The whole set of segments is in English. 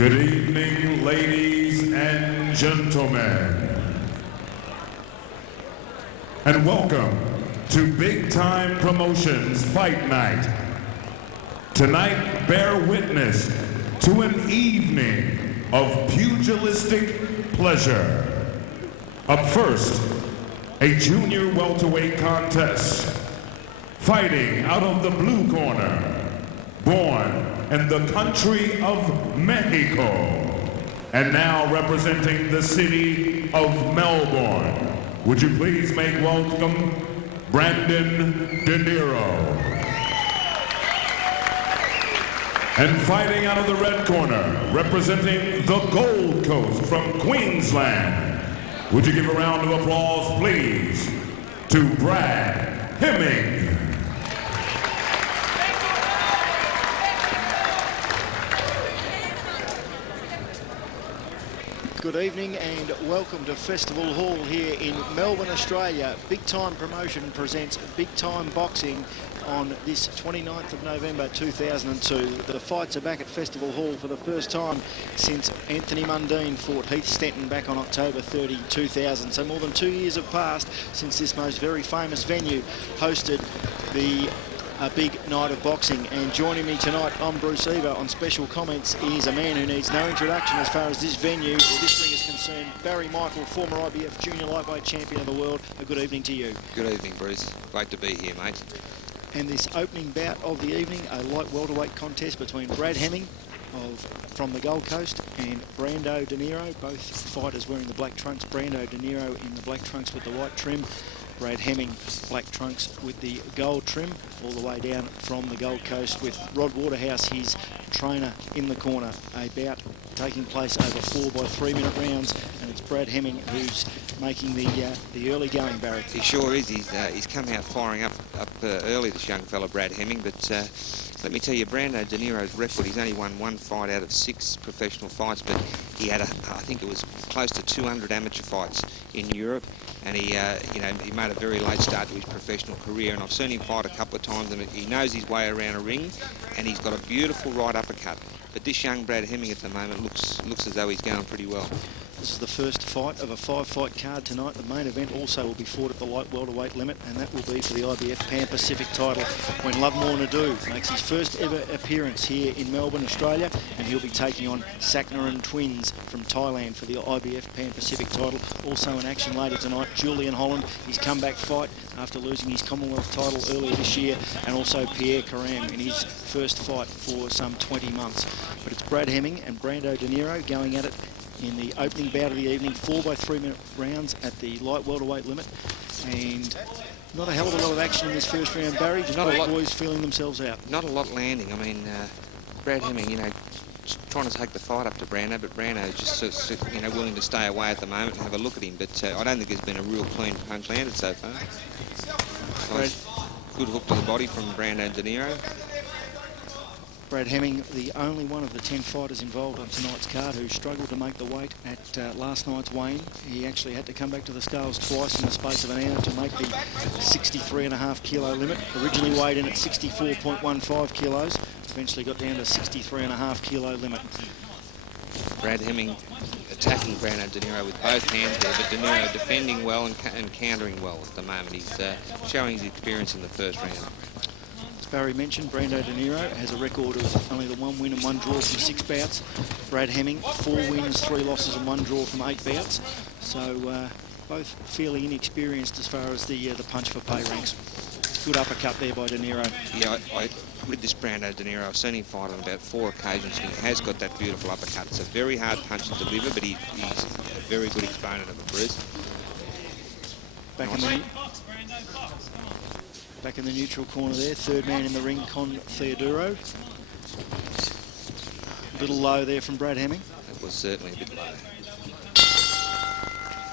Good evening, ladies and gentlemen, and welcome to Big Time Promotions Fight Night. Tonight, bear witness to an evening of pugilistic pleasure. Up first, a junior welterweight contest. Fighting out of the blue corner, born in the country of Mexico, and now representing the city of Melbourne. Would you please make welcome Niro. And fighting out of the red corner, representing the Gold Coast from Queensland. Would you give a round of applause, please, to Brad Hemming. Good evening and welcome to Festival Hall here in Melbourne, Australia. Big Time Promotion presents Big Time Boxing on this 29th of November 2002. The fights are back at Festival Hall for the first time since Anthony Mundine fought Heath Stenton back on October 30, 2000. So more than 2 years have passed since this most very famous venue hosted a big night of boxing. And joining me tonight, I'm Bruce Eva. On special comments is a man who needs no introduction as far as this venue or this ring is concerned, Barry Michael, former IBF junior lightweight champion of the world. A good evening to you. Good evening, Bruce. Great to be here, mate. And this opening bout of the evening, a light welterweight contest between Brad Hemming from the Gold Coast and Brando De Niro, both fighters wearing the black trunks. Brando De Niro in the black trunks with the white trim. Brad Hemming, black trunks with the gold trim, all the way down from the Gold Coast with Rod Waterhouse, his trainer, in the corner. A bout taking place over 4 by 3 minute rounds, and it's Brad Hemming who's making the early going, Barry. He sure is. He's come out firing up early, this young fella, Brad Hemming, but let me tell you, Brando De Niro's record, he's only won 1 fight out of 6 professional fights, but he had, I think it was close to 200 amateur fights in Europe, and he made a very late start to his professional career, and I've seen him fight a couple of times, and he knows his way around a ring, and he's got a beautiful right uppercut. But this young Brad Hemming at the moment looks as though he's going pretty well. This is the first fight of a 5-fight card tonight. The main event also will be fought at the light welterweight limit, and that will be for the IBF Pan Pacific title when Lovemore Ndou makes his first ever appearance here in Melbourne, Australia, and he'll be taking on Sakrinun twins from Thailand for the IBF Pan Pacific title. Also in action later tonight, Julian Holland, his comeback fight after losing his Commonwealth title earlier this year, and also Pierre Karam in his first fight for some 20 months. But it's Brad Hemming and Brando De Niro going at it in the opening bout of the evening, 4 by 3 minute rounds at the light welterweight limit, and not a hell of a lot of action in this first round, Barry. Just both boys feeling themselves out. Not a lot landing. I mean, Brad Hemming, trying to take the fight up to Brando, but Brando just willing to stay away at the moment and have a look at him. But I don't think there's been a real clean punch landed so far. Good hook to the body from Brando De Niro. Brad Hemming, the only one of the 10 fighters involved on tonight's card who struggled to make the weight at last night's weighing. He actually had to come back to the scales twice in the space of an hour to make the 63.5 kilo limit. Originally weighed in at 64.15 kilos, eventually got down to 63.5 kilo limit. Brad Hemming attacking Brando De Niro with both hands there, but De Niro defending well and countering well at the moment. He's showing his experience in the first round. Barry mentioned, Brando De Niro has a record of only the 1 win and 1 draw from 6 bouts. Brad Hemming, 4 wins, 3 losses and 1 draw from 8 bouts. So both fairly inexperienced as far as the punch for pay ranks. Good uppercut there by De Niro. Yeah, with this Brando De Niro, I've seen him fight on about 4 occasions, and he has got that beautiful uppercut. It's a very hard punch to deliver, but he's a very good exponent of it, Bruce. Back in the neutral corner there, third man in the ring, Con Theodoro. A little low there from Brad Hemming. It was certainly a bit low.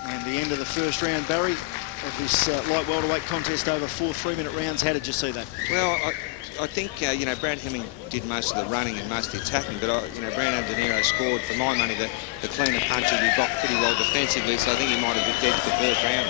And the end of the first round, Barry, of this light welterweight contest over 4 3-minute rounds. How did you see that? Well, I think, Brad Hemming did most of the running and most of the attacking, but, Brando De Niro scored, for my money, the cleaner punches. He blocked pretty well defensively, so I think he might have been dead for the first round.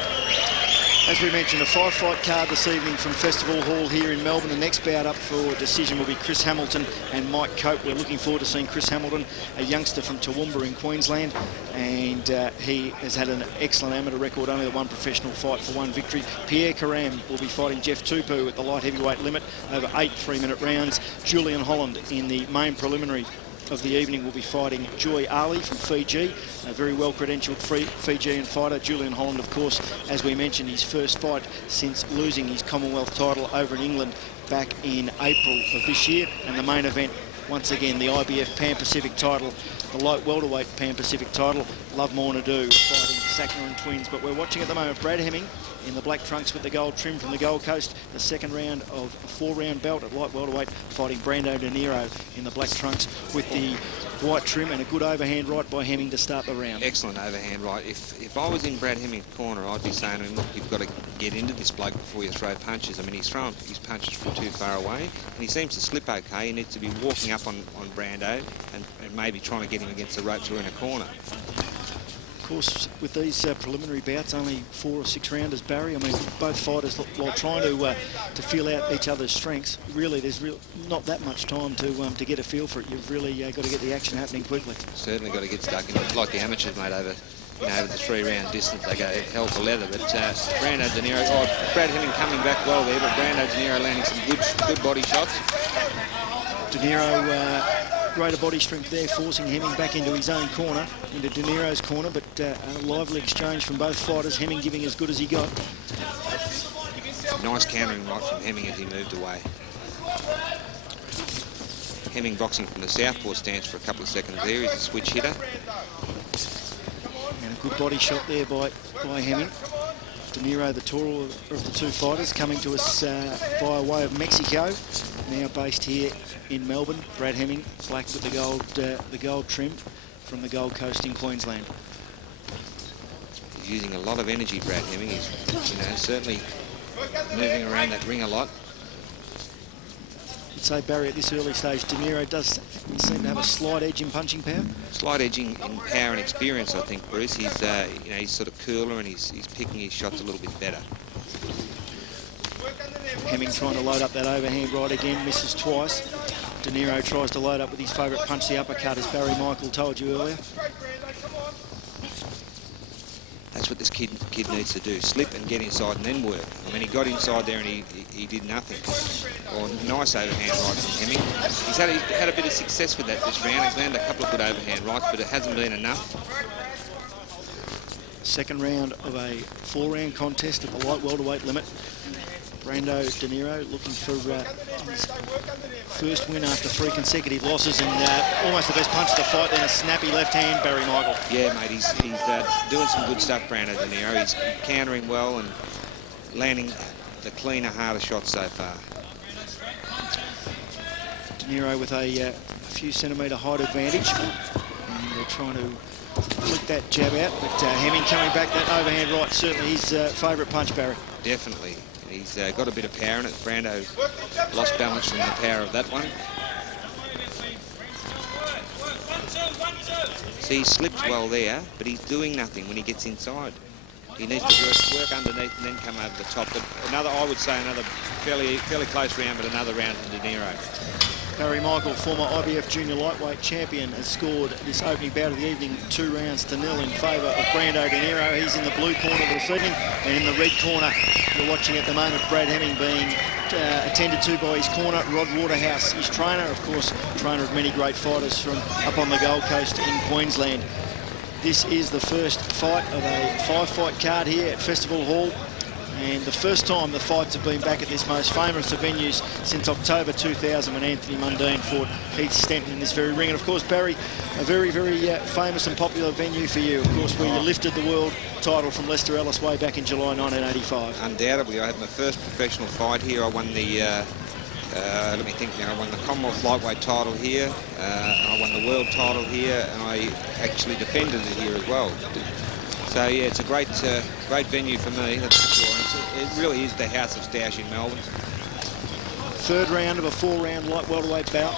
As we mentioned, a 5-fight card this evening from Festival Hall here in Melbourne. The next bout up for decision will be Chris Hamilton and Mike Cope. We're looking forward to seeing Chris Hamilton, a youngster from Toowoomba in Queensland, and he has had an excellent amateur record, only the one professional fight for one victory. Pierre Karam will be fighting Jeff Tapu at the light heavyweight limit over 8 3-minute rounds. Julian Holland in the main preliminary of the evening will be fighting Joy Ali from Fiji, a very well-credentialed Fijian fighter. Julian Holland, of course, as we mentioned, his first fight since losing his Commonwealth title over in England back in April of this year. And the main event, once again, the IBF Pan-Pacific title, the light welterweight Pan-Pacific title, Lovemore Ndou fighting Sakrinun twins. But we're watching at the moment Brad Hemming in the black trunks with the gold trim from the Gold Coast, the second round of a 4-round belt at light welterweight, fighting Brando Niro in the black trunks with the white trim, and a good overhand right by Hemming to start the round. Excellent overhand right. If I was in Brad Hemming's corner, I'd be saying to him, look, you've got to get into this bloke before you throw punches. I mean, he's throwing his punches from too far away, and he seems to slip okay. He needs to be walking up on Brando and maybe trying to get him against the ropes or in a corner. Of course, with these preliminary bouts, only 4 or 6 rounders, Barry. I mean, both fighters, while trying to feel out each other's strengths, really there's not that much time to get a feel for it. You've really got to get the action happening quickly. Certainly got to get stuck in it. It's like the amateurs, mate, over the 3-round distance. They go hell for leather. But Brando Niro, Brad Hemming coming back well there, but Brando Niro landing some good body shots. Niro, greater body strength there, forcing Hemming back into his own corner, into Niro's corner, but a lively exchange from both fighters, Hemming giving as good as he got. Nice countering right from Hemming as he moved away. Hemming boxing from the southpaw stance for a couple of seconds there. He's a switch hitter. And a good body shot there by Hemming. Niro, the taller of the two fighters, coming to us via way of Mexico, now based here in Melbourne. Brad Hemming, black with the gold trim from the Gold Coast in Queensland. He's using a lot of energy, Brad Hemming. He's, certainly moving around that ring a lot. I'd say, Barry, at this early stage, Niro does seem to have a slight edge in punching power. Slight edge in power and experience, I think, Bruce. He's, he's sort of cooler and he's picking his shots a little bit better. Hemming trying to load up that overhand right again, misses twice. Niro tries to load up with his favourite punch, the uppercut, as Barry Michael told you earlier. That's what this kid needs to do, slip and get inside and then work. I mean, he got inside there and he did nothing. Or nice overhand right from Hemming. He's had a bit of success with that this round. He's landed a couple of good overhand rights, but it hasn't been enough. Second round of a 4-round contest at the light welterweight limit. Brando Niro looking for his first win after 3 consecutive losses, and almost the best punch of the fight, then a snappy left hand, Barry Michael. Yeah, mate, he's doing some good stuff, Brando Niro. He's countering well and landing the cleaner, harder shots so far. Niro with a few centimetre height advantage, and they're trying to flick that jab out, but Hemming coming back, that overhand right, certainly his favourite punch, Barry. Definitely. He's got a bit of power in it. Brando lost balance from the power of that one. See, he slipped well there, but he's doing nothing when he gets inside. He needs to work underneath and then come over the top. But I would say another fairly close round, but another round for Niro. Barry Michael, former IBF junior lightweight champion, has scored this opening bout of the evening 2 rounds to 0 in favour of Brando Niro. He's in the blue corner this evening, and in the red corner, you're watching at the moment Brad Hemming being attended to by his corner, Rod Waterhouse, his trainer, of course, trainer of many great fighters from up on the Gold Coast in Queensland. This is the first fight of a 5-fight card here at Festival Hall, and the first time the fights have been back at this most famous of venues since October 2000, when Anthony Mundine fought Heath Stenton in this very ring. And of course, Barry, a very, very famous and popular venue for you, of course, where you lifted the world title from Lester Ellis way back in July 1985. Undoubtedly, I had my first professional fight here. I won the, let me think now, I won the Commonwealth lightweight title here, I won the world title here, and I actually defended it here as well. So yeah, it's a great venue for me, that's for sure. It really is the House of Stoush in Melbourne. Third round of a 4-round light welterweight bout.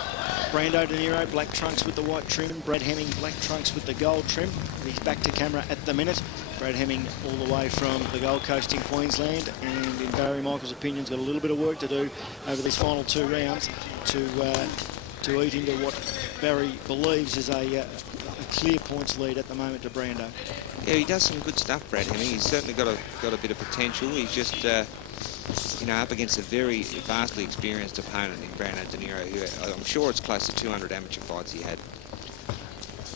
Brando De Niro, black trunks with the white trim. Brad Hemming, black trunks with the gold trim. He's back to camera at the minute. Brad Hemming all the way from the Gold Coast in Queensland, and in Barry Michael's opinion, has got a little bit of work to do over these final 2 rounds to eat into what Barry believes is a clear points lead at the moment to Brando. Yeah, he does some good stuff, Brad Hemming. He's certainly got a bit of potential. He's just you know, up against a very vastly experienced opponent in Brando De Niro, who I'm sure it's close to 200 amateur fights he had.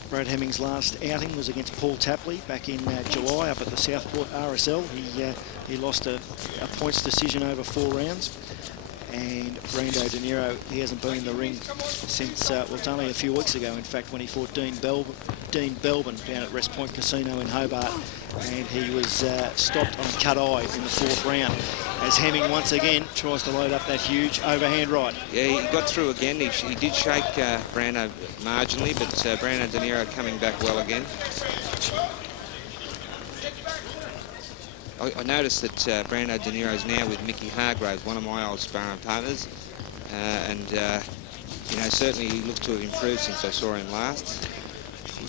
Brad Hemming's last outing was against Paul Tapley back in July up at the Southport RSL. He lost a points decision over 4 rounds. And Brando De Niro, he hasn't been in the ring since, well, it's only a few weeks ago, in fact, when he fought Dean Belbin down at Rest Point Casino in Hobart, and he was stopped on a cut eye in the 4th round, as Hemming once again tries to load up that huge overhand right. Yeah, he got through again. He did shake Brando marginally, but Brando De Niro coming back well again. I noticed that Brando De Niro is now with Mickey Hargraves, one of my old sparring partners, and you know, certainly he looks to have improved since I saw him last.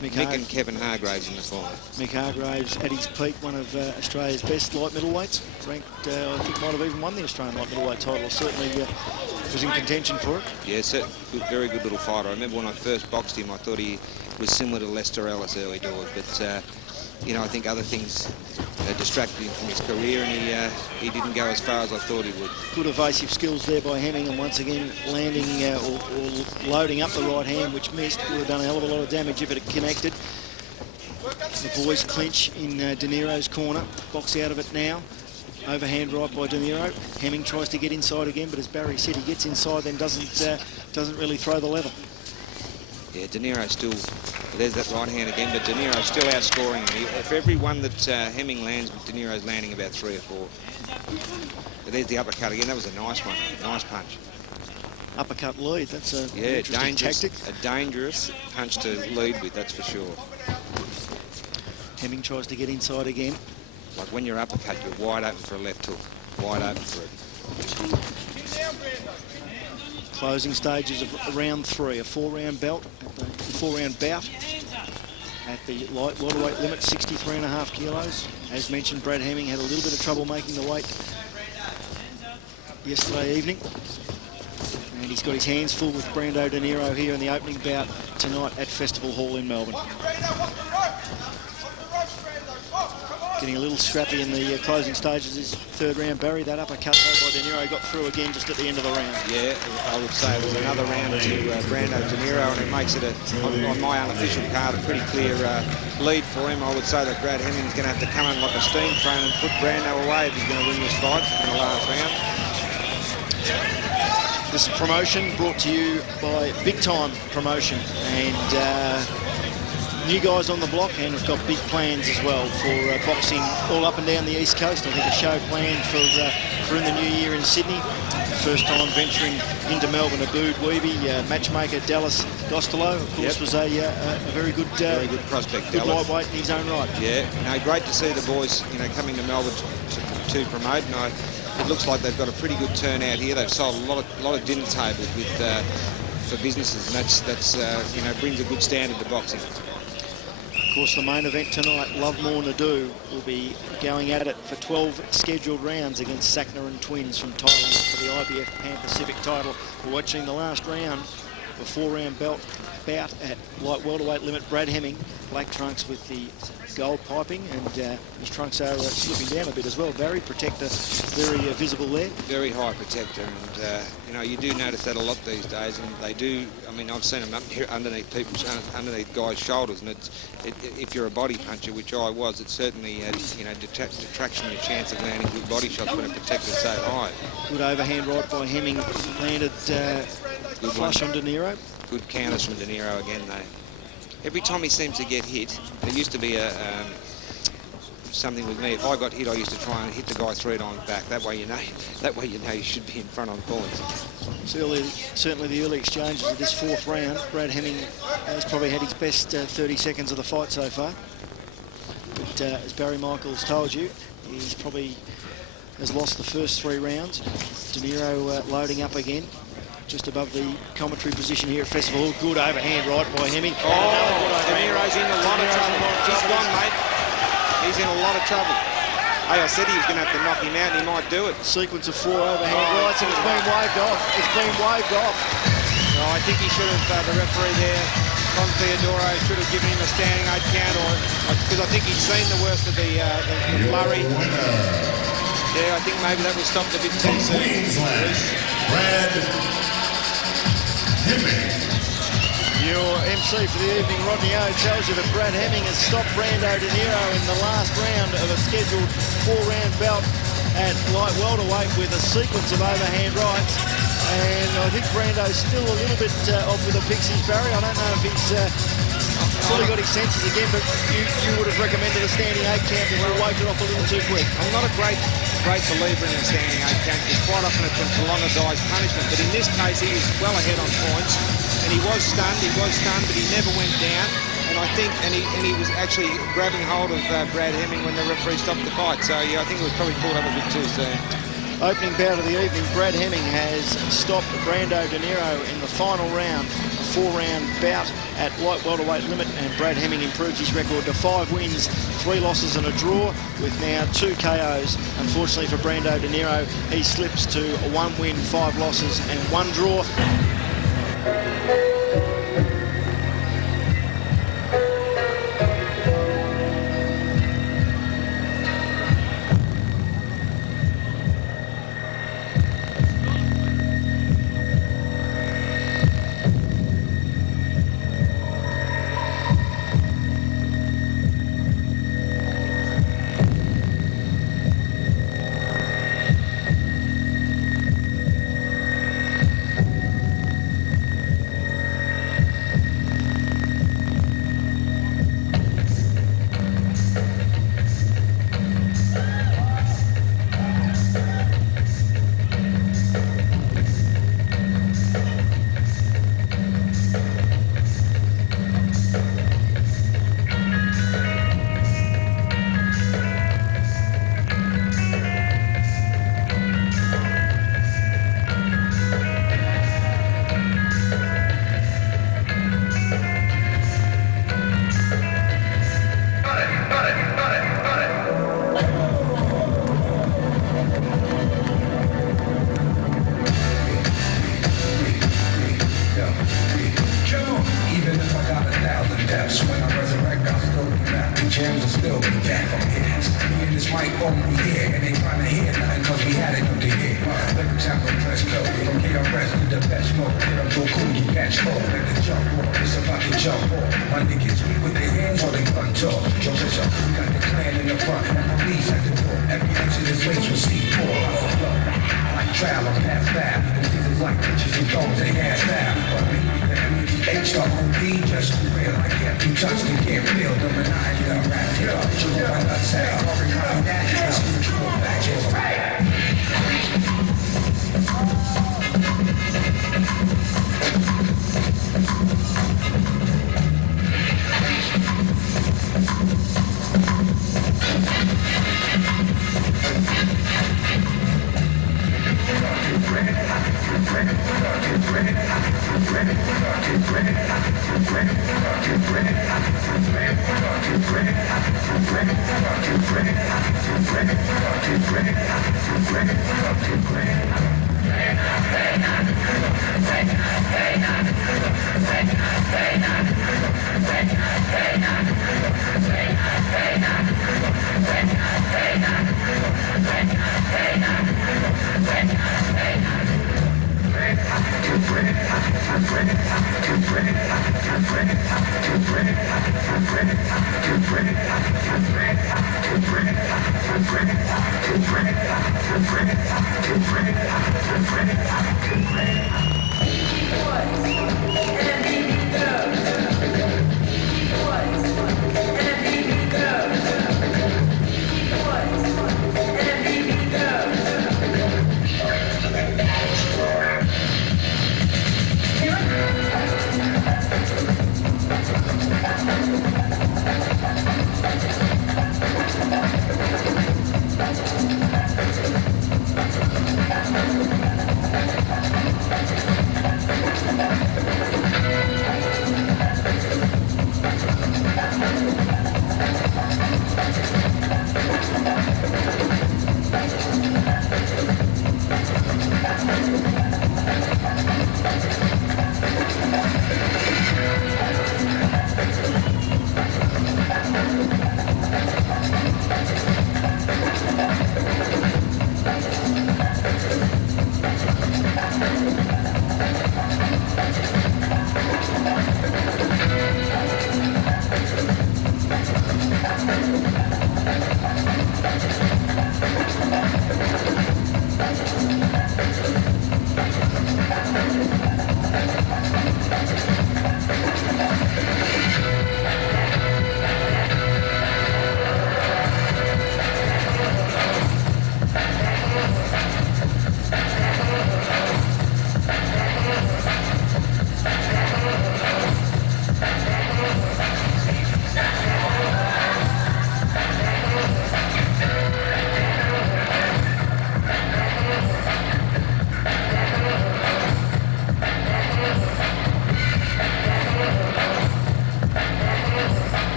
Mick and Kevin Hargraves in the corner. Mick Hargraves at his peak, one of Australia's best light middleweights, ranked, I think might have even won the Australian light middleweight title, certainly was in contention for it. Yeah, very good little fighter. I remember when I first boxed him, I thought he was similar to Lester Ellis early doors, but you know, I think other things distracted him from his career, and he didn't go as far as I thought he would. Good evasive skills there by Hemming, and once again landing or loading up the right hand, which missed. Would have done a hell of a lot of damage if it had connected. The boys clinch in De Niro's corner. Box out of it now. Overhand right by De Niro. Hemming tries to get inside again, but as Barry said, he gets inside, then doesn't really throw the leather. Yeah, De Niro still, there's that right hand again, but De Niro's still outscoring him. If every one that Hemming lands, De Niro's landing about 3 or 4. But there's the uppercut again. That was a nice one. Nice punch. Uppercut lead. That's a interesting dangerous tactic. A dangerous punch to lead with, that's for sure. Hemming tries to get inside again. Like when you're uppercut, you're wide open for a left hook. Wide open for it. Closing stages of round 3, a 4-round belt, the 4-round bout at the light welterweight limit, 63.5 kilos. As mentioned, Brad Hemming had a little bit of trouble making the weight yesterday evening, and he's got his hands full with Brando De Niro here in the opening bout tonight at Festival Hall in Melbourne. Getting a little scrappy in the closing stages is 3rd round. Barry, that uppercut though by De Niro got through again just at the end of the round. Yeah, I would say it was another round to Brando De Niro, and it makes it, on my unofficial card, a pretty clear lead for him. I would say that Brad Hemming's going to have to come in like a steam train and put Brando away if he's going to win this fight in the last round. This promotion brought to you by Big Time Promotion, and new guys on the block, and we've got big plans as well for boxing all up and down the East Coast. I think a show planned for in the new year in Sydney. First time venturing into Melbourne, Abood Weeby, matchmaker Dallas Costello, of course, was a very good prospect, good Dallas. lightweight in his own right. Yeah, no, great to see the boys, you know, coming to Melbourne to promote. And it looks like they've got a pretty good turnout here. They've sold a lot of dinner tables for businesses, and that's you know, brings a good standard to boxing. Of course, the main event tonight, Lovemore Ndou will be going at it for 12 scheduled rounds against Sakrinun twins from Thailand for the IBF Pan Pacific title. We're watching the last round, the 4-round bout at light welterweight limit. Brad Hemming, black trunks with the gold piping, and his trunks are slipping down a bit as well. Barry, protector, very visible there. Very high protector, and you know, you do notice that a lot these days, and they do. I mean, I've seen them up here underneath guys' shoulders, and if you're a body puncher, which I was, it certainly you know, detraction your chance of landing good body shots when a protector's so high. Good overhand right by Hemming, landed flush on De Niro. Good counters from De Niro again, though. Every time he seems to get hit, there used to be something with me. If I got hit, I used to try and hit the guy 3 times back. That way you know you should be in front on points. Certainly the early exchanges of this 4th round. Brad Hemming has probably had his best 30 seconds of the fight so far. But as Barry Michaels told you, he's probably has lost the first 3 rounds. De Niro loading up again. just above the commentary position here at Festival. Good overhand right by Hemming. Oh, Niro's in a lot of trouble. He's gone, mate. He's in a lot of trouble. Hey, I said he was going to have to knock him out, and he might do it. Sequence of 4 overhand rights, and it's been waved off. It's been waved off. No, I think he should have, the referee there, Con Theodoro, should have given him a standing 8 count, because I think he'd seen the worst of the flurry. Yeah, I think maybe that was stopped a bit too soon. Brad Hemming. Your MC for the evening, Rodney O, tells you that Brad Hemming has stopped Brando De Niro in the last round of a scheduled 4-round bout at light welterweight with a sequence of overhand rights. And I think Brando's still a little bit off with a Pixies, Barry. I don't know if he's fully got his senses again, but you would have recommended a standing 8 count if we waved it off a little too quick. I'm not a great believer in a standing 8 count, because quite often it can prolong a guy's punishment. But in this case, he was well ahead on points, and he was stunned, but he never went down. And I think, and he was actually grabbing hold of Brad Hemming when the referee stopped the fight. So yeah, I think it was probably caught up a bit too soon. Opening bout of the evening, Brad Hemming has stopped Brando De Niro in the final round, a 4-round bout at light welterweight limit, and Brad Hemming improves his record to 5 wins, 3 losses and a draw, with now 2 KOs. Unfortunately for Brando De Niro, he slips to a 1 win, 5 losses and 1 draw.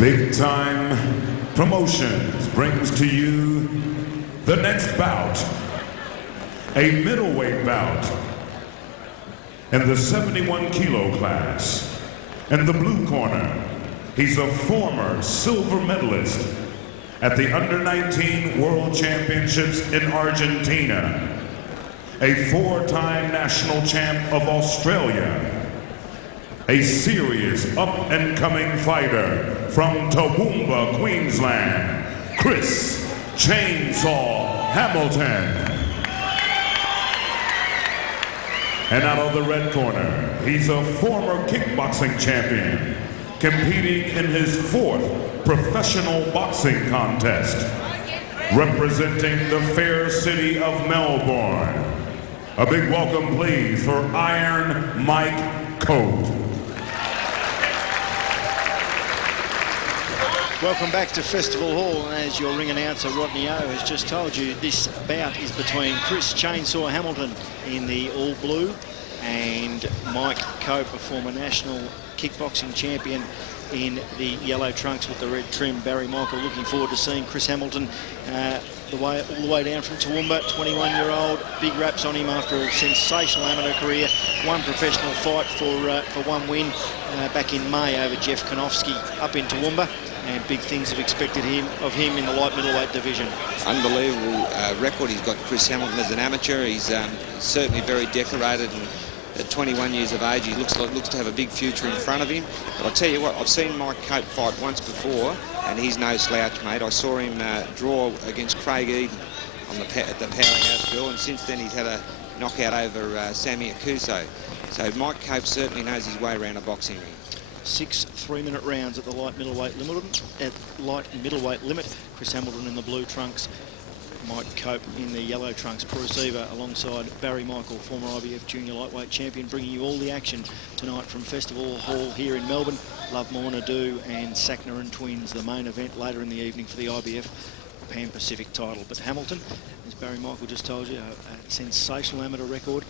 Big Time Promotions brings to you the next bout, a middleweight bout in the 71 kilo class. In the blue corner, he's a former silver medalist at the Under-19 World Championships in Argentina, a four-time national champ of Australia, a serious up-and-coming fighter from Toowoomba, Queensland, Chris Chainsaw Hamilton. And out of the red corner, he's a former kickboxing champion, competing in his fourth professional boxing contest, representing the fair city of Melbourne. A big welcome, please, for Iron Mike Cope. Welcome back to Festival Hall, and as your ring announcer Rodney O has just told you, this bout is between Chris Chainsaw Hamilton in the all blue and Mike Cope, a former national kickboxing champion, in the yellow trunks with the red trim. Barry Michael looking forward to seeing Chris Hamilton all the way down from Toowoomba, 21-year-old. Big raps on him after a sensational amateur career. One professional fight for one win back in May over Jeff Konofsky up in Toowoomba. And big things have expected of him in the light middleweight division. Unbelievable record he's got, Chris Hamilton, as an amateur. He's certainly very decorated, and at 21 years of age, he looks to have a big future in front of him. But I'll tell you what, I've seen Mike Cope fight once before, and he's no slouch, mate. I saw him draw against Craig Eden at the Powerhouse Bill, and since then he's had a knockout over Sammy Akuso. So Mike Cope certainly knows his way around a boxing ring. 6 3-minute rounds at the light middleweight limit. Chris Hamilton in the blue trunks, Mike Cope in the yellow trunks. Bruce Eva alongside Barry Michael, former IBF junior lightweight champion, bringing you all the action tonight from Festival Hall here in Melbourne. Lovemore, Ndou and Sakrinun twins, the main event later in the evening for the IBF Pan Pacific title. But Hamilton, as Barry Michael just told you, a sensational amateur record,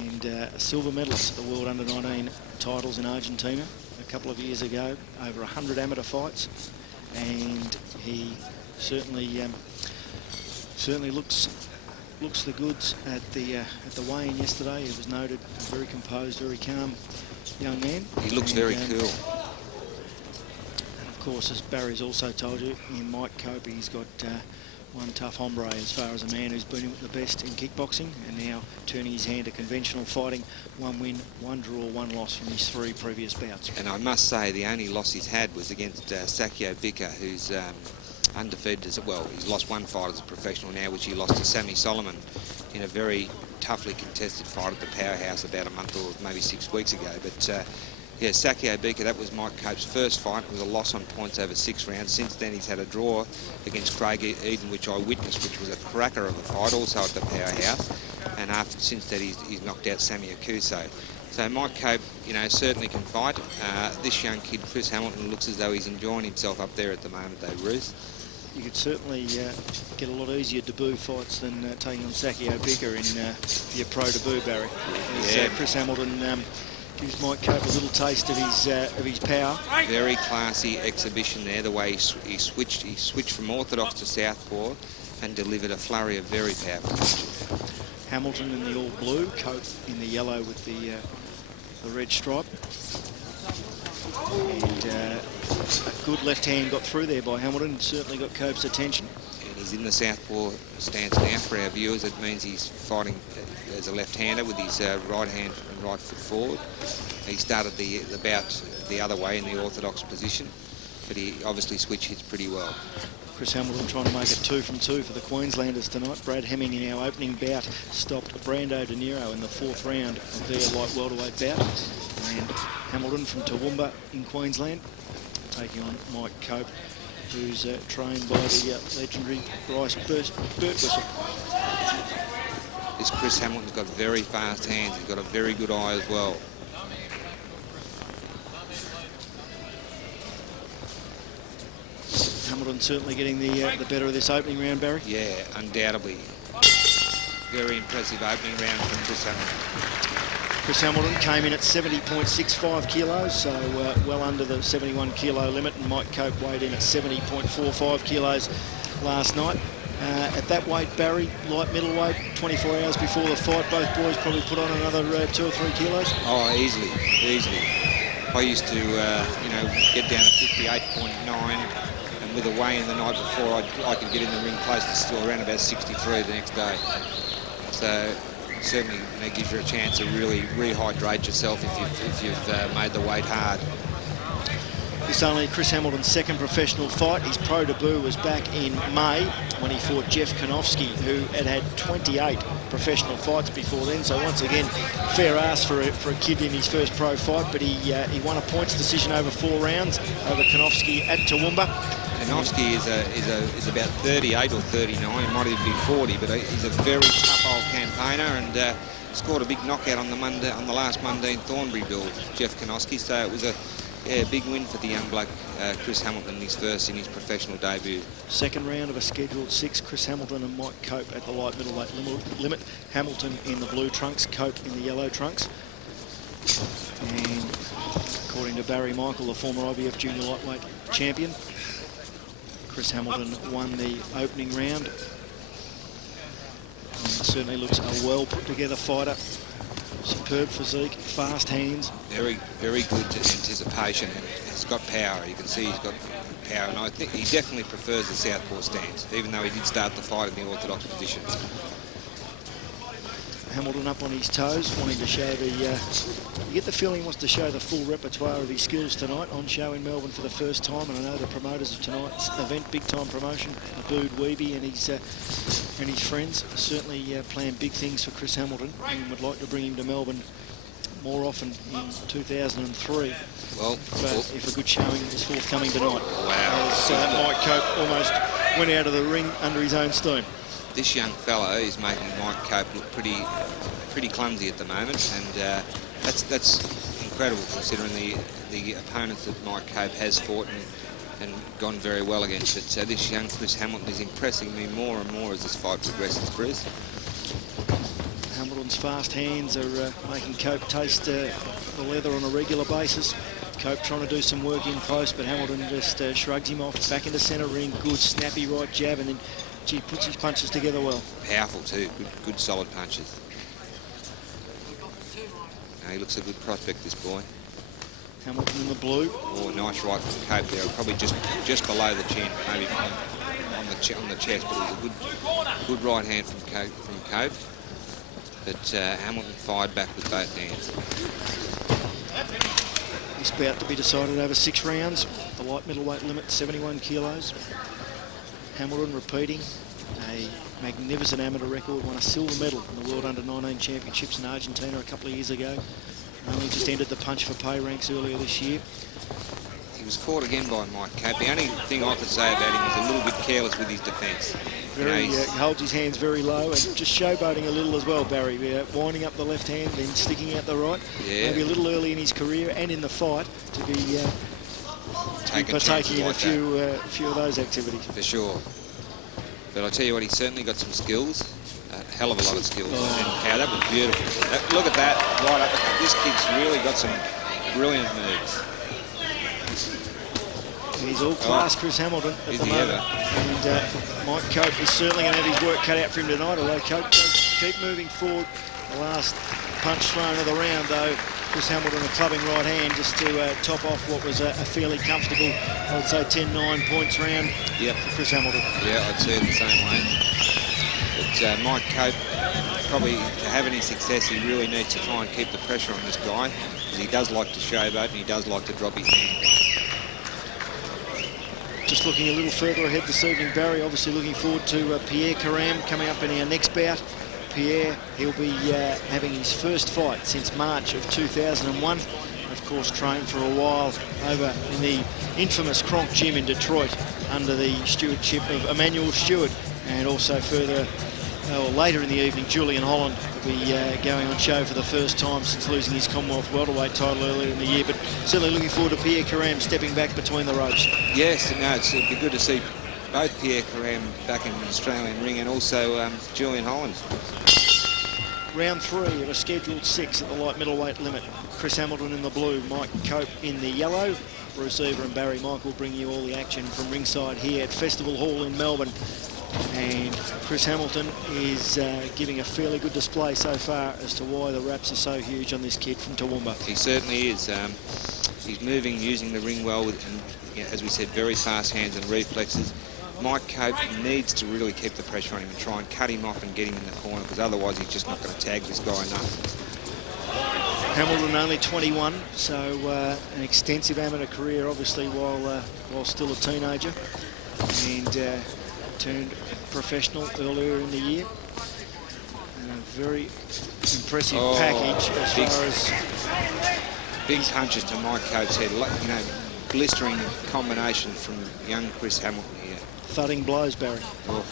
and a silver medalist at the World Under-19 titles in Argentina a couple of years ago, over 100 amateur fights, and he certainly looks the goods at the weigh-in yesterday. He was noted a very composed, very calm young man. He looks very cool. And of course, as Barry's also told you, in Mike Cope, he's got one tough hombre as far as a man who's been the best in kickboxing, and now turning his hand to conventional fighting. 1 win, 1 draw, 1 loss from his 3 previous bouts. And I must say, the only loss he's had was against Sakio Bika, who's undefeated as well. He's lost 1 fight as a professional now, which he lost to Sammy Solomon in a very toughly contested fight at the Powerhouse about a month or maybe 6 weeks ago. But yeah, Sakio Bika, that was Mike Cope's first fight. It was a loss on points over 6 rounds. Since then, he's had a draw against Craig Eden, which I witnessed, which was a cracker of a fight, also at the Powerhouse. And since that, he's knocked out Sammy Akuso. So Mike Cope, you know, certainly can fight. This young kid, Chris Hamilton, looks as though he's enjoying himself up there at the moment, though, Ruth. You could certainly get a lot easier debut fights than taking on Sakio Bika in your pro debut, Barry. Yeah. Chris Hamilton gives Mike Cope a little taste of his power. Very classy exhibition there, the way he switched from orthodox to southpaw and delivered a flurry of very powerful punches. Hamilton in the all blue, Cope in the yellow with the red stripe. And a good left hand got through there by Hamilton, certainly got Cope's attention. And he's in the southpaw stance now for our viewers. It means he's fighting as a left-hander with his right hand and right foot forward. He started the bout the other way in the orthodox position, but he obviously switch hits pretty well. Chris Hamilton trying to make it 2 from 2 for the Queenslanders tonight. Brad Hemming in our opening bout stopped Brando Niro in the 4th round of their light welterweight bout. And Hamilton from Toowoomba in Queensland taking on Mike Cope, who's trained by the legendary Bryce Birtwhistle. This Chris Hamilton's got very fast hands. He's got a very good eye as well. Hamilton certainly getting the better of this opening round, Barry. Yeah, undoubtedly. Very impressive opening round from Chris Hamilton. Chris Hamilton came in at 70.65 kilos, so well under the 71 kilo limit, and Mike Cope weighed in at 70.45 kilos last night. At that weight, Barry, light middleweight, 24 hours before the fight, both boys probably put on another 2 or 3 kilos. Oh, easily. I used to, get down to 58.9, and with a weigh-in the night before, I could get in the ring close to still around about 63 the next day. So certainly gives you a chance to really rehydrate yourself if you've made the weight hard. This is only Chris Hamilton's second professional fight. His pro debut was back in May when he fought Jeff Konofsky, who had 28 professional fights before then. So once again, fair ass for a kid in his first pro fight, but he won a points decision over 4 rounds over Konofsky at Toowoomba. Konofsky is about 38 or 39. He might even be 40, but he's a very tough old campaigner, and scored a big knockout on the last Monday in Thornbury Bill, Jeff Konofsky. So it was a big win for the young bloke, Chris Hamilton, in his professional debut. Second round of a scheduled 6, Chris Hamilton and Mike Cope at the light middleweight limit. Hamilton in the blue trunks, Cope in the yellow trunks. And according to Barry Michael, the former IBF junior lightweight champion, Chris Hamilton won the opening round. And certainly looks a well put together fighter. Superb physique, fast hands. Very, very good anticipation, and he's got power. You can see he's got power, and I think he definitely prefers the southpaw stance, even though he did start the fight in the orthodox position. Hamilton up on his toes, wanting to show the... you get the feeling he wants to show the full repertoire of his skills tonight, on show in Melbourne for the first time, and I know the promoters of tonight's event, big-time promotion, Abood Weeby and his friends, certainly plan big things for Chris Hamilton, and would like to bring him to Melbourne more often in 2003. Well, but if a good showing is forthcoming tonight. Wow. As Mike Cope almost went out of the ring under his own steam. This young fellow is making Mike Cope look pretty clumsy at the moment, and that's incredible considering the opponents that Mike Cope has fought and gone very well against. But this young Chris Hamilton is impressing me more and more as this fight progresses, Chris. Hamilton's fast hands are making Cope taste the leather on a regular basis. Cope trying to do some work in close, but Hamilton just shrugs him off. Back into centre ring, good snappy right jab, and then puts his punches together well. Powerful too, good solid punches. He looks a good prospect, this boy. Hamilton in the blue. Oh, nice right from Cope there, probably just below the chin, maybe on the chest, but it was a good right hand from Cope. But Hamilton fired back with both hands. It's about to be decided over 6 rounds. The light middleweight limit, 71 kilos. Hamilton repeating a magnificent amateur record, won a silver medal in the World Under-19 Championships in Argentina a couple of years ago. Only just entered the punch for pay ranks earlier this year. He was caught again by Mike Cope. The only thing I could say about him is a little bit careless with his defence. He holds his hands very low and just showboating a little as well, Barry. Winding up the left hand, then sticking out the right. Yeah. Maybe a little early in his career and in the fight to be partaking in a few of those activities. For sure. But I'll tell you what, he's certainly got some skills. A hell of a lot of skills. Oh. And that was beautiful. Look at that, right up. This kid's really got some brilliant moves. He's all class, Chris Hamilton, at the moment. And Mike Cope is certainly going to have his work cut out for him tonight, although Cope does keep moving forward. The last punch thrown of the round, though, Chris Hamilton a clubbing right hand just to top off what was a fairly comfortable, I would say, 10-9 points round for Chris Hamilton. Yeah, I'd say it the same way. But Mike Cope, probably to have any success, he really needs to try and keep the pressure on this guy, because he does like to showboat and he does like to drop his hand. Just looking a little further ahead this evening, Barry, obviously looking forward to Pierre Karam coming up in our next bout. Pierre, he'll be having his first fight since March of 2001. Of course, trained for a while over in the infamous Kronk Gym in Detroit under the stewardship of Emmanuel Stewart, and also further, later in the evening, Julian Holland will be going on show for the first time since losing his Commonwealth welterweight title earlier in the year. But certainly looking forward to Pierre Karam stepping back between the ropes. Yes, it'd be good to see both Pierre Karam back in the Australian ring, and also Julian Holland. round 3 of a scheduled 6 at the light middleweight limit. Chris Hamilton in the blue, Mike Cope in the yellow. Bruce Eva and Barry Michael bring you all the action from ringside here at Festival Hall in Melbourne. And Chris Hamilton is giving a fairly good display so far as to why the raps are so huge on this kid from Toowoomba. He certainly is. He's moving, using the ring well, and as we said, very fast hands and reflexes. Mike Cope needs to really keep the pressure on him and try and cut him off and get him in the corner, because otherwise he's just not going to tag this guy enough. Hamilton only 21, so an extensive amateur career, obviously, while still a teenager, and turned professional earlier in the year. And a very impressive package as far as... Big punches to Mike Cope's head, blistering combination from young Chris Hamilton here. Thudding blows, Barry. Well,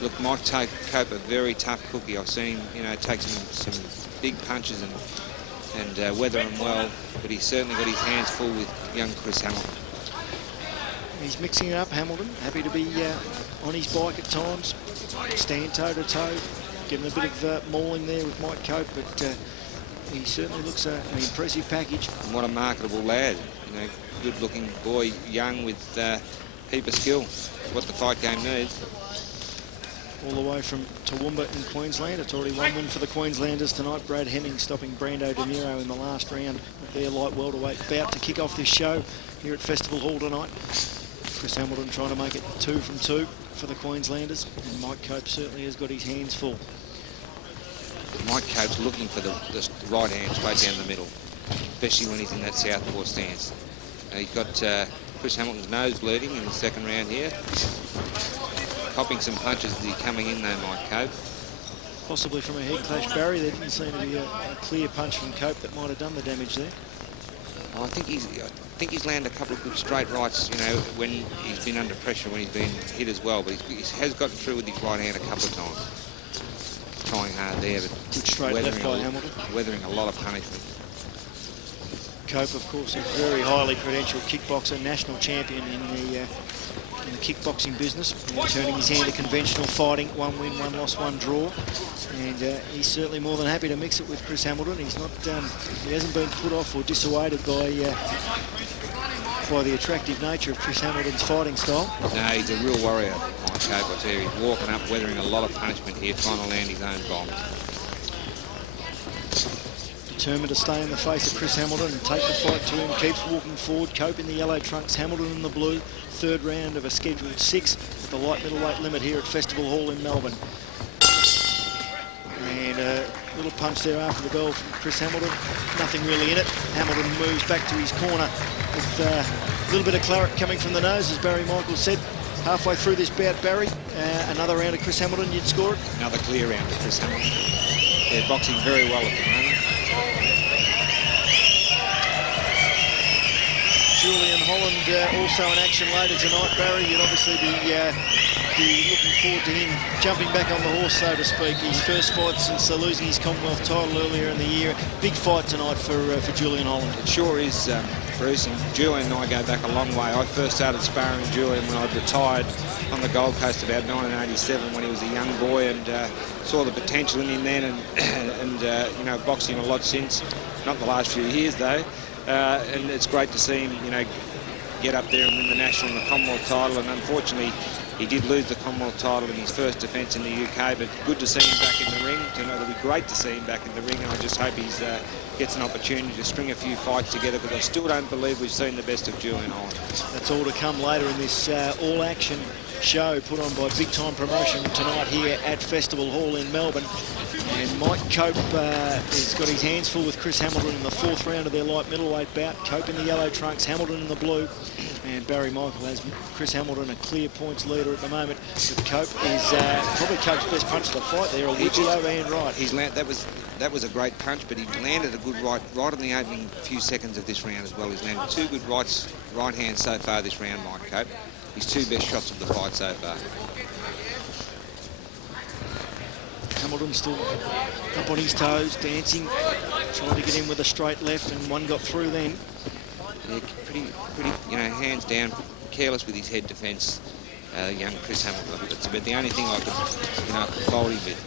look, Mike Cope, a very tough cookie. I've seen him, take some big punches and weather them well, but he's certainly got his hands full with young Chris Hamilton. He's mixing it up, Hamilton. Happy to be on his bike at times, stand toe-to-toe, getting a bit of mauling there with Mike Cope, but he certainly looks an impressive package. And what a marketable lad. Good-looking boy, young with heap of skill. What the fight game needs. All the way from Toowoomba in Queensland. It's already 1 win for the Queenslanders tonight. Brad Hemming stopping Brando Niro in the last round of their light welterweight bout to kick off this show here at Festival Hall tonight. Chris Hamilton trying to make it 2 from 2 for the Queenslanders, and Mike Cope certainly has got his hands full. Mike Cope's looking for the right hand straight down the middle, especially when he's in that southpaw stance. He's got Chris Hamilton's nose bleeding in the second round here. Copping some punches as he's coming in though, Mike Cope. Possibly from a head clash, Barry. There didn't seem to be a clear punch from Cope that might have done the damage there. I think he's landed a couple of good straight rights, when he's been under pressure, when he's been hit as well. But he has gotten through with his right hand a couple of times. Trying hard there, but good straight left by Hamilton. Weathering a lot of punishment. Cope, of course, a very highly credentialed kickboxer, national champion in the kickboxing business, and turning his hand to conventional fighting. 1 win, 1 loss, 1 draw, and he's certainly more than happy to mix it with Chris Hamilton. He's not, he hasn't been put off or dissuaded by the attractive nature of Chris Hamilton's fighting style. No, he's a real warrior, Mike Cope, I tell you. He's walking up, weathering a lot of punishment here, trying to land his own bomb. Determined to stay in the face of Chris Hamilton and take the fight to him. Keeps walking forward. Cope in the yellow trunks, Hamilton in the blue. 3rd round of a scheduled 6 at the light middleweight limit here at Festival Hall in Melbourne. And a little punch there after the bell from Chris Hamilton. Nothing really in it. Hamilton moves back to his corner with a little bit of claret coming from the nose, as Barry Michael said. Halfway through this bout, Barry, another round of Chris Hamilton, you'd score it? Another clear round of Chris Hamilton. They're boxing very well at the moment. Julian Holland also in action later tonight, Barry. You'd obviously be looking forward to him jumping back on the horse, so to speak. His first fight since losing his Commonwealth title earlier in the year. Big fight tonight for Julian Holland. It sure is, Bruce, and Julian and I go back a long way. I first started sparring Julian when I'd retired on the Gold Coast about 1987 when he was a young boy, and saw the potential in him then, and boxing a lot since. Not the last few years though. And it's great to see him, get up there and win the national and the Commonwealth title. And unfortunately, he did lose the Commonwealth title in his first defence in the UK. But good to see him back in the ring. It'll be great to see him back in the ring. And I just hope he gets an opportunity to string a few fights together, because I still don't believe we've seen the best of Julian Holland. That's all to come later in this all-action show put on by Big Time Promotion tonight here at Festival Hall in Melbourne. And Mike Cope has got his hands full with Chris Hamilton in the 4th round of their light middleweight bout. Cope in the yellow trunks, Hamilton in the blue. And Barry Michael has Chris Hamilton a clear points leader at the moment. But Cope is probably Cope's best punch of the fight there, a widget overhand right. That was a great punch, but he landed a good right in the opening few seconds of this round as well. He's landed 2 good right hands so far this round, Mike Cope. His 2 best shots of the fight so far. Hamilton still up on his toes, dancing, trying to get in with a straight left, and one got through then. Yeah, pretty, hands down, careless with his head defence, young Chris Hamilton. It's about the only thing I could, fault him with.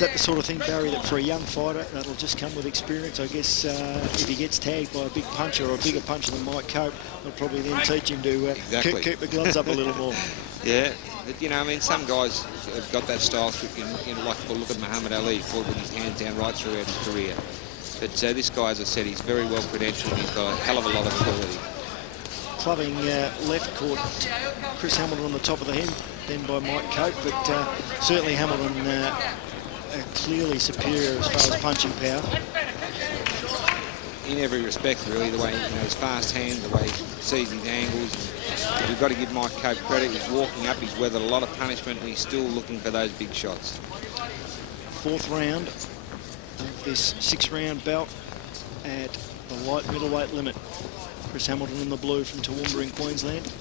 that the sort of thing, Barry, that for a young fighter, that'll just come with experience? I guess if he gets tagged by a big puncher or a bigger puncher than Mike Cope, they'll probably then teach him to keep the gloves up a little more. Yeah, but, you know, I mean, some guys have got that style. You know, like, look at Muhammad Ali, fought with his hands down right throughout his career. But this guy, as I said, he's very well credentialed. He's got a hell of a lot of ability. Clubbing left caught Chris Hamilton on the top of the head, then by Mike Cope, but certainly Hamilton clearly superior as far as punching power. In every respect, really, the way, you know, his fast hand, the way he sees his angles. We've got to give Mike Cope credit. He's walking up, he's weathered a lot of punishment, and he's still looking for those big shots. Fourth round of this 6-round bout at the light middleweight limit. Chris Hamilton in the blue from Toowoomba in Queensland.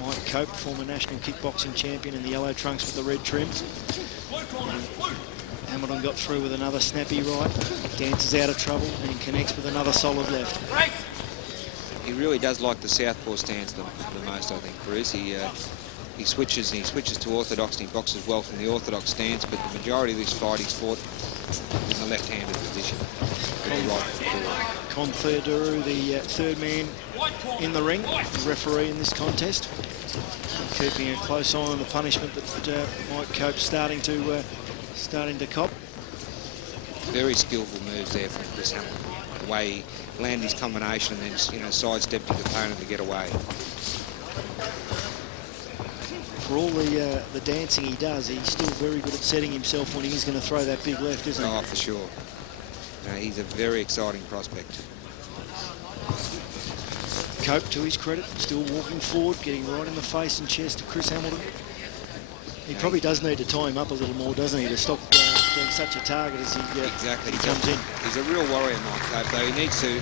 Mike Cope, former national kickboxing champion, in the yellow trunks with the red trim. Hamilton got through with another snappy right, dances out of trouble and connects with another solid left. He really does like the southpaw stance the most, I think, Bruce. He switches to orthodox, and he boxes well from the orthodox stance, but the majority of this fight he's fought in the left-handed position. Con Theodoro, the third man in the ring, the referee in this contest, keeping a close eye on the punishment that Mike Cope's starting to cop. Very skillful moves there from Chris Hamilton. The way he landed his combination and then, you know, sidestepped his opponent to get away. For all the dancing he does, he's still very good at setting himself when he's going to throw that big left, isn't he? Oh, for sure. He's a very exciting prospect. Cope, to his credit, still walking forward, getting right in the face and chest of Chris Hamilton. He probably does need to tie him up a little more, doesn't he, to stop being such a target as he comes in. He's a real warrior, Mike Cope, though. He needs to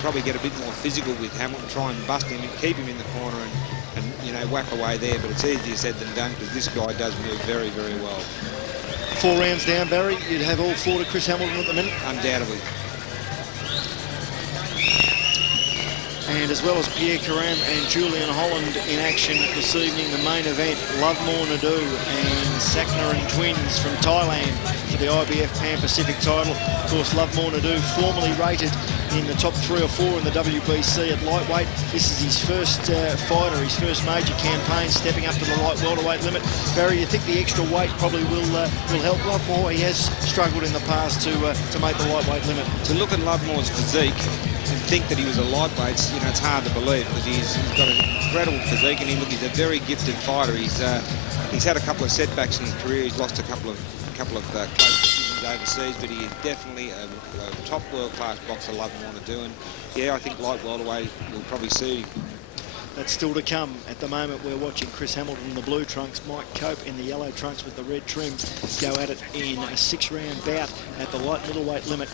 probably get a bit more physical with Hamilton, try and bust him and keep him in the corner and you know, whack away there. But it's easier said than done because this guy does move very, very well. 4 rounds down, Barry. You'd have all 4 to Chris Hamilton at the minute. Undoubtedly. And as well as Pierre, Karam and Julian Holland in action this evening, the main event, Lovemore, Ndou and Sakrinun twins from Thailand for the IBF Pan Pacific title. Of course, Lovemore Ndou, formerly rated in the top 3 or 4 in the WBC at lightweight. This is his first fight, or his first major campaign, stepping up to the light welterweight limit. Barry, you think the extra weight probably will help Lovemore? He has struggled in the past to make the lightweight limit. To look at Lovemore's physique and think that he was a lightweight, you know, it's hard to believe because he's got an incredible physique, and he's a very gifted fighter. He's had a couple of setbacks in his career. He's lost a couple of close decisions overseas, but he is definitely a top world-class boxer, Lovemore Ndou, and yeah, I think light welterweight will probably suit him. That's still to come. At the moment, we're watching Chris Hamilton in the blue trunks, Mike Cope in the yellow trunks with the red trim go at it in a 6-round bout at the light middleweight limit.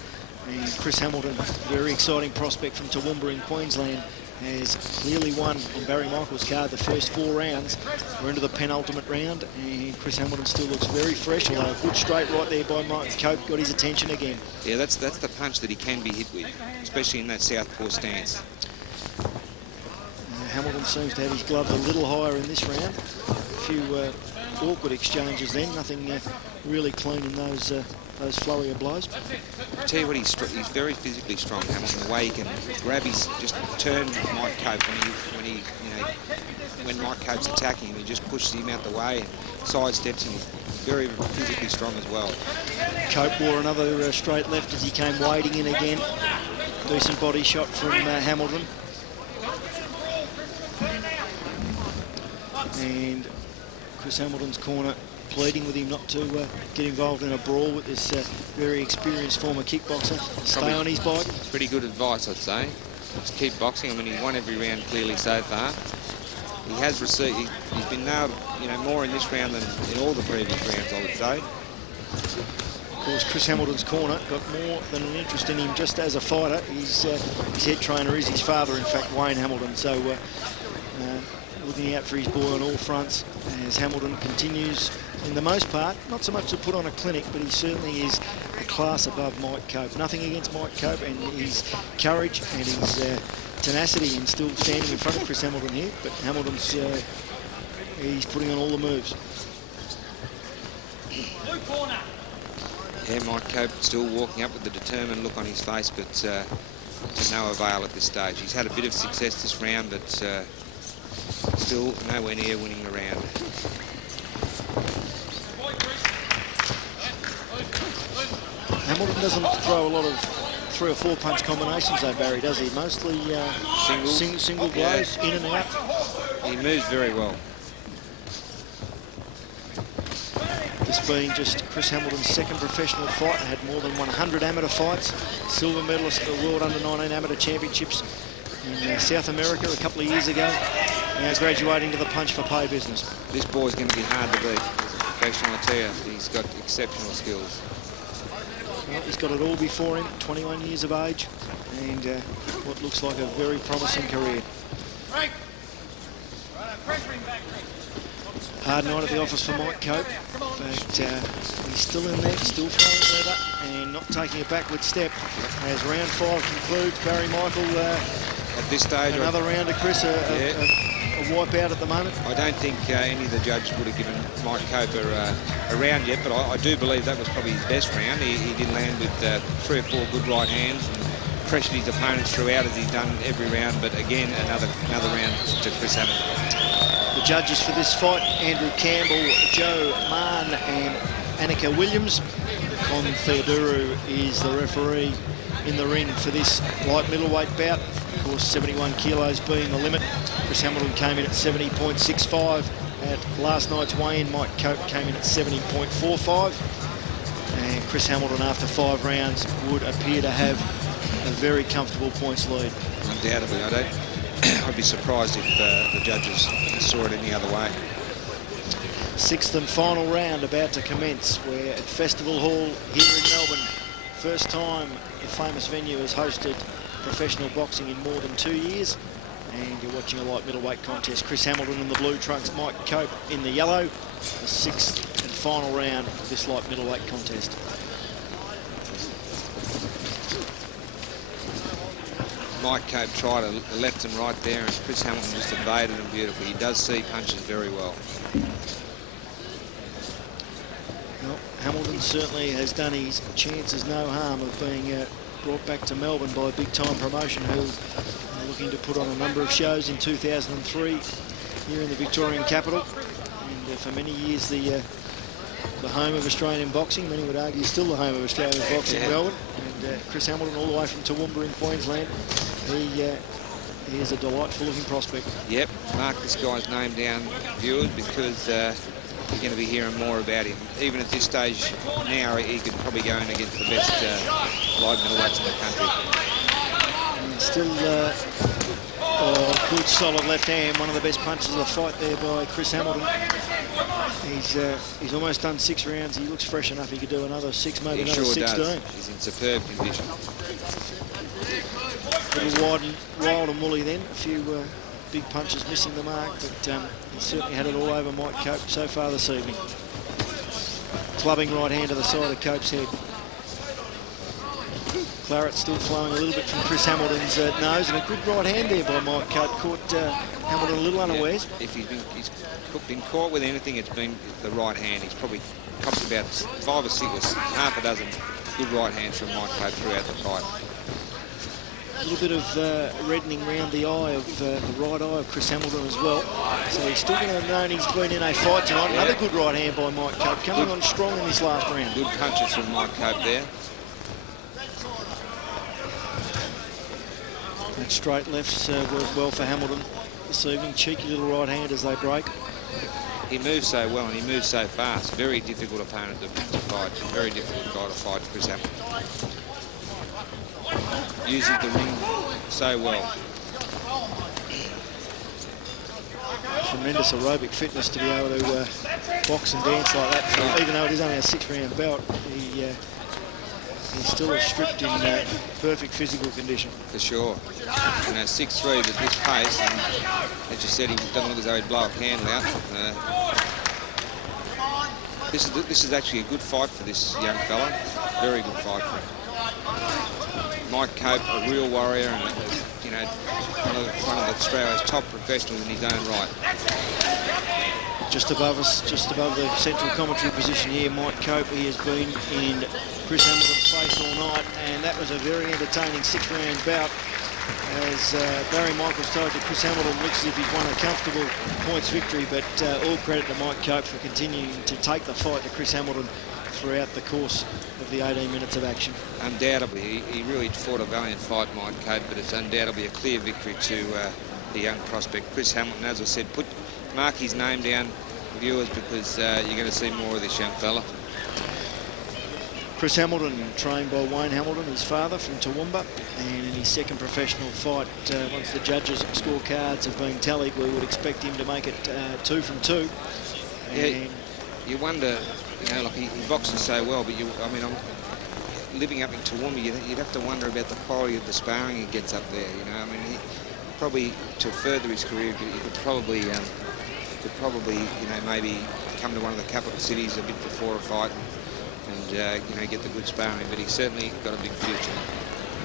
And Chris Hamilton, very exciting prospect from Toowoomba in Queensland, has clearly won on Barry Michael's card the first 4 rounds. We're into the penultimate round, and Chris Hamilton still looks very fresh, although a good straight right there by Mike Cope got his attention again. Yeah, that's the punch that he can be hit with, especially in that southpaw stance. Hamilton seems to have his gloves a little higher in this round. A few awkward exchanges then, nothing really clean in those flowy of blows. I tell you what, he's very physically strong, Hamilton. The way he can grab just turn Mike Cope when Mike Cope's attacking him, he just pushes him out the way and sidesteps him. He's very physically strong as well. Cope wore another straight left as he came wading in again. Decent body shot from Hamilton. And Chris Hamilton's corner pleading with him not to get involved in a brawl with this very experienced former kickboxer. Stay on his bike. Pretty good advice, I'd say. Just keep boxing. I mean, he's won every round clearly so far. He has received. He's been nailed, you know, more in this round than in all the previous rounds, I would say. Of course, Chris Hamilton's corner got more than an interest in him just as a fighter. His head trainer is his father, in fact, Wayne Hamilton. So looking out for his boy on all fronts as Hamilton continues, in the most part, not so much to put on a clinic, but he certainly is a class above Mike Cope. Nothing against Mike Cope and his courage and his tenacity in still standing in front of Chris Hamilton here, but Hamilton's he's putting on all the moves. Yeah, Mike Cope still walking up with the determined look on his face, but to no avail at this stage. He's had a bit of success this round, but still nowhere near winning the round. Hamilton doesn't throw a lot of 3 or 4 punch combinations though, Barry, does he? Mostly single blows, in and out. He moves very well. This being just Chris Hamilton's second professional fight. Had more than 100 amateur fights. Silver medalist at the World Under-19 Amateur Championships in South America a couple of years ago. Now graduating to the punch for pay business. This boy's going to be hard to beat. He's a professional, I tell you. He's got exceptional skills. Well, he's got it all before him, 21 years of age, and what looks like a very promising career. Hard night at the office for Mike Cope, but he's still in there, still throwing leather, and not taking a backward step. As round 5 concludes, Barry Michael, at this stage, another round of Chris, a wipeout at the moment. I don't think any of the judges would have given Mike Cope a round yet, but I do believe that was probably his best round. He did land with 3 or 4 good right hands and pressured his opponents throughout as he's done every round, but again, another round to Chris Hamilton. The judges for this fight, Andrew Campbell, Joe Mann and Annika Williams. Con Theodoro is the referee in the ring for this light middleweight bout. Of course, 71 kilos being the limit. Chris Hamilton came in at 70.65. At last night's weigh-in, Mike Cope came in at 70.45. And Chris Hamilton, after 5 rounds, would appear to have a very comfortable points lead. Undoubtedly, I'd be surprised if the judges saw it any other way. 6th and final round about to commence. We're at Festival Hall here in Melbourne. First time the famous venue has hosted professional boxing in more than 2 years. And you're watching a light middleweight contest. Chris Hamilton in the blue trunks, Mike Cope in the yellow. The 6th and final round of this light middleweight contest. Mike Cope tried a left and right there, and Chris Hamilton just evaded him beautifully. He does see punches very well. Well, Hamilton certainly has done his chances no harm of being brought back to Melbourne by a big-time promotion who are looking to put on a number of shows in 2003 here in the Victorian capital. And for many years, the home of Australian boxing. Many would argue still the home of Australian boxing, Melbourne. And Chris Hamilton, all the way from Toowoomba in Queensland. He is a delightful looking prospect. Yep, mark this guy's name down, viewers, because you're going to be hearing more about him. Even at this stage now, he could probably go in against the best light middleweights in the country. And still good solid left hand, one of the best punches of the fight there by Chris Hamilton. He's almost done 6 rounds. He looks fresh enough. He could do another 6, maybe another 16. Does. He's in superb condition. A little wild and woolly then. A few big punches missing the mark, but he certainly had it all over Mike Cope so far this evening. Clubbing right hand to the side of Cope's head. Claret still flowing a little bit from Chris Hamilton's nose, and a good right hand there by Mike Cope. Caught Hamilton a little unawares. If he's been caught with anything, it's been the right hand. He's probably copped about 5 or 6 or half a dozen good right hands from Mike Cope throughout the fight. A little bit of reddening round the eye of the right eye of Chris Hamilton as well. So he's still going to have known he's been in a fight tonight. Another good right hand by Mike Cope, coming on strong in this last round. Good punches from Mike Cope there. That straight lefts worked well for Hamilton this evening. Cheeky little right hand as they break. He moves so well and he moves so fast. Very difficult opponent to fight. Very difficult guy to fight, Chris Hamilton. Uses the ring so well. Tremendous aerobic fitness to be able to box and dance like that. So even though it is only a 6-round bout, he's still stripped in perfect physical condition. For sure. 6'3" at this pace, and as you said, he doesn't look as though he'd blow a candle out. This is actually a good fight for this young fella. Very good fight for him. Mike Cope, a real warrior, and one of Australia's top professionals in his own right. Just above us, just above the central commentary position here, Mike Cope. He has been in Chris Hamilton's face all night, and that was a very entertaining 6-round bout. As Barry Michaels told you, Chris Hamilton looks as if he's won a comfortable points victory, but all credit to Mike Cope for continuing to take the fight to Chris Hamilton throughout the course of the 18 minutes of action. Undoubtedly, he really fought a valiant fight, Mike Cope, but it's undoubtedly a clear victory to the young prospect, Chris Hamilton. As I said, mark his name down, viewers, because you're going to see more of this young fella. Chris Hamilton, trained by Wayne Hamilton, his father, from Toowoomba, and in his second professional fight, once the judges' scorecards have been tallied, we would expect him to make it 2 from 2. Yeah, you wonder, you know, like he boxes so well, but I mean, living up in Toowoomba, you'd have to wonder about the quality of the sparring he gets up there. You know, I mean, he probably to further his career, he could probably, you know, maybe come to one of the capital cities a bit before a fight. And you know, get the good sparring, but he's certainly got a big future.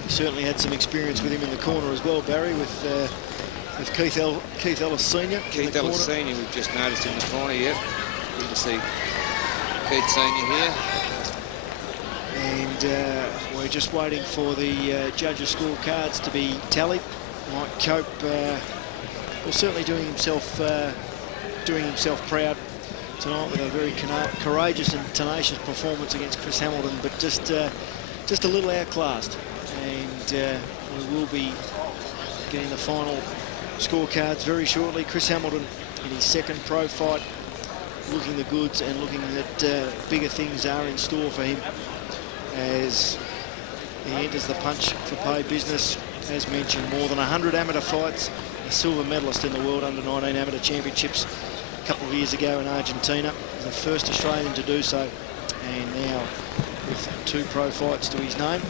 He certainly had some experience with him in the corner as well, Barry, with Keith Ellis Senior. Keith Ellis Senior, we've just noticed in the corner. Yep, good to see Keith Senior here. And we're just waiting for the judges' scorecards to be tallied. Mike Cope was certainly doing himself proud tonight with a very courageous and tenacious performance against Chris Hamilton, but just a little outclassed. And we will be getting the final scorecards very shortly. Chris Hamilton in his second pro fight, looking the goods and looking that bigger things are in store for him as he enters the punch for pay business. As mentioned, more than 100 amateur fights, a silver medalist in the World Under-19 Amateur Championships a couple of years ago in Argentina. He's the first Australian to do so, and now with 2 pro fights to his name,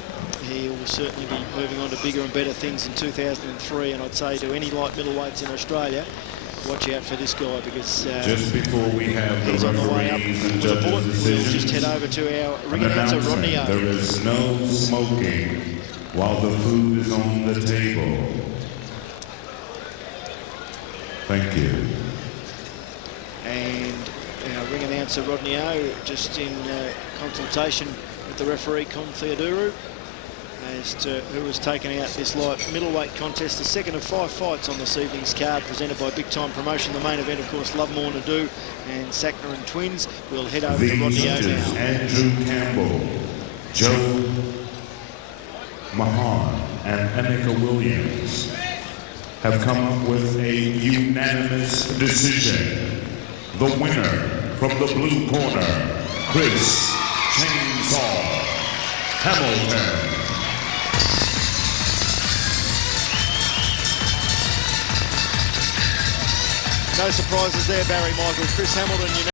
he will certainly be moving on to bigger and better things in 2003. And I'd say to any light middleweights in Australia, watch out for this guy, because just before we have the referees and judges' decisions, we'll just head over to our ring announcer, Rodney O. There is no smoking while the food is on the table. Thank you. And our ring announcer, Rodney O, just in consultation with the referee, Con Theodoro, as to who has taken out this light middleweight contest, the second of 5 fights on this evening's card, presented by Big Time Promotion. The main event, of course, Lovemore, Ndou and Sakrinun twins. We'll head over to Rodney O now. Andrew Campbell, Joe Mahan, and Annika Williams have come up with a unanimous decision. The winner from the blue corner, Chris Chainsaw Hamilton. No surprises there, Barry Michael. Chris Hamilton,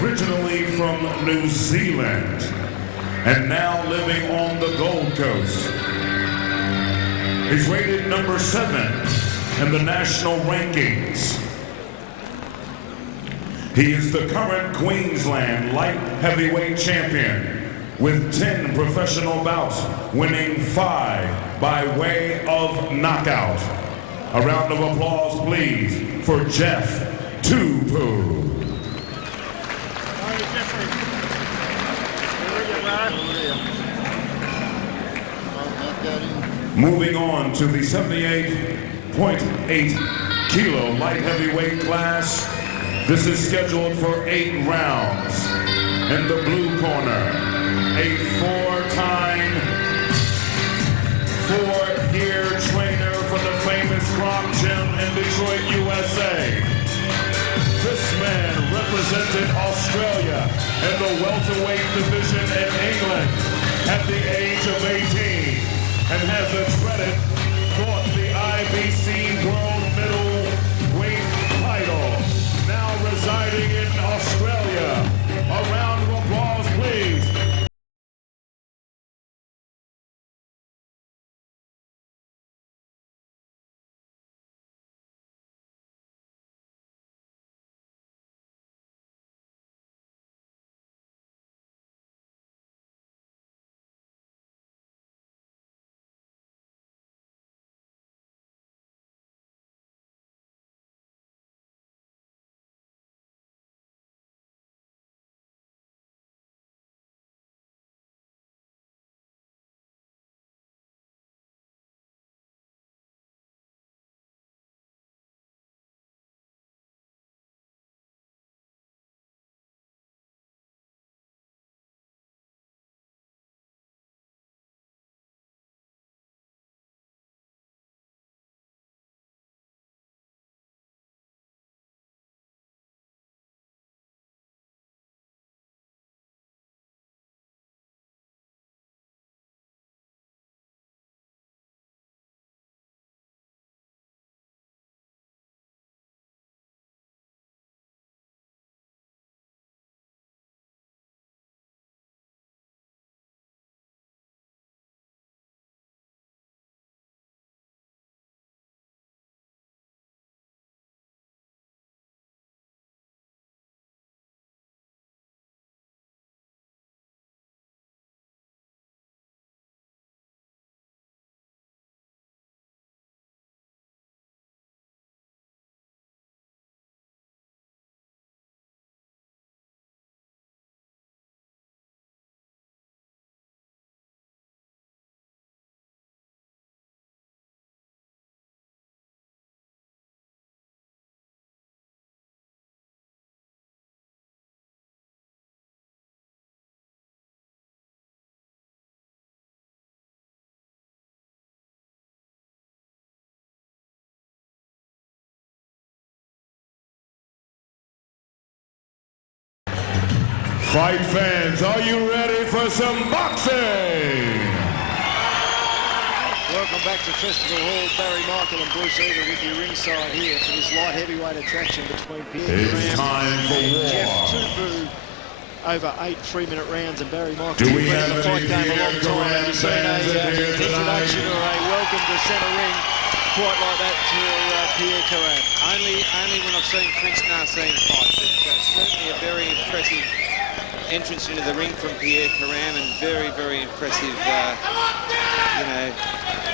originally from New Zealand and now living on the Gold Coast. He's rated number 7 in the national rankings. He is the current Queensland light heavyweight champion with 10 professional bouts, winning 5 by way of knockout. A round of applause, please, for Jeff Tapu. Moving on to the 78.8 kilo light heavyweight class, This is scheduled for 8 rounds. In the blue corner, a 4-time, 4-year trainer from the famous Karam Gym in Detroit, USA. This man represented Australia in the welterweight division in England at the age of 18 and has a credit for the IBC World Middleweight title. Now residing in Australia. A round of applause, please. Fight fans, are you ready for some boxing? Welcome back to Festival Hall. Barry Michael and Bruce Eager with you ringside here for this light heavyweight attraction between Pierre and Jeff Tapu over 8 3-minute rounds, and Barry Michael Do we been have in the fight any game a long time. Have you seen a introduction or a welcome to centre ring quite like that to Pierre Karam? Only when I've seen Prince Nassim fight, but certainly a very impressive entrance into the ring from Pierre Karam, and very, very impressive, you know,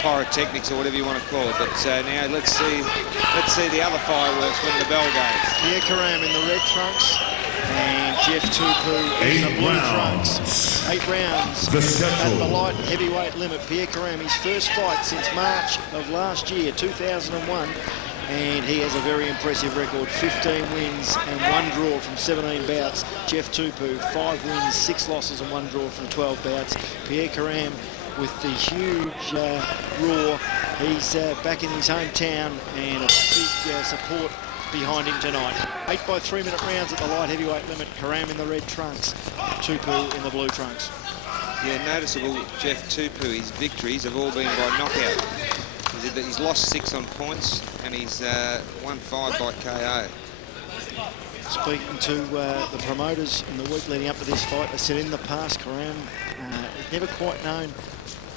pyrotechnics or whatever you want to call it. But now let's see the other fireworks when the bell goes. Pierre Karam in the red trunks and Jeff Tapu in the blue trunks. 8 rounds at the light heavyweight limit. Pierre Karam, his first fight since March of last year, 2001. And he has a very impressive record, 15 wins and 1 draw from 17 bouts. Jeff Tapu, 5 wins, 6 losses and 1 draw from 12 bouts. Pierre Karam with the huge roar. He's back in his hometown, and a big support behind him tonight. 8 by 3-minute rounds at the light heavyweight limit. Karam in the red trunks, Tapu in the blue trunks. Yeah, noticeable, Jeff Tapu, his victories have all been by knockout. He's lost 6 on points, and he's won 5 by KO. Speaking to the promoters in the week leading up to this fight, they said in the past Karam has never quite known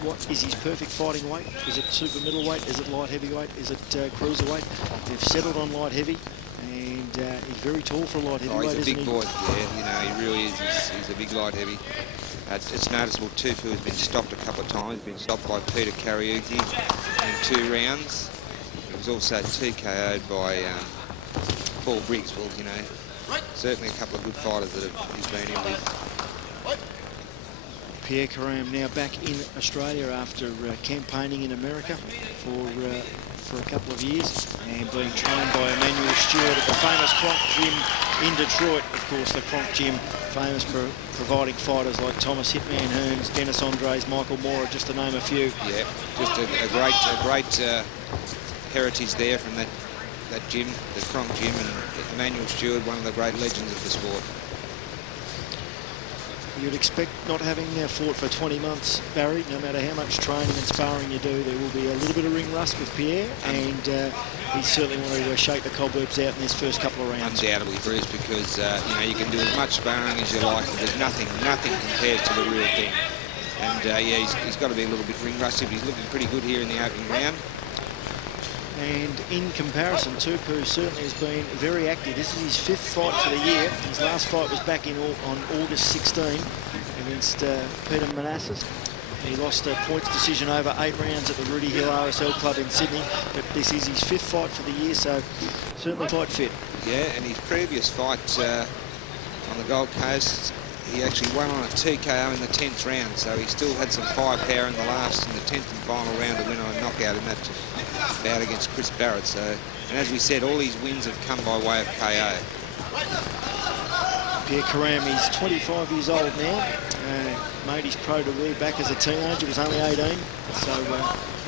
what is his perfect fighting weight. Is it super middleweight? Is it light heavyweight? Is it cruiserweight? They've settled on light heavy, and he's very tall for light heavyweight. Oh, he's a big boy. Yeah, you know, he really is. He's a big light heavy. It's noticeable Tapu has been stopped a couple of times. Been stopped by Peter Kariuki in 2 rounds. He was also TKO'd by Paul Briggs. Well, you know, certainly a couple of good fighters that he's been in with. Pierre Karam now back in Australia after campaigning in America for a couple of years and being trained by Emmanuel Stewart at the famous Kronk Gym in Detroit. Of course, the Kronk Gym, famous for providing fighters like Thomas Hitman Hearns, Dennis Andres, Michael Moore, just to name a few. Yeah, just a great heritage there from that gym, the Kronk Gym, and Emmanuel Stewart, one of the great legends of the sport. You'd expect, not having fought for 20 months, Barry, no matter how much training and sparring you do, there will be a little bit of ring rust with Pierre, and he certainly wanted to shake the cobwebs out in his first couple of rounds. Undoubtedly, Bruce, because you know, you can do as much sparring as you like, but there's nothing compares to the real thing. And yeah, he's got to be a little bit ring rusty, but he's looking pretty good here in the opening round. And in comparison, Tapu certainly has been very active. This is his 5th fight for the year. His last fight was back on August 16 against Peter Manassas. He lost a points decision over 8 rounds at the Rudy Hill RSL Club in Sydney. But this is his 5th fight for the year, so certainly fight fit. Yeah, and his previous fight on the Gold Coast, he actually won on a TKO in the 10th round, so he still had some firepower in the 10th and final round to win on a knockout in that bout against Chris Barrett. So, and as we said, all these wins have come by way of KO. Pierre Karam, he's 25 years old now. Made his pro debut back as a teenager, was only 18. So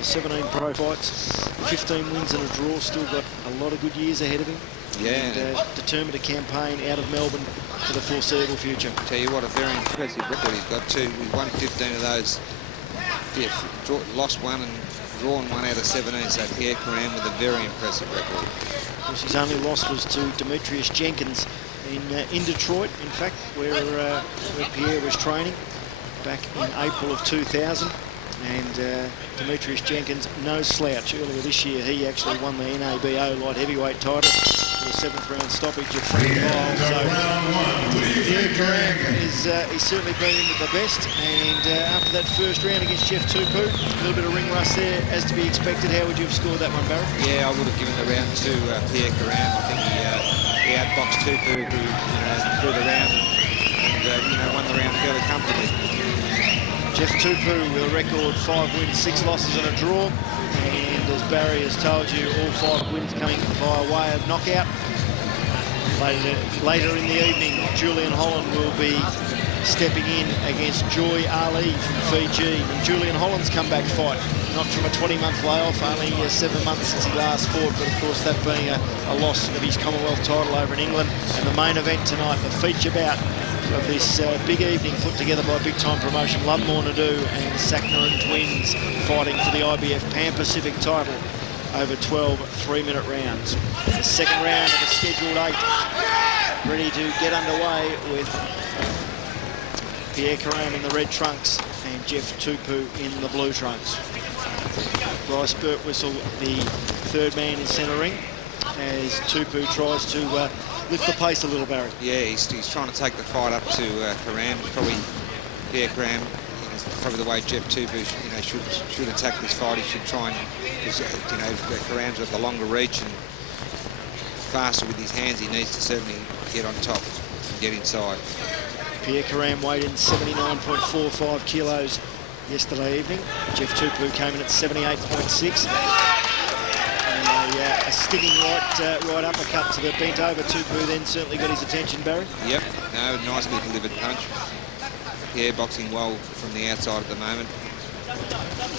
17 pro fights, 15 wins and a draw, still got a lot of good years ahead of him. Yeah. And determined to campaign out of Melbourne for the foreseeable future. Tell you what, a very impressive record he's got too. He's won 15 of those. Yeah, lost one and drawn one out of 17, so Pierre Karam with a very impressive record. Of course, his only loss was to Demetrius Jenkins in Detroit, in fact, where Pierre was training back in April of 2000. And Demetrius Jenkins, no slouch. Earlier this year, he actually won the NABO light heavyweight title with a 7th round stoppage of Frank Lyle. So Pierre Karam he's certainly been the best. And after that first round against Jeff Tapu, a little bit of ring rust there, as to be expected. How would you have scored that one, Barry? Yeah, I would have given the round to Pierre Karam. I think he outboxed Tapu through the round and won the round fairly comfortably. Jeff Tapu with a record 5 wins, 6 losses and a draw. And as Barry has told you, all 5 wins coming by way of knockout. Later in the evening, Julian Holland will be stepping in against Joy Ali from Fiji. And Julian Holland's comeback fight, not from a 20-month layoff, only 7 months since he last fought, but of course that being a loss of his Commonwealth title over in England. And the main event tonight, the feature bout of this big evening put together by Big Time Promotion, Lovemore Ndou and Sakrinun twins fighting for the IBF Pan Pacific title over 12 3-minute rounds. The second round of the scheduled 8 ready to get underway with Pierre Karam in the red trunks and Jeff Tapu in the blue trunks. Bryce Birtwhistle, the 3rd man in centre ring, as Tapu tries to lift the pace a little, Barry. Yeah, he's trying to take the fight up to Karam. Probably Pierre Karam, probably the way Jeff Tapu should attack this fight. He should try and, Karam's got the longer reach and faster with his hands. He needs to certainly get on top and get inside. Pierre Karam weighed in 79.45 kilos yesterday evening. Jeff Tapu came in at 78.6. A stinging right uppercut to the bent over Tapu then certainly got his attention, Barry. Yep, no, nicely delivered punch. Pierre boxing well from the outside at the moment.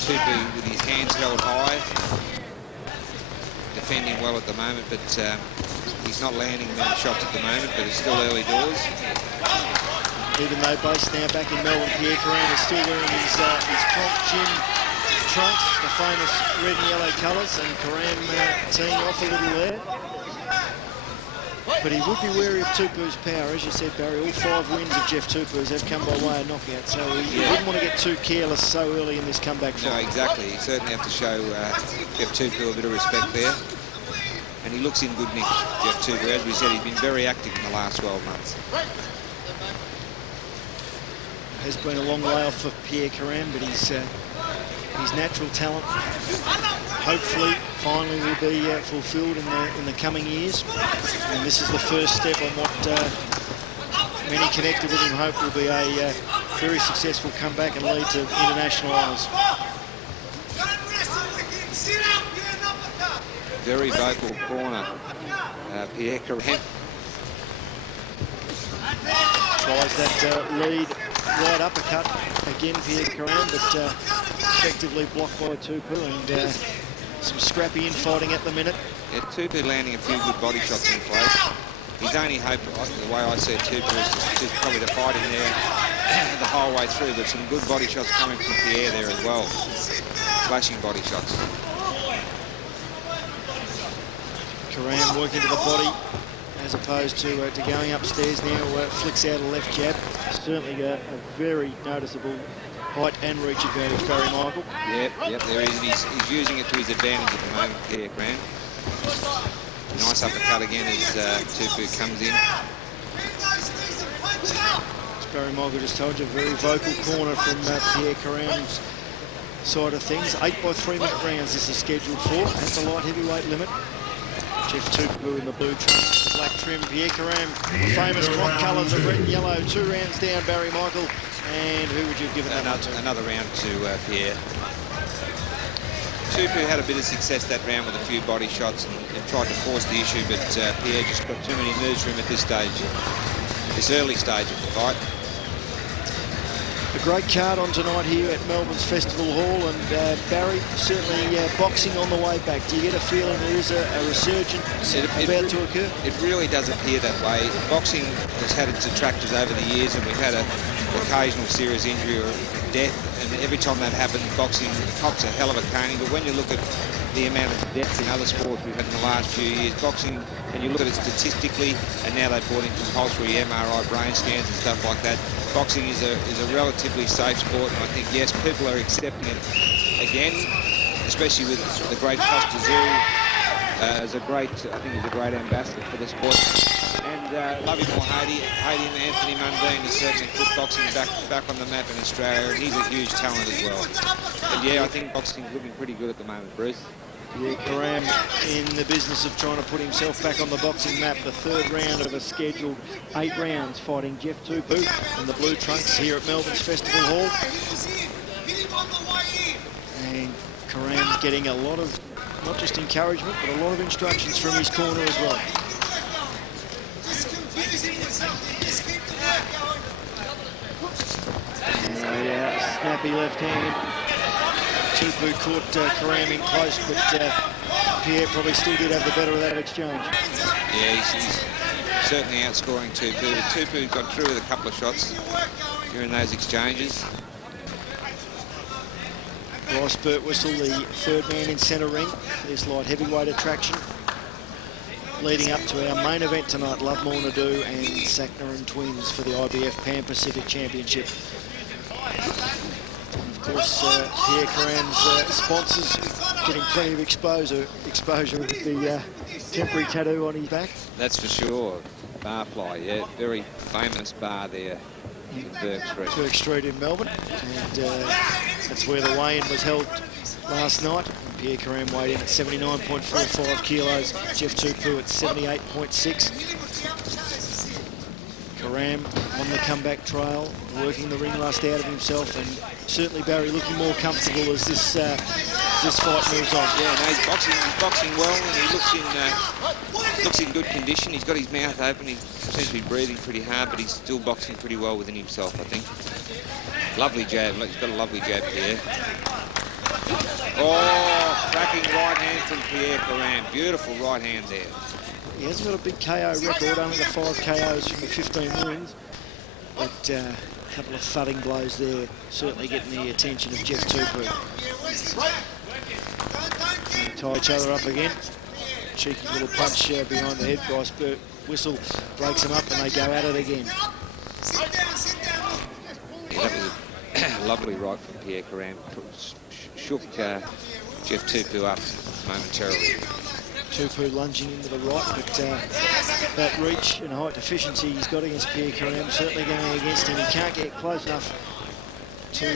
Tapu with his hands held high, defending well at the moment, but he's not landing many shots at the moment, but it's still early doors. Even though based now back in Melbourne, Pierre Karam is still wearing his Kronk Gym trunks, the famous red and yellow colours, and Karam teeing off a little there. But he would be wary of Tapu's power. As you said, Barry, all 5 wins of Jeff Tapu's have come by way of knockout, so he wouldn't want to get too careless so early in this comeback fight. No, exactly. You certainly have to show Jeff Tapu a bit of respect there. And he looks in good nick, Jeff Tapu. As we said, he's been very active in the last 12 months. Has been a long layoff for Pierre Karam, but his natural talent hopefully finally will be fulfilled in the coming years. And this is the first step on what many connected with him hope will be a very successful comeback and lead to international honours. Very vocal corner Pierre Karam. Tries that lead right uppercut again, Pierre Karam, but effectively blocked by Tapu, and some scrappy infighting at the minute. Yeah, Tapu landing a few good body shots in place. His only hope, the way I see it, Tapu, is just probably to fight in there the whole way through, but some good body shots coming from Pierre there as well. Flashing body shots. Karam working to the body as opposed to going upstairs now. Flicks out a left jab. Certainly a very noticeable height and reach advantage, Barry Michael. Yep, there is. He's using it to his advantage at the moment, Pierre Karam. Nice uppercut again as Tapu comes in. As Barry Michael just told you, a very vocal corner from Pierre Karam's side of things. 8 by 3-minute rounds this is scheduled for at the light heavyweight limit. Jeff Tapu in the blue trunks, black trim. Pierre Karam, famous crop colours of red and yellow. 2 rounds down, Barry Michael. And who would you have given that one to? Another round to Pierre. Tapu had a bit of success that round with a few body shots and tried to force the issue, but Pierre just got too many moves for him at this stage, this early stage of the fight. A great card on tonight here at Melbourne's Festival Hall, and Barry, certainly boxing on the way back. Do you get a feeling there is a resurgence about to occur? It really does appear that way. Boxing has had its detractors over the years, and we've had an occasional serious injury or death, and every time that happens, boxing cops a hell of a caning. But when you look at the amount of deaths in other sports we've had in the last few years, boxing, and you look at it statistically, and now they've brought in compulsory MRI brain scans and stuff like that, boxing is a relatively safe sport, and I think, yes, people are accepting it again, especially with the great Costa as a great, I think he's a great ambassador for the sport. And Lovemore, Haiti and Anthony Mundine has certainly put boxing back on the map in Australia, and he's a huge talent as well. And yeah, I think boxing's looking pretty good at the moment, Bruce. Yeah, Karam in the business of trying to put himself back on the boxing map. The 3rd round of a scheduled 8 rounds, fighting Jeff Tapu in the blue trunks here at Melbourne's Festival Hall. And Karam getting a lot of, not just encouragement, but a lot of instructions from his corner as well. Snappy left hand. Tapu caught Karam in close, but Pierre probably still did have the better of that exchange. Yeah, he's certainly outscoring Tapu. Tapu got through with a couple of shots during those exchanges. Bryce Birtwistle, the 3rd man in centre ring for this light heavyweight attraction. Leading up to our main event tonight, Lovemore, Ndou and Sakrinun twins for the IBF Pan Pacific Championship. Of course, Pierre Karam's sponsors getting plenty of exposure with the temporary tattoo on his back. That's for sure. Barfly, yeah, very famous bar there in Burke Street in Melbourne, and that's where the weigh-in was held last night. And Pierre Karam weighed in at 79.45 kilos, Jeff Tapu at 78.6. Karam on the comeback trail, working the ring rust out of himself, and certainly Barry looking more comfortable as this fight moves on. Yeah, no, he's boxing well, and he looks in good condition. He's got his mouth open. He seems to be breathing pretty hard, but he's still boxing pretty well within himself, I think. Lovely jab. He's got a lovely jab here. Oh, cracking right hand from Pierre Karam. Beautiful right hand there. He hasn't got a big KO record, only the 5 KOs from the 15 wins, but a couple of thudding blows there, certainly getting the attention of Jeff Tapu. Tie each other up again. Cheeky little punch behind the head. Bryce Birtwistle breaks him up, and they go at it again. Yeah, that was a lovely right from Pierre Karam. Shook Jeff Tapu up momentarily. Tapu lunging into the right, but that reach and height deficiency he's got against Pierre Karam certainly going against him. He can't get close enough to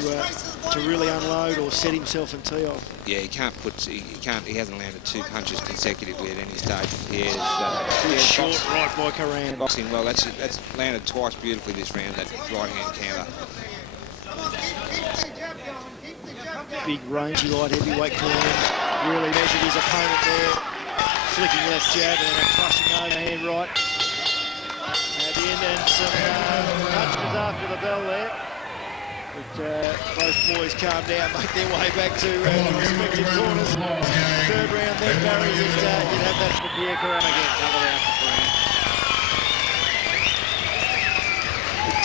really unload or set himself and tee off. Yeah, he hasn't landed 2 punches consecutively at any stage. Pierre's short right by Karam. Boxing well. That's landed twice beautifully this round. That right hand counter. Big rangy light heavyweight corner. Really measured his opponent there. Flicking left jab and then a crushing overhand tonight. At the end, and some punches after the bell there. But both boys calm down, make their way back to their respective corners. Third round then, Barry, you'd have that for Pierre Karam again. Another round for Karam.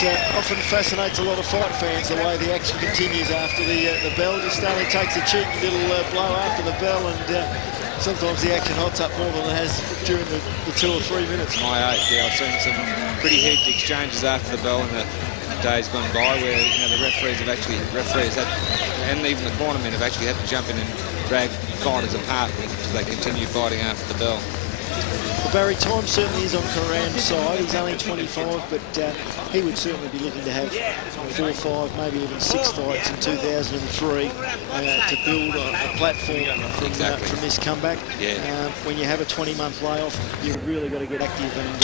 It often fascinates a lot of fight fans the way the action continues after the bell. Just only takes a cheeky little blow after the bell, and sometimes the action hots up more than it has during the 2 or 3 minutes. My age, yeah, I've seen some pretty heated exchanges after the bell in the days gone by where the referees had, and even the cornermen have actually had to jump in and drag fighters apart as they continue fighting after the bell. Well, Barry, time certainly is on Karam's side. He's only 25, but he would certainly be looking to have 4, 5, maybe even 6 fights in 2003 to build a platform from this comeback. Yeah. When you have a 20-month layoff, you've really got to get active, and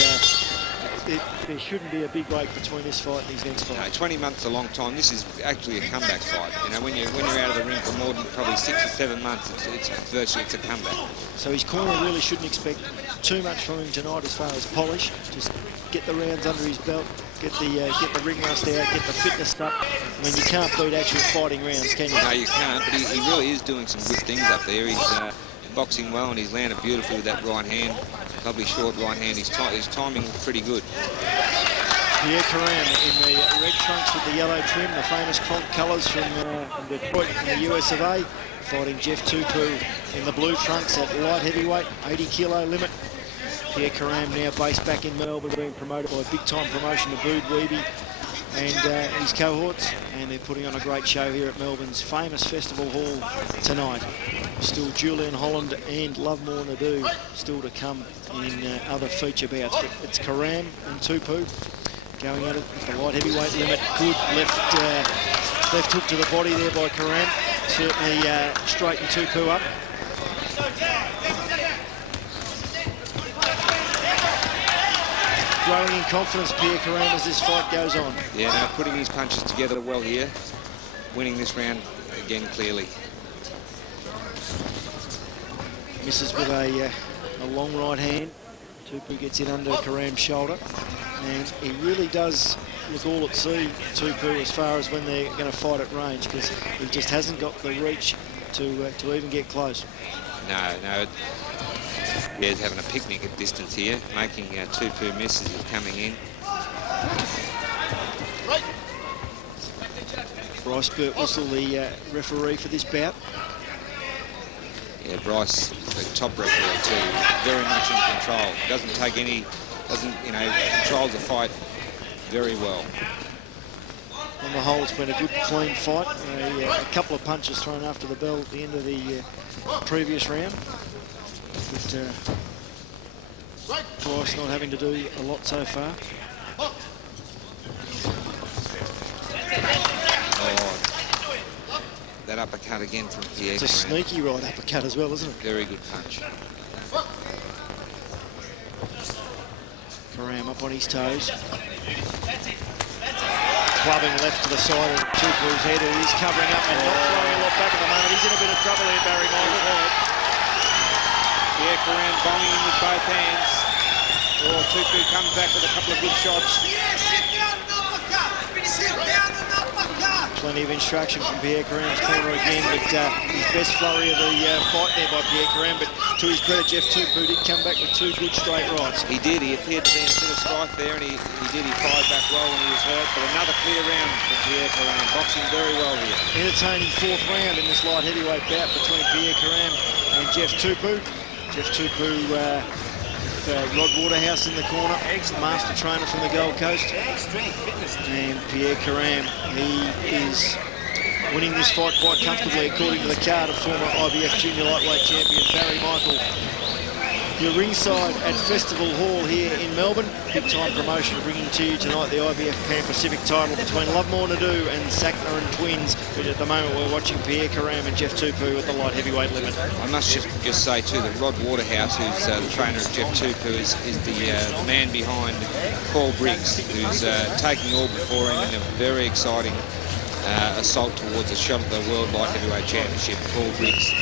there shouldn't be a big break between this fight and his next fight. No, 20 months is a long time. This is actually a comeback fight. When you're out of the ring for more than probably 6 or 7 months, it's virtually a comeback. So his corner really shouldn't expect too much from him tonight as far as polish. Just get the rounds under his belt, get the ring rust out, get the fitness up. I mean, you can't beat actual fighting rounds, can you? No, you can't. But he really is doing some good things up there. He's boxing well, and he's landed beautifully with that right hand. Lovely short right hand. His timing is pretty good. Pierre Karam in the red trunks with the yellow trim, the famous colours from Detroit in the US of A, fighting Jeff Tapu in the blue trunks at light heavyweight, 80-kilo limit. Pierre Karam now based back in Melbourne, being promoted by a big-time promotion to Bood Weeby and his cohorts, and they're putting on a great show here at Melbourne's famous festival hall tonight. Still Julian, Holland and Lovemore, Ndou still to come in other feature bouts, but it's Karam and Tapu going at it at the light heavyweight limit. Good left hook to the body there by Karam, certainly straightened Tapu up. Growing in confidence, Pierre Karam, as this fight goes on. Yeah, now putting his punches together well here, winning this round again clearly. Misses with a long right hand. Tapu gets it under Karam's shoulder, and he really does look all at sea, Tapu, as far as when they're going to fight at range, because he just hasn't got the reach to even get close. No. Pierre's having a picnic at distance here, making Tapu miss as he's coming in. Bryce Birtwhistle, the referee for this bout. Yeah, Bryce, the top referee too, very much in control. Controls the fight very well. On the whole, it's been a good, clean fight. A couple of punches thrown after the bell at the end of the previous round. But Bryce not having to do a lot so far. That uppercut again from Pierre. It's a sneaky right uppercut as well, isn't it? Very good punch. Karam up on his toes. Clubbing left to the side of Tapu's head, who is covering up and not throwing a lot back at the moment. He's in a bit of trouble here, Barry Michael. Pierre Karam bombing him with both hands. Tapu comes back with a couple of good shots. Plenty of instruction from Pierre Karam's corner again, but his best flurry of the fight there by Pierre Karam. But to his credit, Jeff Tapu did come back with 2 good straight rights. He did. He appeared to be in a bit of strife there, and he fired back well when he was hurt. But another clear round for Pierre Karam, boxing very well here. Entertaining 4th round in this light heavyweight bout between Pierre Karam and Jeff Tapu. Jeff Tapu Rod Waterhouse in the corner, master trainer from the Gold Coast. And Pierre Karam, he is winning this fight quite comfortably, according to the card of former IBF Junior Lightweight champion Barry Michael. You're ringside at Festival Hall here in Melbourne. Big time promotion bringing to you tonight the IBF Pan Pacific title between Lovemore, Ndou and Sakrinun twins. But at the moment we're watching Pierre Karam and Jeff Tapu at the light heavyweight limit. I must just say too that Rod Waterhouse, who's the trainer of Jeff Tapu, is the man behind Paul Briggs, who's taking all before him in a very exciting assault towards a shot at the World Light Heavyweight Championship. Paul Briggs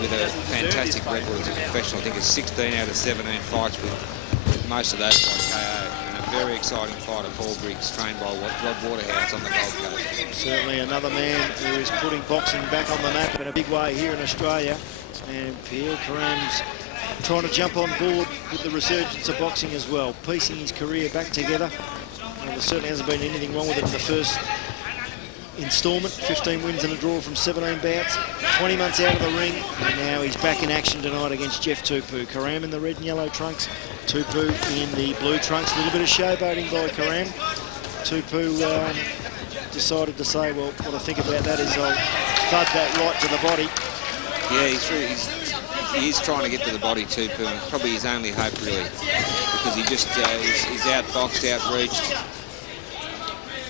with a fantastic record as a professional. I think it's 16 out of 17 fights with most of those by KO. And a very exciting fighter, Paul Briggs, trained by Rod Waterhouse on the Gold Coast. Certainly another man who is putting boxing back on the map in a big way here in Australia. And Pierre Karam's trying to jump on board with the resurgence of boxing as well, piecing his career back together. Well, there certainly hasn't been anything wrong with it in the first instalment. 15 wins and a draw from 17 bouts, 20 months out of the ring, and now he's back in action tonight against Jeff Tapu. Karam in the red and yellow trunks, Tapu in the blue trunks. A little bit of showboating by Karam. Tapu decided to say, well, what I think about that is I'll thud that right to the body. Yeah, he is trying to get to the body too, and probably his only hope really, because he just is outboxed, outreached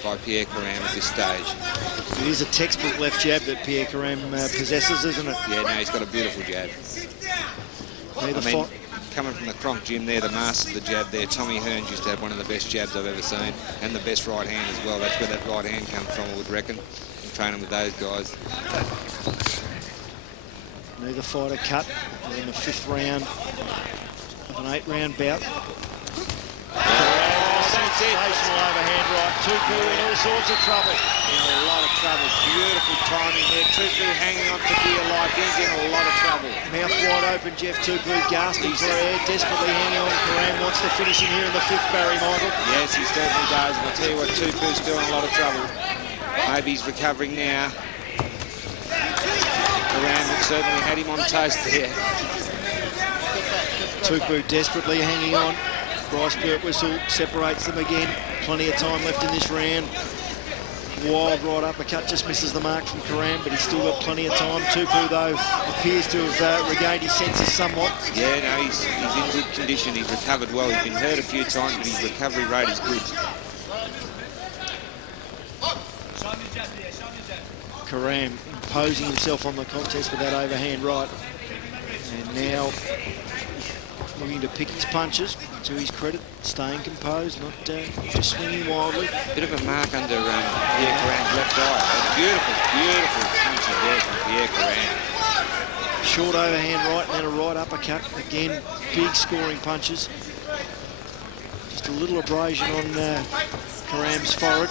by Pierre Karam at this stage. It is a textbook left jab that Pierre Karam possesses, isn't it? Yeah, no, he's got a beautiful jab. Coming from the Cronk gym there, the master of the jab there, Tommy Hearns used to have one of the best jabs I've ever seen, and the best right hand as well. That's where that right hand comes from, I would reckon, and training with those guys. Neither fighter cut. We're in the 5th round of an 8-round bout. Sensational overhand right. Tapu in all sorts of trouble. In a lot of trouble. Beautiful timing there. Tapu hanging on for dear life. He's in a lot of trouble. Mouth wide open, Jeff Tapu gasping for air, desperately hanging on. Karam wants to finish him here in the 5th, Barry Michael. Yes, he certainly does. And I'll tell you what, Tapu's still in a lot of trouble. Maybe he's recovering now. Karam certainly had him on toast there. Tapu desperately hanging on. Bryce Birtwhistle separates them again. Plenty of time left in this round. Wild right uppercut just misses the mark from Karam, but he's still got plenty of time. Tapu, though, appears to have regained his senses somewhat. Yeah, no, he's in good condition. He's recovered well. He's been hurt a few times, but his recovery rate is good. Karam imposing himself on the contest with that overhand right. And now looking to pick his punches. To his credit, staying composed, not just swinging wildly. Bit of a mark under Pierre Karam's left eye. A beautiful, beautiful punch there from Pierre Karam. Short overhand right and then a right uppercut. Again, big scoring punches. Just a little abrasion on Karam's forehead.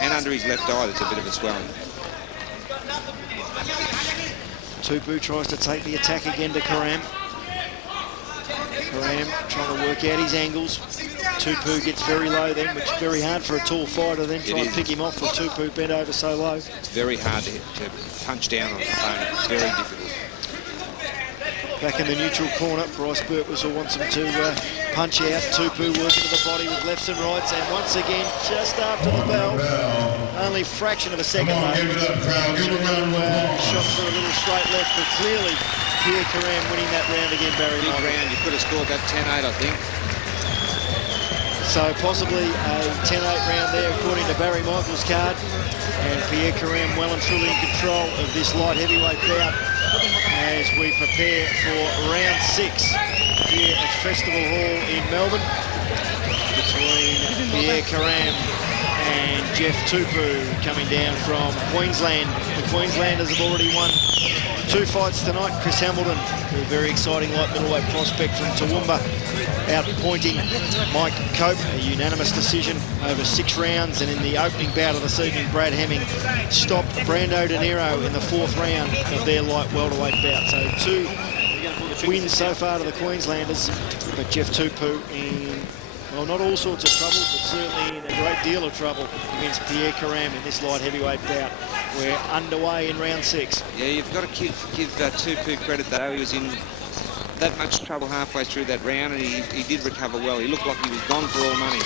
And under his left eye, there's a bit of a swelling. Tapu tries to take the attack again to Karam. Karam trying to work out his angles. Tapu gets very low then, which is very hard for a tall fighter then. Try and pick him off with Tapu bent over so low. It's very hard to punch down on an opponent. It's very difficult. Back in the neutral corner, Bryce Birtwhistle wants him to punch out. Tapu working to the body with lefts and rights, and once again, just after the bell, only a fraction of a second left. Shot through a little straight left, but clearly Pierre Karam winning that round again, Barry. Big round, you could have scored that 10-8, I think. So possibly a 10-8 round there, according to Barry Michael's card. And Pierre Karam well and truly in control of this light heavyweight bout as we prepare for round 6 here at Festival Hall in Melbourne between Pierre Karam and Jeff Tapu, coming down from Queensland. The Queenslanders have already won 2 fights tonight. Chris Hamilton, a very exciting light middleweight prospect from Toowoomba, outpointing Mike Cope, a unanimous decision over 6 rounds. And in the opening bout of this evening, Brad Hemming stopped Brando Niro in the 4th round of their light welterweight bout. So 2 wins so far to the Queenslanders, but Jeff Tapu in, well, not all sorts of trouble, but certainly in a great deal of trouble against Pierre Karam in this light heavyweight bout. We're underway in round 6. Yeah, you've got to give Tapu credit though. He was in that much trouble halfway through that round, and he did recover well. He looked like he was gone for all money.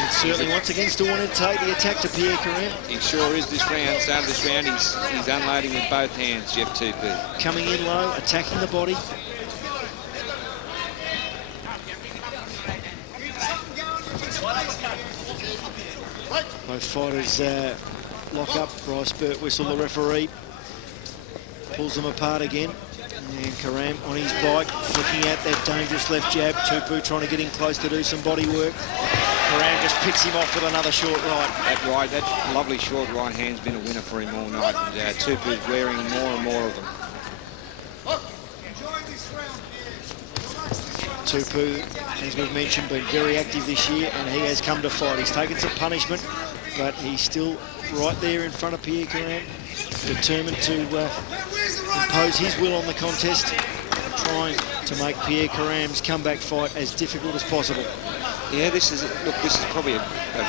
And certainly once again still wanted to take the attack to Pierre Karam. He sure is this round. Start of this round, he's unloading with both hands, Jeff Tapu. Coming in low, attacking the body. Both fighters lock up. Bryce Birtwhistle, the referee, pulls them apart again. And Karam on his bike, flicking out that dangerous left jab. Tapu trying to get in close to do some body work. Karam just picks him off with another short right. That lovely short right hand's been a winner for him all night. And Tapu's wearing more and more of them. Tapu, as we've mentioned, been very active this year, and he has come to fight. He's taken some punishment, but he's still right there in front of Pierre Karam, determined to impose his will on the contest, trying to make Pierre Karam's comeback fight as difficult as possible. Yeah, this is probably a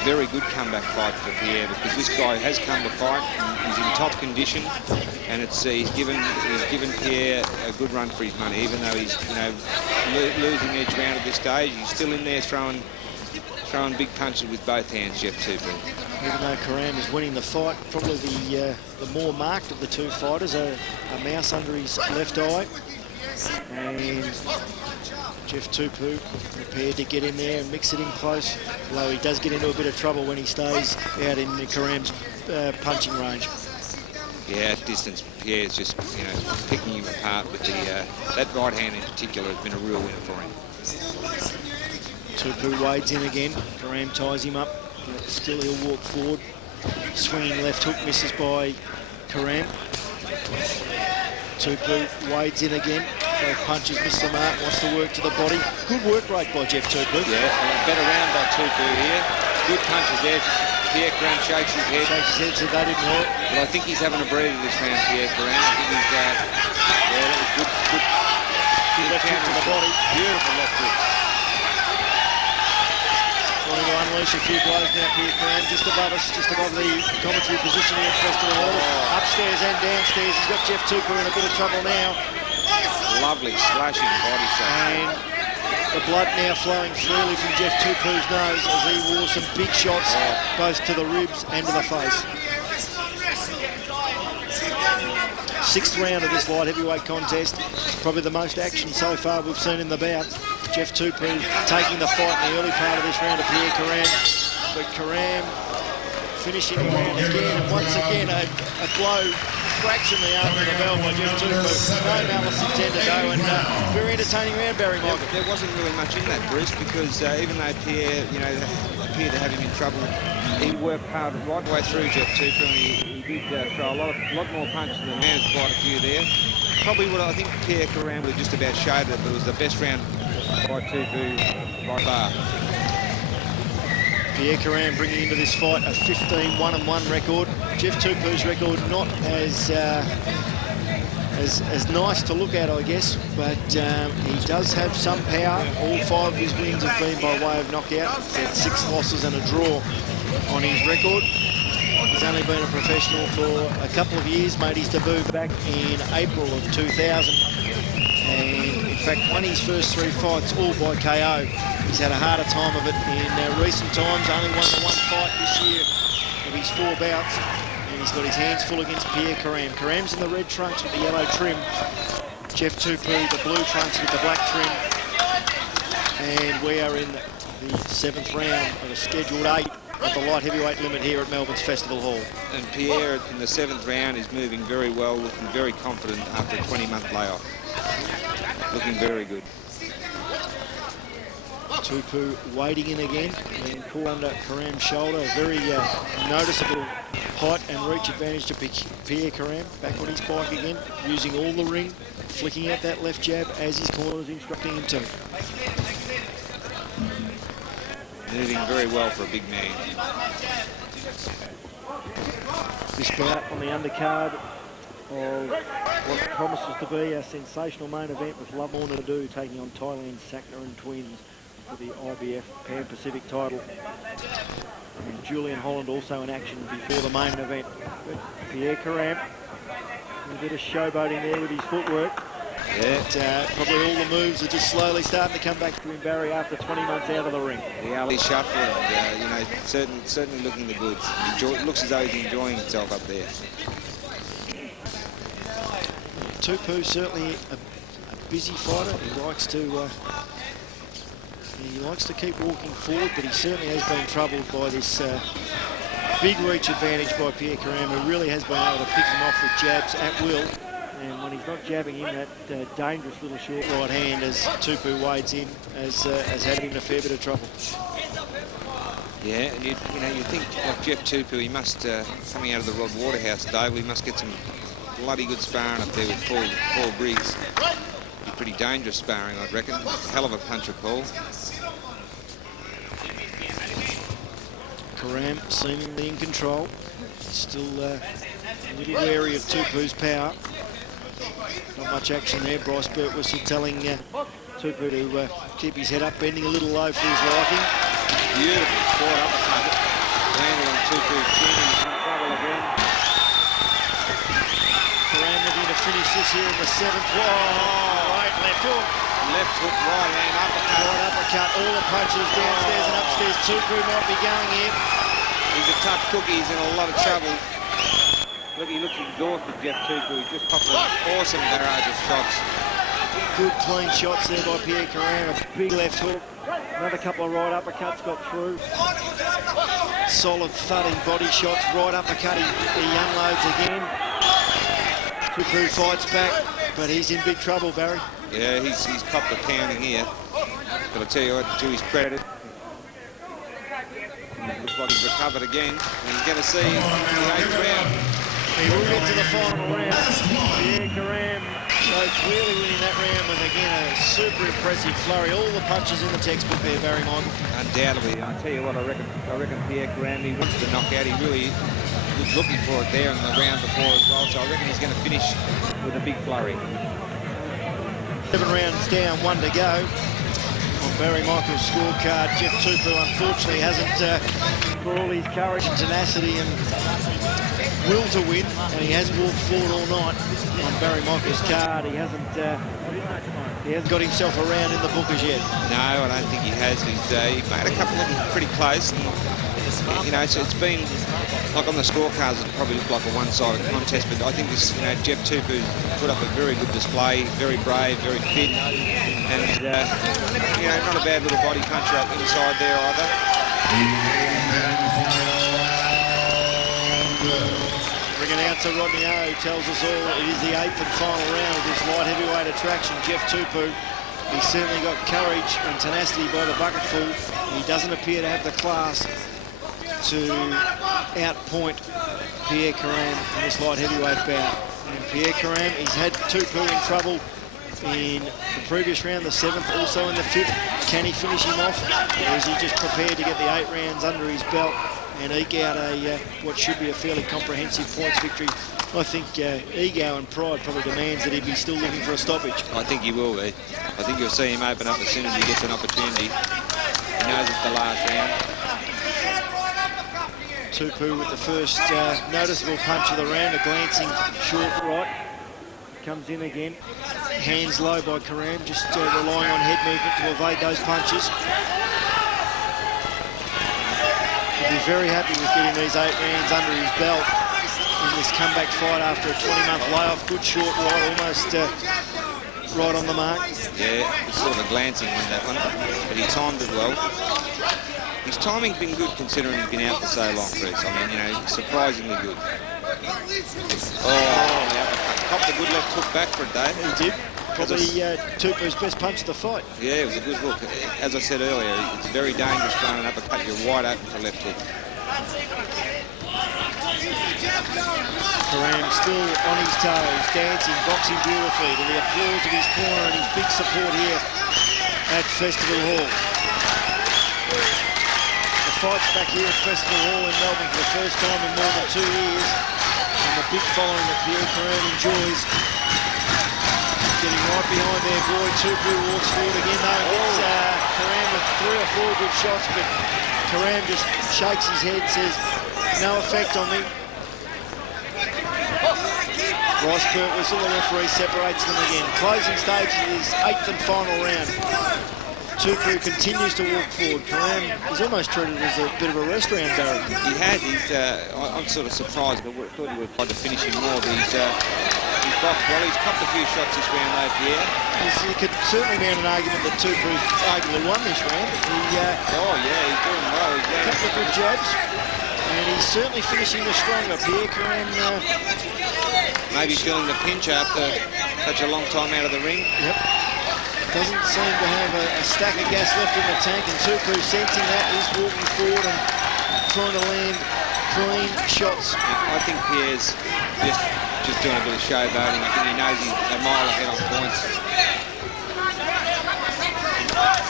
very good comeback fight for Pierre, because this guy has come to fight. He's in top condition, and he's given Pierre a good run for his money. Even though he's losing each round at this stage, he's still in there throwing big punches with both hands, Jeff Tapu. Even though Karam is winning the fight, probably the more marked of the two fighters, a mouse under his left eye. And Jeff Tapu prepared to get in there and mix it in close, although he does get into a bit of trouble when he stays out in Karam's punching range. Yeah, at distance, Pierre's just picking him apart with that right hand in particular has been a real winner for him. Tapu wades in again. Karam ties him up. Still he'll walk forward. Swinging left hook misses by Karam. Tapu wades in again. Both punches miss the mark. Wants to work to the body. Good work rate by Jeff Tapu. Yeah, better round by Tapu here. Good punches there. Pierre Karam shakes his head. Shakes his head, so they didn't hurt. But I think he's having a breather this round, Pierre Karam. I think he's, that was good left hook to the body. Beautiful left hook. Wanting to unleash a few blows now, Pierre Karam, just above us, just above the commentary positioning at Festival Hall. Upstairs and downstairs, he's got Jeff Tapu in a bit of trouble now. Lovely slashing body shot. And the blood now flowing freely from Jeff Tapu's nose as he wore some big shots, both to the ribs and to the face. Sixth round of this light heavyweight contest, probably the most action so far we've seen in the bout. Jeff Tapu taking the fight in the early part of this round of Pierre Karam, but Karam finishing the round again, and once again a blow cracks in the arm of the bell by Jeff Tapu. No malice intended though, and very entertaining round, Barry Michael. There wasn't really much in that, Bruce, because even though Pierre, appeared to have him in trouble, he worked hard right the way through Jeff Tapu, and he did throw a lot more punches than hands, quite a few there. Probably what I think Pierre Karam would have just about showed it, but it was the best round by Tapu by far. Pierre Karam bringing into this fight a 15-1-1 record. Jeff Tapu's record not as nice to look at, I guess, but he does have some power. All 5 of his wins have been by way of knockout. He's had 6 losses and a draw on his record. He's only been a professional for a couple of years, made his debut back in April of 2000. And in fact won his first 3 fights all by KO. He's had a harder time of it in recent times, only won the 1 fight this year of his 4 bouts, and he's got his hands full against Pierre Karam. Karam's in the red trunks with the yellow trim, Jeff Tapu the blue trunks with the black trim, and we are in the 7th round of a scheduled 8 of the light heavyweight limit here at Melbourne's Festival Hall. And Pierre in the 7th round is moving very well, looking very confident after a 20-month layoff. Looking very good. Tapu wading in again and caught under Karam's shoulder. A very noticeable height and reach advantage to Pierre Karam. Back on his bike again, using all the ring, flicking out that left jab as his corner is instructing him to. Moving very well for a big man. This bout on the undercard of what promises to be a sensational main event with Lovemore and Ndou taking on Thailand's Sakrinun twins for the IBF Pan Pacific title. And Julian Holland also in action before the main event. But Pierre Karam, a bit of showboating there with his footwork. Yeah. But, probably all the moves are just slowly starting to come back to him, Barry, after 20 months out of the ring. The alley shuffle, and, certainly looking the goods. Looks as though he's enjoying himself up there. Tapu certainly a busy fighter. He likes to keep walking forward, but he certainly has been troubled by this big reach advantage by Pierre Karam, who really has been able to pick him off with jabs at will. And when he's not jabbing him, that dangerous little short right hand as Tapu wades in has had him in a fair bit of trouble. Yeah, and you think like Jeff Tapu, he must, coming out of the Rod Waterhouse, Dave, we must get some bloody good sparring up there with Paul Briggs. Be pretty dangerous sparring, I'd reckon. Hell of a puncher, Paul. Karam seemingly in control. Still a little wary of Tupu's power. Not much action there. Bryce Birtwhistle telling Tapu to keep his head up, bending a little low for his liking. Beautiful squat uppercut. Landed on Tupu's chin. He's in trouble again. Karam looking to finish this here in the 7th. Whoa! Right left hook. Left hook, right hand uppercut. Right uppercut. All the punches downstairs and upstairs. Tapu might be going here. He's a tough cookie. He's in a lot of trouble. Look, he looks exhausted, Jeff Tapu. He just popped an awesome barrage of shots. Good clean shots there by Pierre Karam. A big left hook. Another couple of right uppercuts got through. Solid thudding body shots. Right uppercut. He unloads again. Tapu fights back, but he's in big trouble, Barry. Yeah, he's popped a pounding here. But I tell you what, to his credit, looks like he's recovered again. And he's going to see the 8th round. He will get to the final round. Pierre Karam goes clearly winning that round with, again, a super impressive flurry. All the punches in the textbook there, Barry Michael. Undoubtedly. I tell you what, I reckon Pierre Karam, he wants the knockout. He really was looking for it there in the round before as well. So I reckon he's going to finish with a big flurry. 7 rounds down, 1 to go. On Barry Michael's scorecard, Jeff Tapu unfortunately hasn't, for all his courage and tenacity and will to win, and he has walked forward all night on Barry Michael's card. He hasn't got himself around in the book as yet. No, I don't think he has. He made a couple of them pretty close. And, you know, so it's been, like on the scorecards, it probably looked like a one-sided contest, but I think this, Jeff Tapu put up a very good display, very brave, very fit, and, not a bad little body puncher up inside there either. Ring announcer Rodney O tells us all that it is the 8th and final round of this light heavyweight attraction. Jeff Tapu, he's certainly got courage and tenacity by the bucketful. He doesn't appear to have the class to outpoint Pierre Karam in this light heavyweight bout. And Pierre Karam, he's had Tapu in trouble in the previous round, the 7th, also in the 5th. Can he finish him off, or is he just prepared to get the 8 rounds under his belt and eke out what should be a fairly comprehensive points victory? I think ego and pride probably demands that he be still looking for a stoppage. I think he will be. I think you'll see him open up as soon as he gets an opportunity. He knows it's the last round. Tapu with the first noticeable punch of the round, a glancing short right. Comes in again. Hands low by Karam, just relying on head movement to evade those punches. He'll be very happy with getting these 8 rounds under his belt in this comeback fight after a 20-month layoff. Good short right, almost right on the mark. Yeah, it's sort of a glancing one, that one, but he timed it well. His timing's been good considering he's been out for so long, Chris. I mean, surprisingly good. Oh, yeah. Popped a good left hook back for it, Dave. He did. Probably Tapu's best punch of the fight. Yeah, it was a good hook. As I said earlier, it's very dangerous throwing an uppercut. You're wide open for left hook. Karam still on his toes, dancing, boxing beautifully to the applause of his corner and his big support here at Festival Hall. The fight's back here at Festival Hall in Melbourne for the first time in more than 2 years. And the big following that Pierre Karam enjoys. Getting right behind their boy. Tapu walks forward again though. Hits Karam with 3 or 4 good shots, but Karam just shakes his head, says, no effect on me. Bryce Birtwhistle, the referee, separates them again. Closing stage of this 8th and final round. Tapu continues to walk forward. Karam is almost treated as a bit of a rest round, Barry. He has. I'm sort of surprised, but I thought he would have tried to finish him more. But he's boxed well. He's copped a few shots this round, though, Pierre. You could certainly mount an argument that Tapu arguably won this round. Oh, yeah, he's doing well. He's a couple of good jabs. And he's certainly finishing the stronger. Pierre Karam maybe feeling the pinch after such a long time out of the ring. Yep. Doesn't seem to have a stack of gas left in the tank, and Tapu, sensing that, is walking forward and trying to land clean shots. I think Pierre's just doing a bit of showboating. I think he knows he's a mile ahead on points.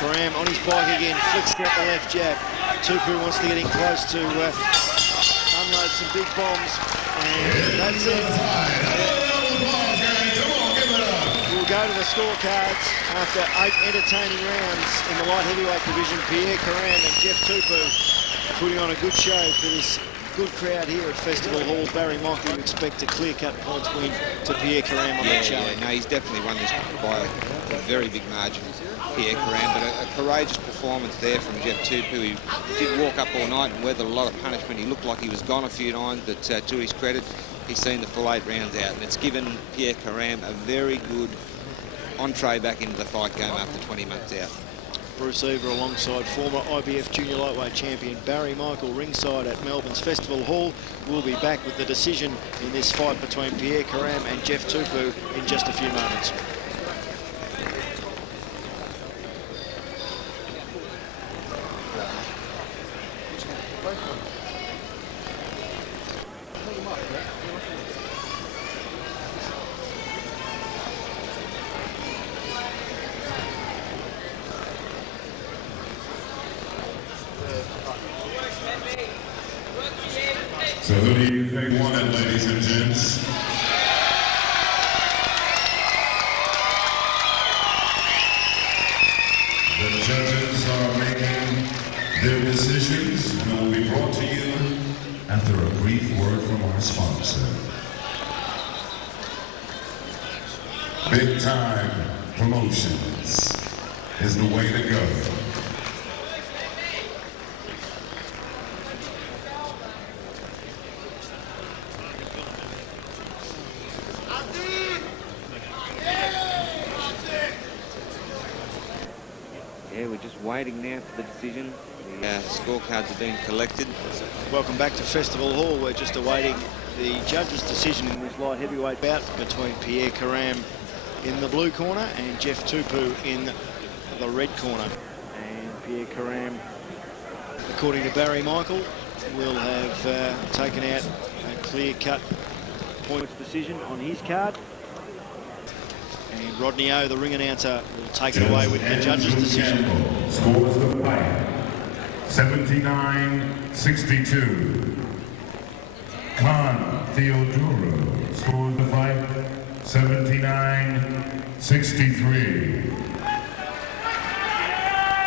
Karam on his bike again, flicks at the left jab. Tapu wants to get in close to unload some big bombs, and that's it. We'll go to the scorecards after 8 entertaining rounds in the light heavyweight division. Pierre, Karam and Jeff Tapu putting on a good show for this good crowd here at Festival Hall. Barry Michael would expect a clear-cut points win to Pierre Karam on that show. No, he's definitely won this by a very big margin, Pierre Karam, but a courageous performance there from Jeff Tapu. He did walk up all night and weathered a lot of punishment. He looked like he was gone a few times, but to his credit, he's seen the full 8 rounds out, and it's given Pierre Karam a very good entree back into the fight game after 20 months out. Bruce Eva alongside former IBF Junior Lightweight champion Barry Michael ringside at Melbourne's Festival Hall. We'll be back with the decision in this fight between Pierre Karam and Jeff Tapu in just a few moments. So who do you think won it, ladies and gents? The judges are making their decisions, and will be brought to you after a brief word from our sponsor. Big Time Promotions is the way to go. We're just waiting now for the decision. The scorecards have been collected. Welcome back to Festival Hall. We're just awaiting the judge's decision in this light heavyweight bout between Pierre Karam in the blue corner and Jeff Tapu in the red corner. And Pierre Karam, according to Barry Michael, will have taken out a clear-cut points decision on his card. And Rodney O, the ring announcer, will take it away with the judge's decision. Scores the fight 79-62. Khan Theodoro scores the fight 79-63.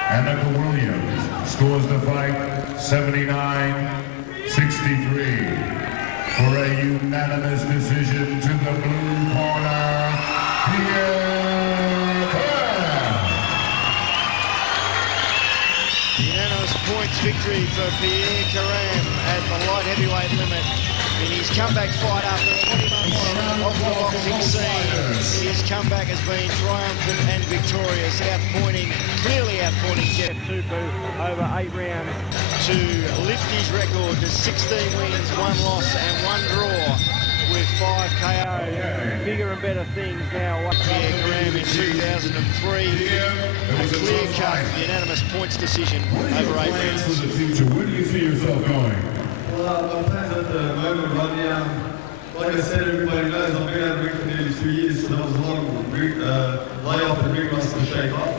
Annika Williams scores the fight 79-63. For a unanimous decision to the blue corner, Unanimous points victory for Pierre Karam at the light heavyweight limit in his comeback fight after 20 months off the boxing scene. His comeback has been triumphant and victorious, clearly outpointing Jeff Tapu over 8 rounds to lift his record to 16 wins, 1 loss and 1 draw. With 5 KOs, bigger and better things now. Pierre Karam in 2003, a clear-cut, unanimous points decision over 8 rounds. For the future, where do you see yourself going? Well, my plans at the moment, Rodney, like I said, everybody knows I've been out of the ring for nearly 2 years, so that was a long layoff and ring rust to shake off.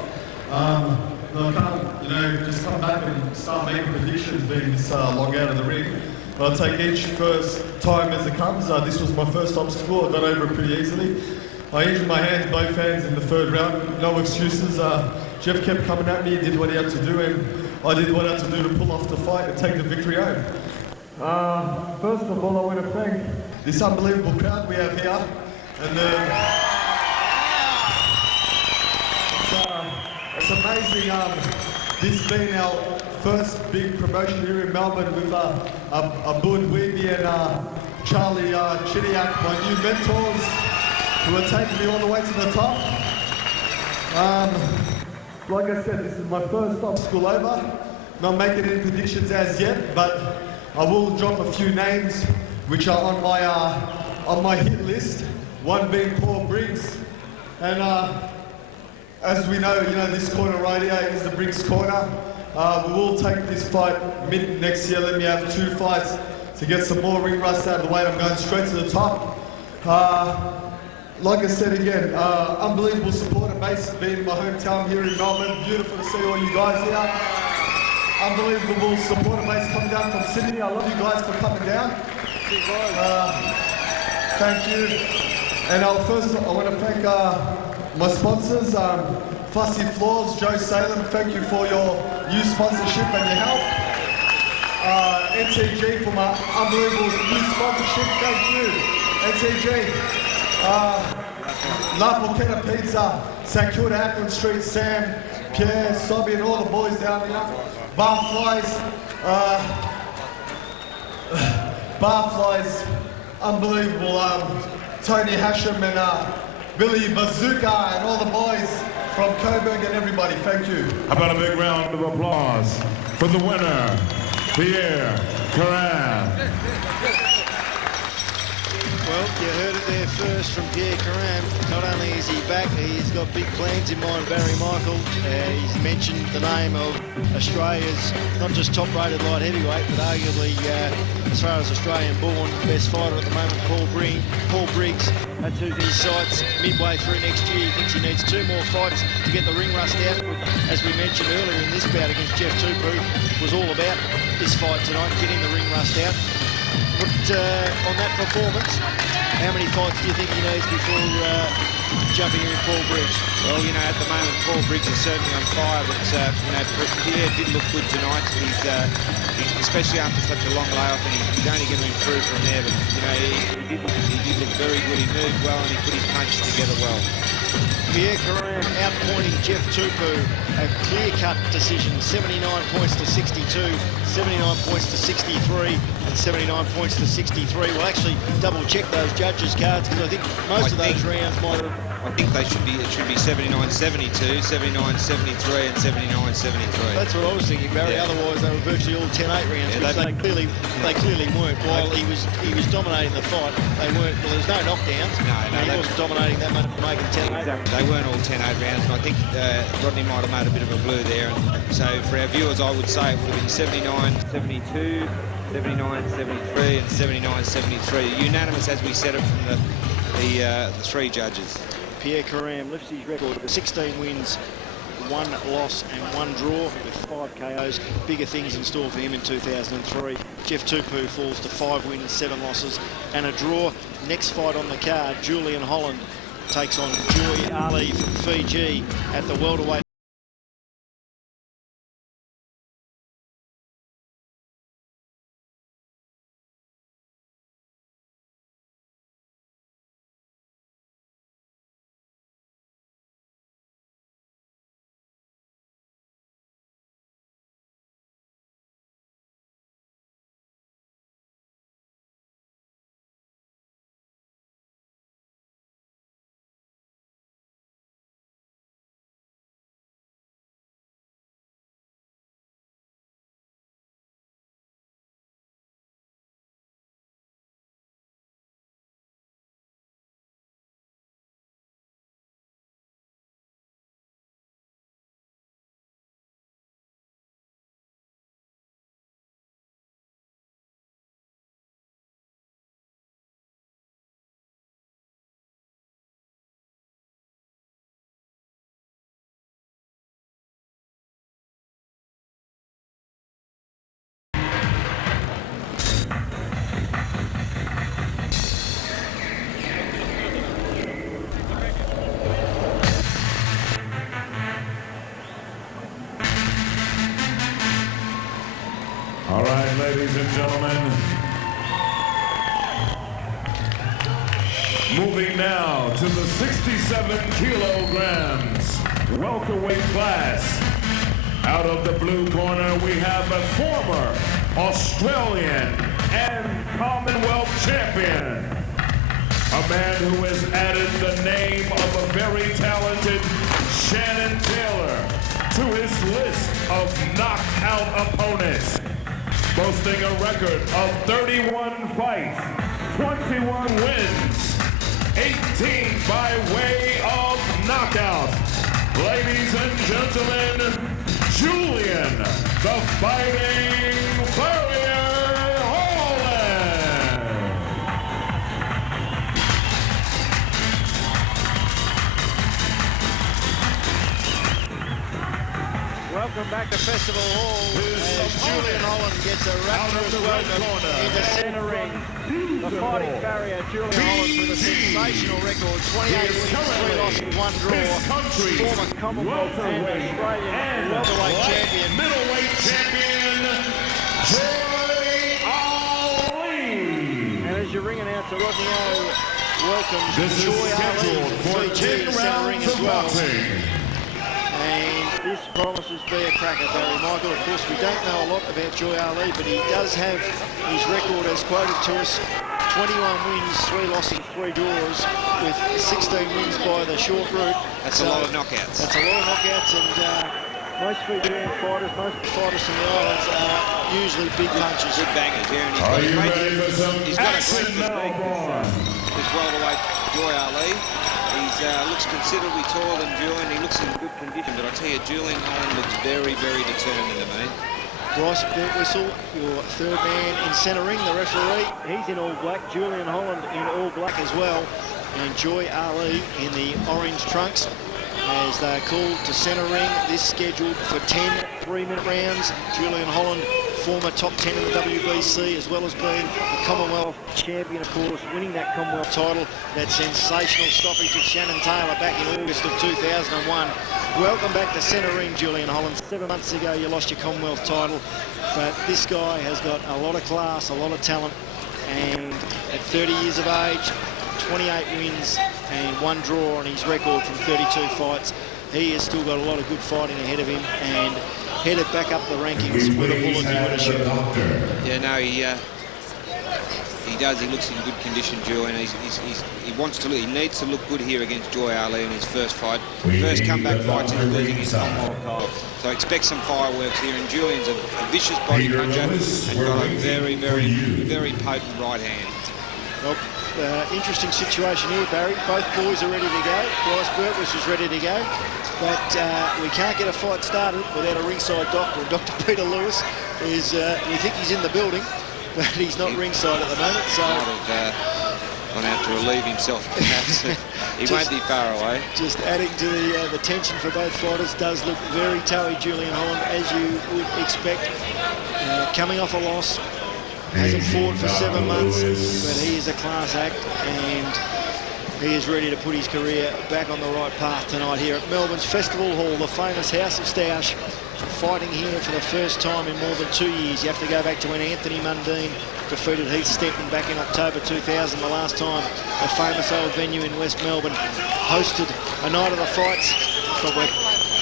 I can't, just come back and start making predictions being this long out of the ring. But I'll take each first time as it comes. This was my first obstacle. I got over it pretty easily. I injured my hands, both hands, in the 3rd round. No excuses. Jeff kept coming at me, did what he had to do, and I did what I had to do to pull off the fight and take the victory home. First of all, I want to thank this unbelievable crowd we have here. And it's amazing. This being our first big promotion here in Melbourne with Abud Weeby and Charlie Chidiak, my new mentors, who are taking me all the way to the top. Like I said, this is my first obstacle over. Not making any predictions as yet, but I will drop a few names which are on my on my hit list, one being Paul Briggs. And as we know, this corner right here is the Briggs corner. We will take this fight mid next year. Let me have 2 fights to get some more ring rust out of the way. I'm going straight to the top. Like I said again, unbelievable supporter base being in my hometown here in Melbourne. Beautiful to see all you guys here. Unbelievable supporter base coming down from Sydney. I love you guys for coming down. Thank you. And first, I want to thank my sponsors, Fussy Floors, Joe Salem. Thank you for your new sponsorship and your help. NTG for my unbelievable new sponsorship. Thank you, NTG. La Porchetta Pizza, St Kilda, Ackland Street, Sam, Pierre, Sobby, and all the boys down here. Barflies, unbelievable. Tony Hashem and Billy Bazooka and all the boys from Coburg and everybody. Thank you. How about a big round of applause for the winner, Pierre, Karam. Well, you heard it there first from Pierre Karam. Not only is he back, he's got big plans in mind, Barry Michael. He's mentioned the name of Australia's not just top-rated light heavyweight, but arguably, as far as Australian-born, best fighter at the moment, Paul Briggs. That's who's in his sights midway through next year. He thinks he needs 2 more fights to get the ring rust out. As we mentioned earlier in this bout against Jeff Tapu, was all about this fight tonight, getting the ring rust out. But on that performance, how many fights do you think he needs before jumping in with Paul Briggs? Well, at the moment, Paul Briggs is certainly on fire, but, Pierre did look good tonight. He's especially after such a long layoff, and he's only going to improve from there. But, he did look very good. He moved well, and he put his punches together well. Pierre Karam outpointing Jeff Tapu, a clear-cut decision, 79 points to 62, 79 points to 63, and 79 points to 63. We'll actually double-check those judges' cards, because I think most of those rounds might have... I think it should be 79-72, 79-73, and 79-73. That's what I was thinking, Barry. Yeah. Otherwise, they were virtually all 10-8 rounds, which they clearly weren't. While he was dominating the fight, they weren't. Well, there was no knockdowns. No, he wasn't dominating that much, making 10-8. They weren't all 10-8 rounds, and I think Rodney might have made a bit of a blue there. And so for our viewers, I would say it would have been 79-72, 79-73, and 79-73. Unanimous, as we said it from the 3 judges. Pierre Karam lifts his record of 16 wins, 1 loss and 1 draw with 5 KOs. Bigger things in store for him in 2003. Jeff Tapu falls to 5 wins, 7 losses and a draw. Next fight on the card, Julian Holland takes on Joy Ali from Fiji at the welterweight. All right, ladies and gentlemen. Moving now to the 67 kilograms welterweight class. Out of the blue corner, we have a former Australian and Commonwealth champion. A man who has added the name of a very talented Shannon Taylor to his list of knockout opponents. Boasting a record of 31 fights, 21 wins, 18 by way of knockout. Ladies and gentlemen, Julian, the Fighting Warrior Holland. Welcome back to Festival Hall as Julian Holland gets a rapturous welcome into center ring. The Fighting Barrier, Julian Holland with a sensational record, 28 wins, 3 losses, 1 draw. Former Commonwealth and Australian welterweight champion. Middleweight champion, Joy Ali. And as your ring announcer, Rodney welcomes This Joy is scheduled Ali for from Fiji 10 center ring rounds as of well. boxing. And this promises to be a cracker, Barry Michael. Of course, we don't know a lot about Joy Ali, but he does have his record as quoted to us. 21 wins, 3 losses, 3 draws, with 16 wins by the short route. That's a lot of knockouts. That's a lot of knockouts, and most Fijian fighters, most fighters from the islands are usually big punches. Good bangers here, and Are you ready for some he's got a action, great physique. Melbourne? This welterweight Joy Ali. He looks considerably taller than Julian. He looks in good condition, but I tell you, Julian Holland looks very, very determined to me. Bryce Whistle, your third man in centre ring, the referee. He's in all black. Julian Holland in all black as well. And Joy Ali in the orange trunks as they're called to centre ring. This scheduled for 10 3-minute rounds. Julian Holland, former top 10 in the WBC, as well as being a Commonwealth champion, of course, winning that Commonwealth title. That sensational stoppage of Shannon Taylor back in August of 2001. Welcome back to centre ring, Julian Holland. 7 months ago, you lost your Commonwealth title, but this guy has got a lot of class, a lot of talent, and at 30 years of age, 28 wins and 1 draw on his record from 32 fights. He has still got a lot of good fighting ahead of him and headed back up the rankings with a bullet he would have shot. Yeah, no, he does. He looks in good condition, Julian. He wants to. He needs to look good here against Joy Ali in his first fight. First comeback fight since losing his Commonwealth title. So expect some fireworks here. And Julian's a vicious body puncher and got a very, very, very potent right hand. Well, interesting situation here, Barry. Both boys are ready to go. Bryce Burgess is ready to go. But we can't get a fight started without a ringside doctor. And Dr. Peter Lewis is, we think he's in the building, but he's not ringside at the moment. So might have gone out to relieve himself, perhaps. He won't be far away. Just adding to the tension for both fighters. Does look very toughy, Julian Holland, as you would expect. Coming off a loss. Hasn't fought for 7 months, but he is a class act, and he is ready to put his career back on the right path tonight here at Melbourne's Festival Hall, the famous House of Stoush, fighting here for the first time in more than 2 years. You have to go back to when Anthony Mundine defeated Heath Stepton back in October 2000, the last time the famous old venue in West Melbourne hosted a night of the fights. But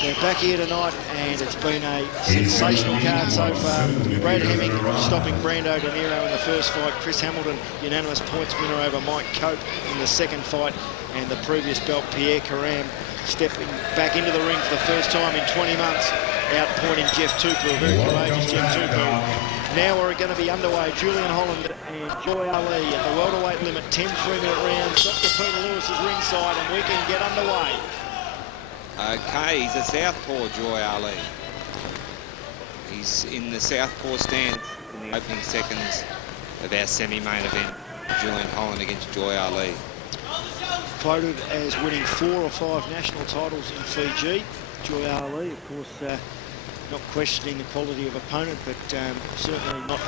they're back here tonight, and it's been a sensational card so far. Brad Hemming stopping Brando de Niro in the first fight. Chris Hamilton, unanimous points winner over Mike Cope in the second fight. And the previous belt, Pierre Karam, stepping back into the ring for the first time in 20 months, outpointing Jeff Tapu, a very courageous Jeff Tapu. Now we're going to be underway. Julian Holland and Joy Ali at the welterweight limit, 10 3-minute rounds. Dr. Peter Lewis is ringside, and we can get underway. Okay, he's a southpaw, Joy Ali. He's in the southpaw stance in the opening seconds of our semi-main event. Julian Holland against Joy Ali. Quoted as winning 4 or 5 national titles in Fiji. Joy Ali, of course, not questioning the quality of opponent, but certainly not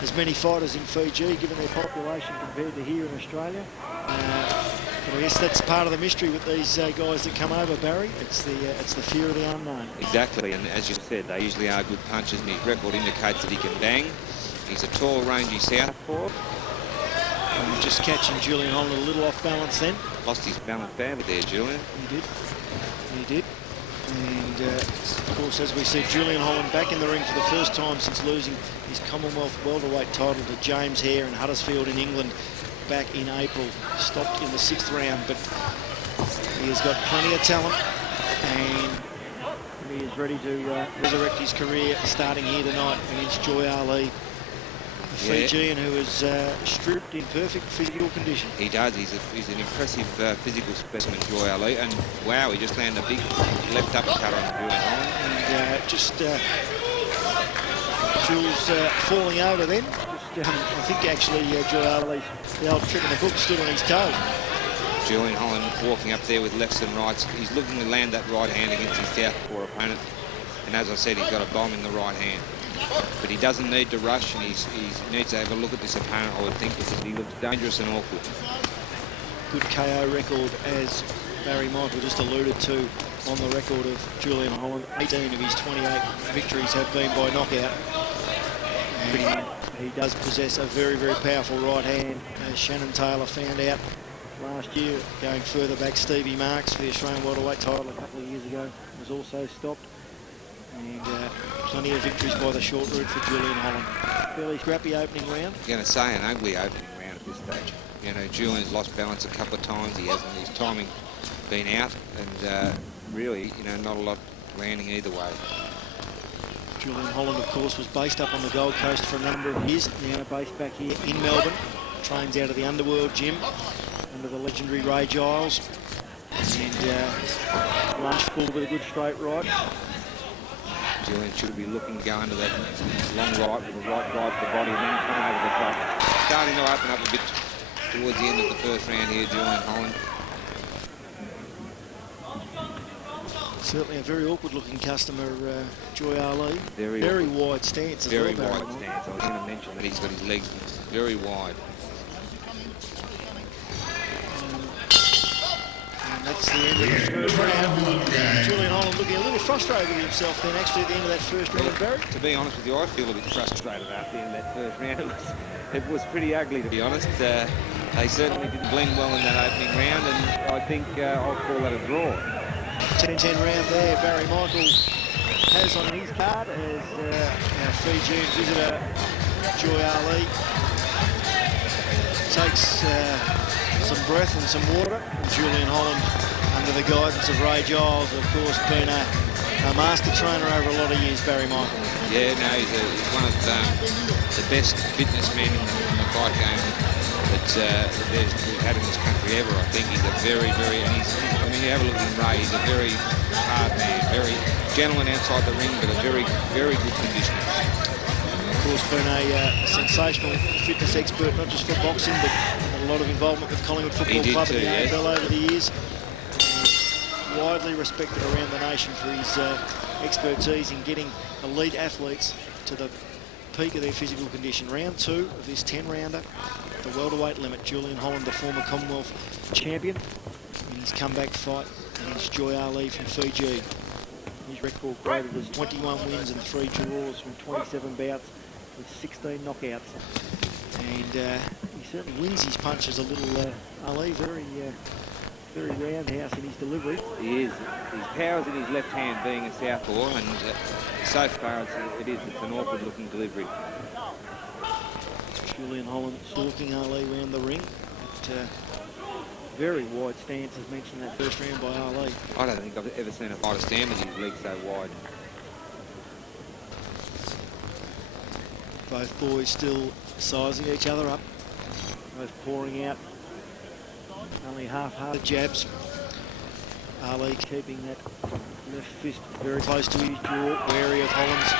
as many fighters in Fiji, given their population compared to here in Australia. But I guess that's part of the mystery with these guys that come over, Barry. It's the fear of the unknown. Exactly, and as you said, they usually are good punchers, and his record indicates that he can bang. He's a tall, rangy southpaw. And just catching Julian Holland a little off balance then. Lost his balance badly there, Julian. He did. He did. And, of course, as we said, Julian Holland back in the ring for the first time since losing his Commonwealth welterweight title to James Hare in Huddersfield in England back in April. Stopped in the 6th round, but he has got plenty of talent, and he is ready to resurrect his career starting here tonight against Joy Ali. Fijian, who is stripped in perfect physical condition. He does. He's an impressive physical specimen, Joy Ali. And wow, he just landed a big left uppercut on Julian Holland. And Jules falling over then. I think actually Joy Ali, the old trick in the book, stood on his toes. Julian Holland walking up there with lefts and rights. He's looking to land that right hand against his southpaw opponent. And as I said, he's got a bomb in the right hand. But he doesn't need to rush, and he needs to have a look at this opponent, I would think, because he looks dangerous and awkward. Good KO record, as Barry Michael just alluded to, on the record of Julian Holland. 18 of his 28 victories have been by knockout. And he does possess a very, very powerful right hand, as Shannon Taylor found out last year. Going further back, Stevie Marks for the Australian welterweight title a couple of years ago was also stopped. And plenty of victories by the short route for Julian Holland. Fairly scrappy opening round. I'm going to say an ugly opening round at this stage. You know, Julian's lost balance a couple of times. He hasn't, his timing been out, and really, you know, not a lot landing either way. Julian Holland, of course, was based up on the Gold Coast for a number of years. Now based back here in Melbourne. Trains out of the Underworld gym under the legendary Ray Giles. And lunch full with a good straight right. Julian should be looking to go under that long right with the right drive to the body and then come over the top. Starting to open up a bit towards the end of the first round here, Julian Holland. Certainly a very awkward-looking customer, Joy Ali. Very wide stance as well. Very wide stance. I was going to mention that he's got his legs very wide. And that's the end of the first round. Julian Holland looking a little frustrated with himself then, actually, at the end of that first round, Barry. To be honest with you, I feel a bit frustrated at the end of that first round. It was pretty ugly, to be honest. They certainly didn't blend well in that opening round, and I think I'll call that a draw. 10-10 round there. Barry Michael has on his card as our Fijian visitor, Joy Ali, takes some breath and some water. And Julian Holland, under the guidance of Ray Giles, of course, been a master trainer over a lot of years, Barry Michael. Yeah, no, he's one of the best fitness men in the fight game that we've had in this country ever. I think he's a very, I mean, you have a look at him, Ray, he's a very hard man, very gentleman outside the ring, but a very, very good conditioner. Of course, been a sensational fitness expert, not just for boxing, but had a lot of involvement with Collingwood Football Club and the AFL over the years. Widely respected around the nation for his expertise in getting elite athletes to the peak of their physical condition. Round 2 of this 10-rounder, the welterweight limit. Julian Holland, the former Commonwealth champion, in his comeback fight against Joy Ali from Fiji. His record quoted as 21 wins and 3 draws from 27 bouts with 16 knockouts. And he certainly wins his punches a little, Ali, very roundhouse in his delivery. He is. His power's in his left hand, being a southpaw, and so far it's an awkward-looking delivery. Julian Holland stalking Ali around the ring. At, very wide stance, as mentioned that first round by Ali. I don't think I've ever seen a fighter stand with his legs so wide. Both boys still sizing each other up. Both pouring out only half-hearted jabs. Ali keeping that left fist very close to his jaw, wary of Holland's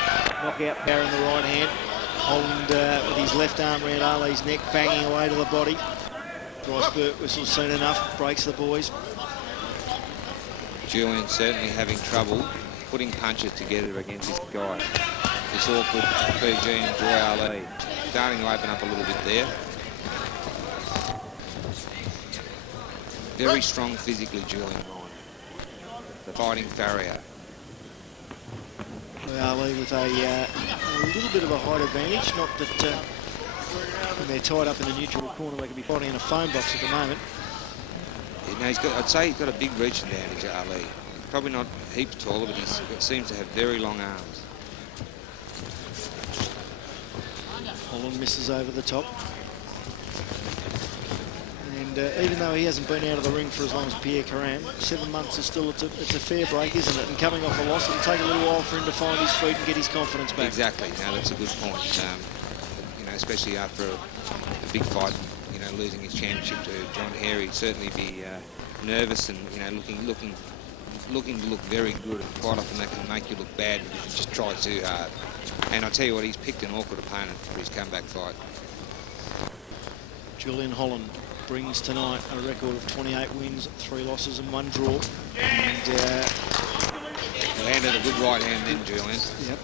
knockout power in the right hand. Holland with his left arm around Ali's neck, banging away to the body. Dry spurt whistle soon enough, breaks the boys. Julian certainly having trouble putting punches together against this guy. This awkward Fijian Joy Ali. Starting to open up a little bit there. Very strong physically, Julian Holland. The fighting farrier. Ali with a little bit of a height advantage. Not that when they're tied up in the neutral corner, they could be fighting in a phone box at the moment. You know, I'd say he's got a big reach advantage, Ali. Probably not heaps taller, but he seems to have very long arms. Holland misses over the top. And even though he hasn't been out of the ring for as long as Pierre Karam, 7 months is still, it's a fair break, isn't it? And coming off a loss, it'll take a little while for him to find his feet and get his confidence back. Exactly. No, that's a good point. You know, especially after a big fight, you know, losing his championship to John Hare, he'd certainly be nervous and, you know, looking to look very good, and quite often that can make you look bad if you just try too hard. And I tell you what, he's picked an awkward opponent for his comeback fight. Julian Holland brings tonight a record of 28 wins, 3 losses and 1 draw. And landed a good right hand then, Julian. Yep.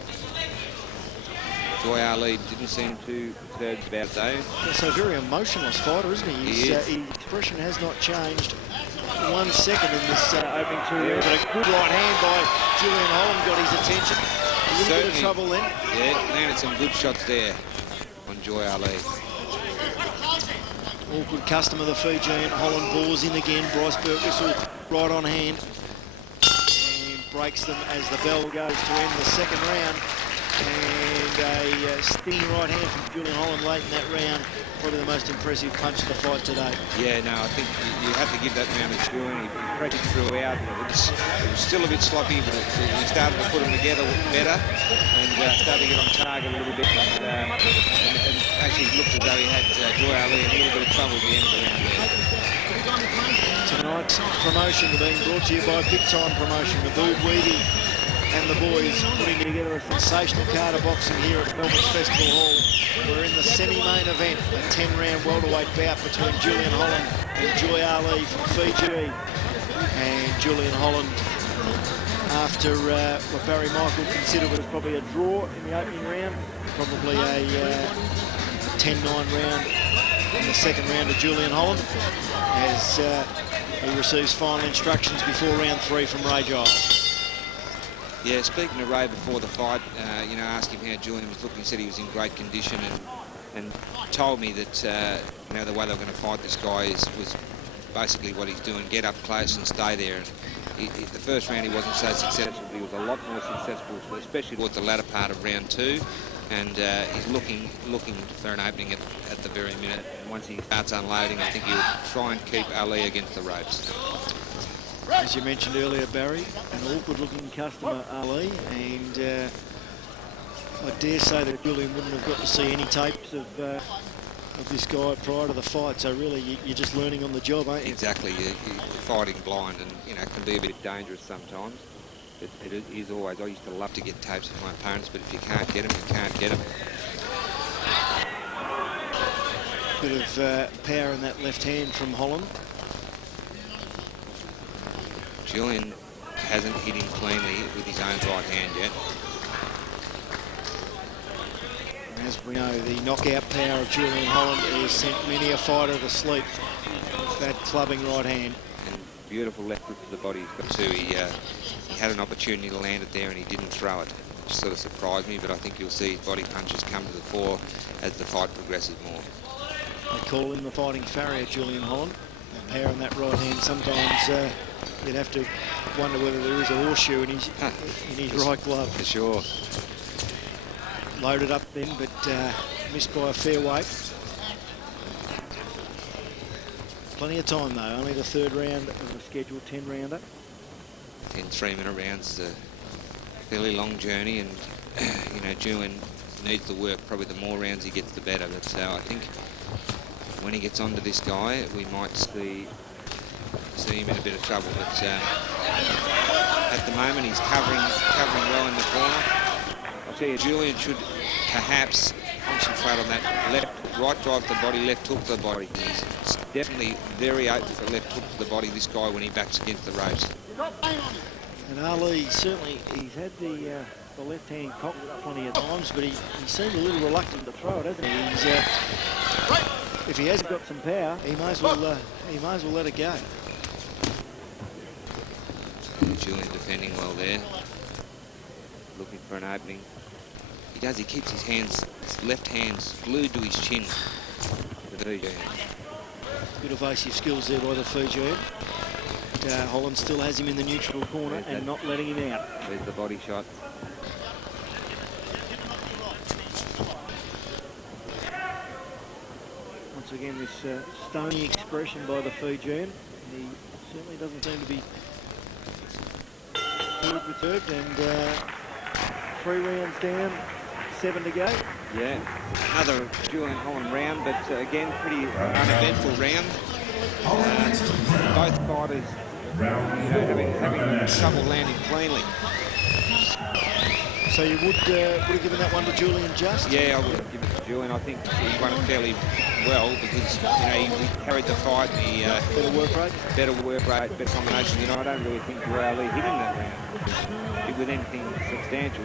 Joy Ali didn't seem too disturbed about it though. That's a very emotionless fighter, isn't he? His expression has not changed 1 second in this opening 2 rounds. But a good right hand by Julian Holland got his attention. A little bit of trouble then. Yeah, landed some good shots there on Joy Ali. Awkward customer, the Fijian. Holland balls in again. Bryce Birtwhistle right on hand. And breaks them as the bell goes to end the second round. And a stinging right hand from Julian Holland late in that round. Probably the most impressive punch of the fight today. Yeah, no, I think you have to give that round to Julian. He practiced throughout. It was still a bit sloppy, but he started to put them together better and started to get on target a little bit. And actually looked as though he had Joy Ali in a little bit of trouble at the end of the round there. Tonight's promotion being brought to you by Big Time Promotion. The Boob Weedy and the boys putting together a sensational card of boxing here at Melbourne's Festival Hall. We're in the semi-main event, a 10-round welterweight bout between Julian Holland and Joy Ali from Fiji. And Julian Holland, after what Barry Michael considered was probably a draw in the opening round, probably a 10-9 round in the second round of Julian Holland, as he receives final instructions before round 3 from Ray Giles. Yeah, speaking to Ray before the fight, you know, asked him how Julian was looking. He said he was in great condition and told me that, you know, the way they were going to fight this guy was basically what he's doing, get up close and stay there. And the first round he wasn't so successful, but he was a lot more successful, especially towards the latter part of round 2. And he's looking for an opening at the very minute. And once he starts unloading, I think he'll try and keep Ali against the ropes. As you mentioned earlier, Barry, an awkward-looking customer, Ali, and I dare say that Julian wouldn't have got to see any tapes of this guy prior to the fight. So really, you're just learning on the job, aren't you? Exactly. You're fighting blind, and you know, it can be a bit dangerous sometimes. It is always. I used to love to get tapes of my opponents, but if you can't get them, you can't get them. Bit of power in that left hand from Holland. Julian hasn't hit him cleanly with his own right hand yet. As we know, the knockout power of Julian Holland has sent many a fighter to sleep with that clubbing right hand. And beautiful left hook to the body he's got too. He had an opportunity to land it there and he didn't throw it. Which sort of surprised me, but I think you'll see his body punches come to the fore as the fight progresses more. They call him the fighting farrier, Julian Holland. The power in that right hand, sometimes you'd have to wonder whether there is a horseshoe in his right glove. For sure. Loaded up then, but missed by a fair weight. Plenty of time though, only the 3rd round of the scheduled 10-rounder. 10 3-minute rounds, a fairly long journey, and you know, Julian needs the work. Probably the more rounds he gets, the better. But I think when he gets onto this guy, we might see him in a bit of trouble. But at the moment, he's covering well in the corner. I'll tell you, Julian should perhaps concentrate on that right drive to the body, left hook to the body. He's definitely very open for left hook to the body, this guy, when he backs against the ropes. And Ali, certainly, he's had the left hand cocked plenty of times, but he seemed a little reluctant to throw it, hasn't he? If he hasn't got some power, he may as well let it go. Julian defending well there, looking for an opening. He does. He keeps his left hands glued to his chin. The Fijian. Good evasive skills there by the Fijian. Holland still has him in the neutral corner and not letting him out. There's the body shot. Once again, this stony expression by the Fijian. He certainly doesn't seem to be perturbed, and 3 rounds down, 7 to go. Yeah, another Julian Holland round, but again, pretty uneventful round. Both fighters, having trouble landing cleanly. So you would have given that one to Julian just? Yeah, I would have given it to Julian. I think he won it fairly well because, he carried the fight and he... better work rate? Better work rate, better combination. I don't really think Joy Ali hit him that round with anything substantial.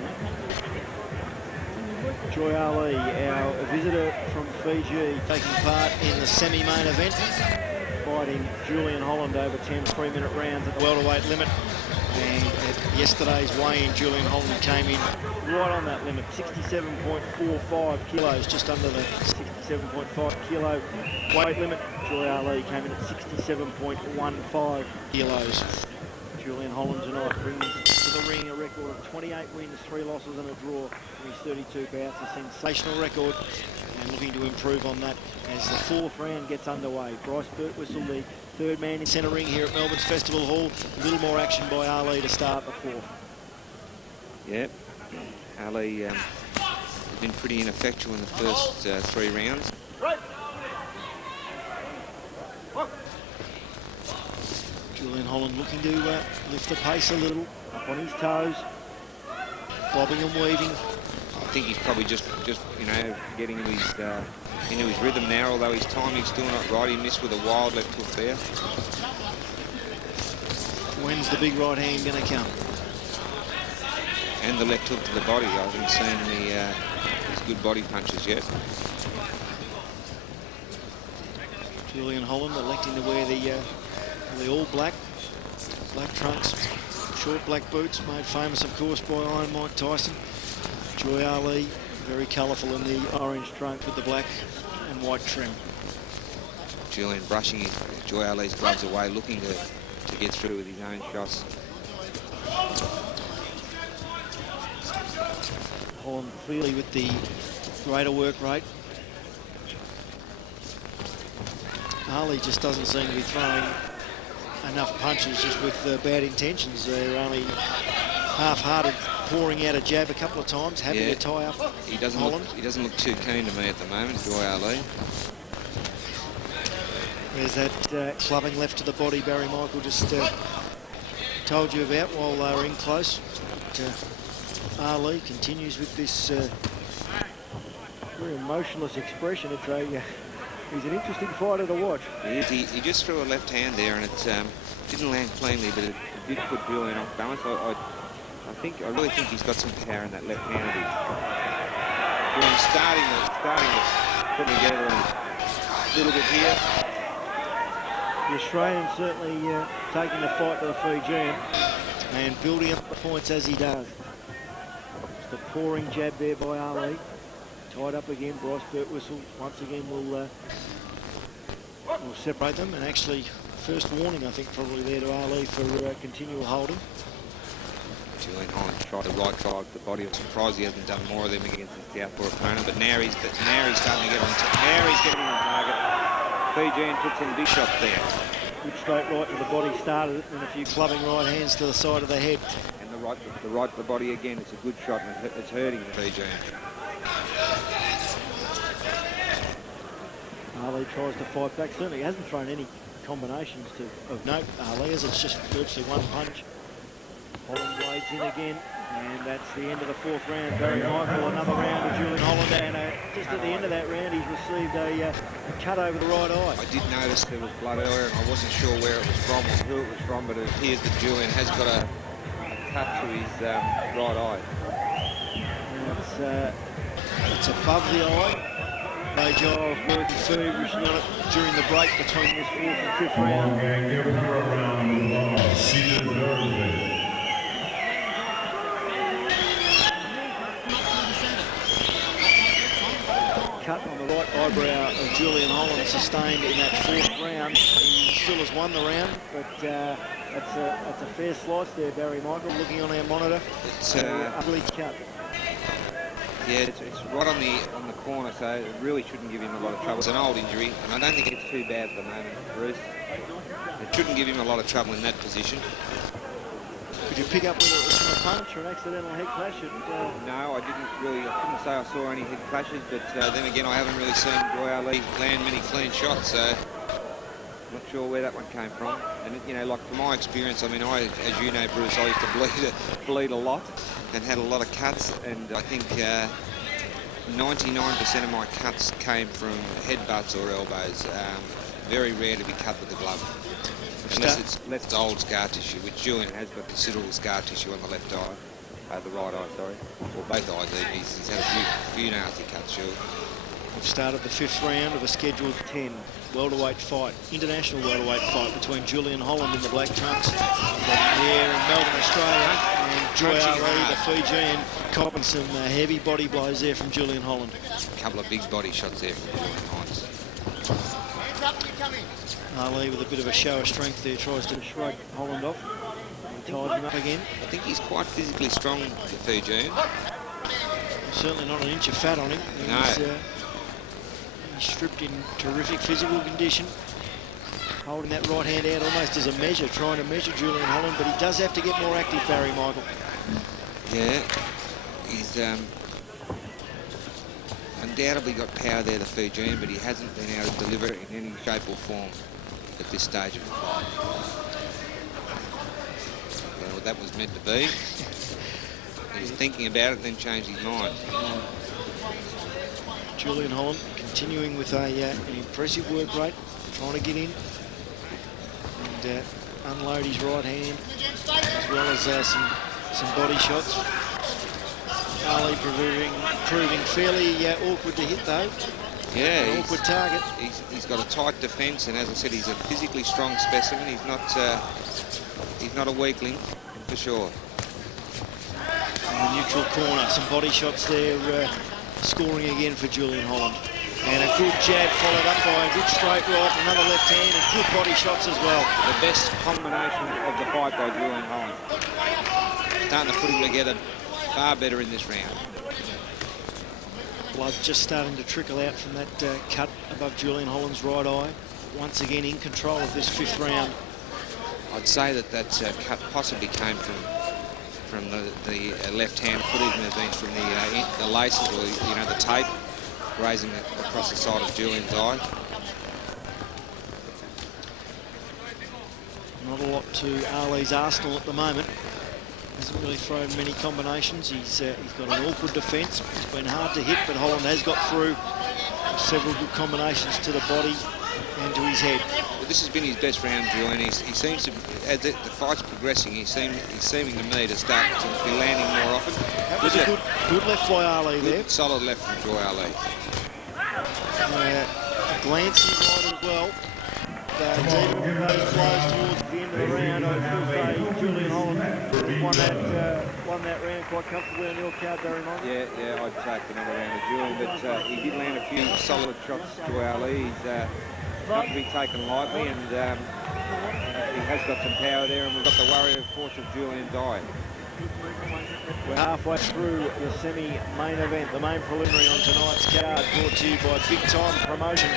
Joy Ali, our visitor from Fiji, taking part in the semi-main event, fighting Julian Holland over 10 3-minute rounds at the welterweight limit. And at yesterday's weigh-in, Julian Holland came in right on that limit, 67.45 kilos, just under the 67.5 kilo weight limit. Joy Ali came in at 67.15 kilos. Julian Holland tonight brings to the ring a record of 28 wins, 3 losses and a draw in his 32 bouts, a sensational record, and looking to improve on that as the 4th round gets underway. Bryce Birtwistle, the 3rd man in centre ring here at Melbourne's Festival Hall. A little more action by Ali to start the 4th. Yep, Ali has been pretty ineffectual in the first 3 rounds. Julian Holland looking to lift the pace a little, up on his toes, bobbing and weaving. I think he's probably just getting into his rhythm now, although his timing's still not right. He missed with a wild left hook there. When's the big right hand going to come? And the left hook to the body. I haven't seen his good body punches yet. Julian Holland electing to wear the all black trunks, short black boots, made famous, of course, by Iron Mike Tyson. Joy Ali, very colourful in the orange trunk with the black and white trim. Julian brushing Joy Ali's gloves away, looking to get through with his own shots. Holland clearly with the greater work rate. Ali just doesn't seem to be throwing enough punches, just with bad intentions. They're only half-hearted, pouring out a jab a couple of times, happy to tie up Holland. He doesn't look too keen to me at the moment, Joy Ali. There's that clubbing left to the body Barry Michael just told you about while they were in close. But, Ali continues with this very emotionless expression. He's an interesting fighter to watch. He just threw a left hand there, and it didn't land cleanly, but it did put Julian off balance. I really think he's got some power in that left hand of his. Julian's starting to put together a little bit here. The Australian certainly taking the fight to the Fijian and building up the points as he does. The pouring jab there by Ali. Tied up again. Bryce Birtwistle once again will separate them, and actually first warning I think probably there to Ali for continual holding. Julian Holland tried the right side of the body. I'm surprised he hasn't done more of them against his southpaw opponent, but now he's starting to get on. Now he's getting on target. Fijian puts in big shot there. Good straight right to the body started it, and a few clubbing right hands to the side of the head. And the right to the body again. It's a good shot, and it's hurting the Fijian. Ali tries to fight back. Certainly hasn't thrown any combinations of note, Ali, as it's just virtually one punch. Holland blades in again, and that's the end of the 4th round. Barry Michael, another round of Julian Holland, and just at the end of that round, he's received a cut over the right eye. I did notice there was blood earlier, and I wasn't sure where it was from or who it was from, but it appears that Julian has got a cut to his right eye. It's above the eye. They Giles working feverishly on it during the break between this 4th and 5th round. And give her a round of applause. She deserves it. Cut on the right eyebrow of Julian Holland sustained in that 4th round. He still has won the round, but that's a fair slice there, Barry Michael, looking on our monitor. It's ugly cut. Yeah, it's right on the corner, so it really shouldn't give him a lot of trouble. It's an old injury, and I don't think it's too bad at the moment, Bruce. It shouldn't give him a lot of trouble in that position. Could you pick up whether it was from a punch or an accidental head clash? No, I didn't really, I couldn't say I saw any head clashes, but then again, I haven't really seen Joy Ali land many clean shots, so not sure where that one came from. And, you know, like from my experience, I mean, as you know, Bruce, I used to bleed a lot and had a lot of cuts, and I think 99% of my cuts came from headbutts or elbows. Very rare to be cut with a glove. Unless it's old scar tissue, which Julian has got considerable scar tissue on the left eye, the right eye, sorry, or both eyes. He's had a few nasty cuts, sure. We've started the 5th round of a scheduled 10 welterweight fight, international welterweight fight between Julian Holland in the black trunks from here in Melbourne, Australia, and Joy Ali, the Fijian, copping some heavy body blows there from Julian Holland. A couple of big body shots there from Julian Holland. Ali with a bit of a show of strength there, tries to shrug Holland off. He ties him up again. I think he's quite physically strong, the Fijian. Certainly not an inch of fat on him. No. He's stripped in terrific physical condition. Holding that right hand out almost as a measure, trying to measure Julian Holland, but he does have to get more active, Barry Michael. Yeah, he's undoubtedly got power there, the Fijian, but he hasn't been able to deliver it in any shape or form at this stage of the fight. Well, that was meant to be. He was thinking about it and then changed his mind. Julian Holland continuing with an impressive work rate, trying to get in and unload his right hand, as well as some body shots. Ali proving fairly awkward to hit, though. Yeah, an awkward target. He's got a tight defence, and as I said, he's a physically strong specimen. He's not a weakling, for sure. In the neutral corner, some body shots there, scoring again for Julian Holland. And a good jab followed up by a good straight right, another left hand, and good body shots as well. The best combination of the fight by Julian Holland. Starting to put him together far better in this round. Blood just starting to trickle out from that cut above Julian Holland's right eye. Once again in control of this 5th round. I'd say that cut possibly came from the left-hand footage movements from the laces, or you know, the tape grazing across the side of Julian's eye. Not a lot to Ali's arsenal at the moment. Hasn't really thrown many combinations. He's got an awkward defence. It's been hard to hit, but Holland has got through several good combinations to the body and to his head. Well, this has been his best round, Julian. He seems to, as the fight's progressing, he's seeming to me to start to be landing more often. That was a good left by Ali there. Solid left from Joy Ali. A glancing right as well. Even close towards the end of the round, I still say Julian Holland won that round quite comfortably on your card, Barry Michael. Yeah, I'd take another round of Julian, but he did land a few solid shots to Joy Ali. He's not to be taken lightly, and he has got some power there, and we've got the warrior force of Julian's eye. We're halfway through the semi-main event, the main preliminary on tonight's card, brought to you by Big Time Promotion.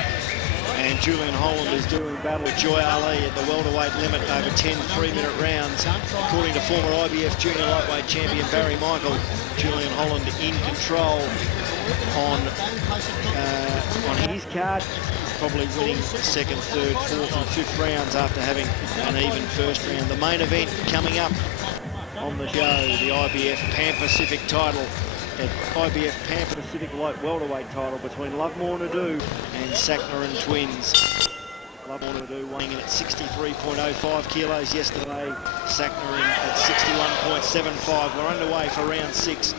And Julian Holland is doing battle with Joy Ali at the welterweight limit over 10 3-minute rounds. According to former IBF junior lightweight champion Barry Michael, Julian Holland in control on his card. Probably winning the 2nd, 3rd, 4th and 5th rounds after having an even first round. The main event coming up on the show, the IBF Pan Pacific title. At IBF Pan Pacific light welterweight title between Lovemore and Ndou and Sakrinun twins. Lovemore and Ndou weighing in at 63.05 kilos yesterday. Sakrinun at 61.75. We're underway for round 6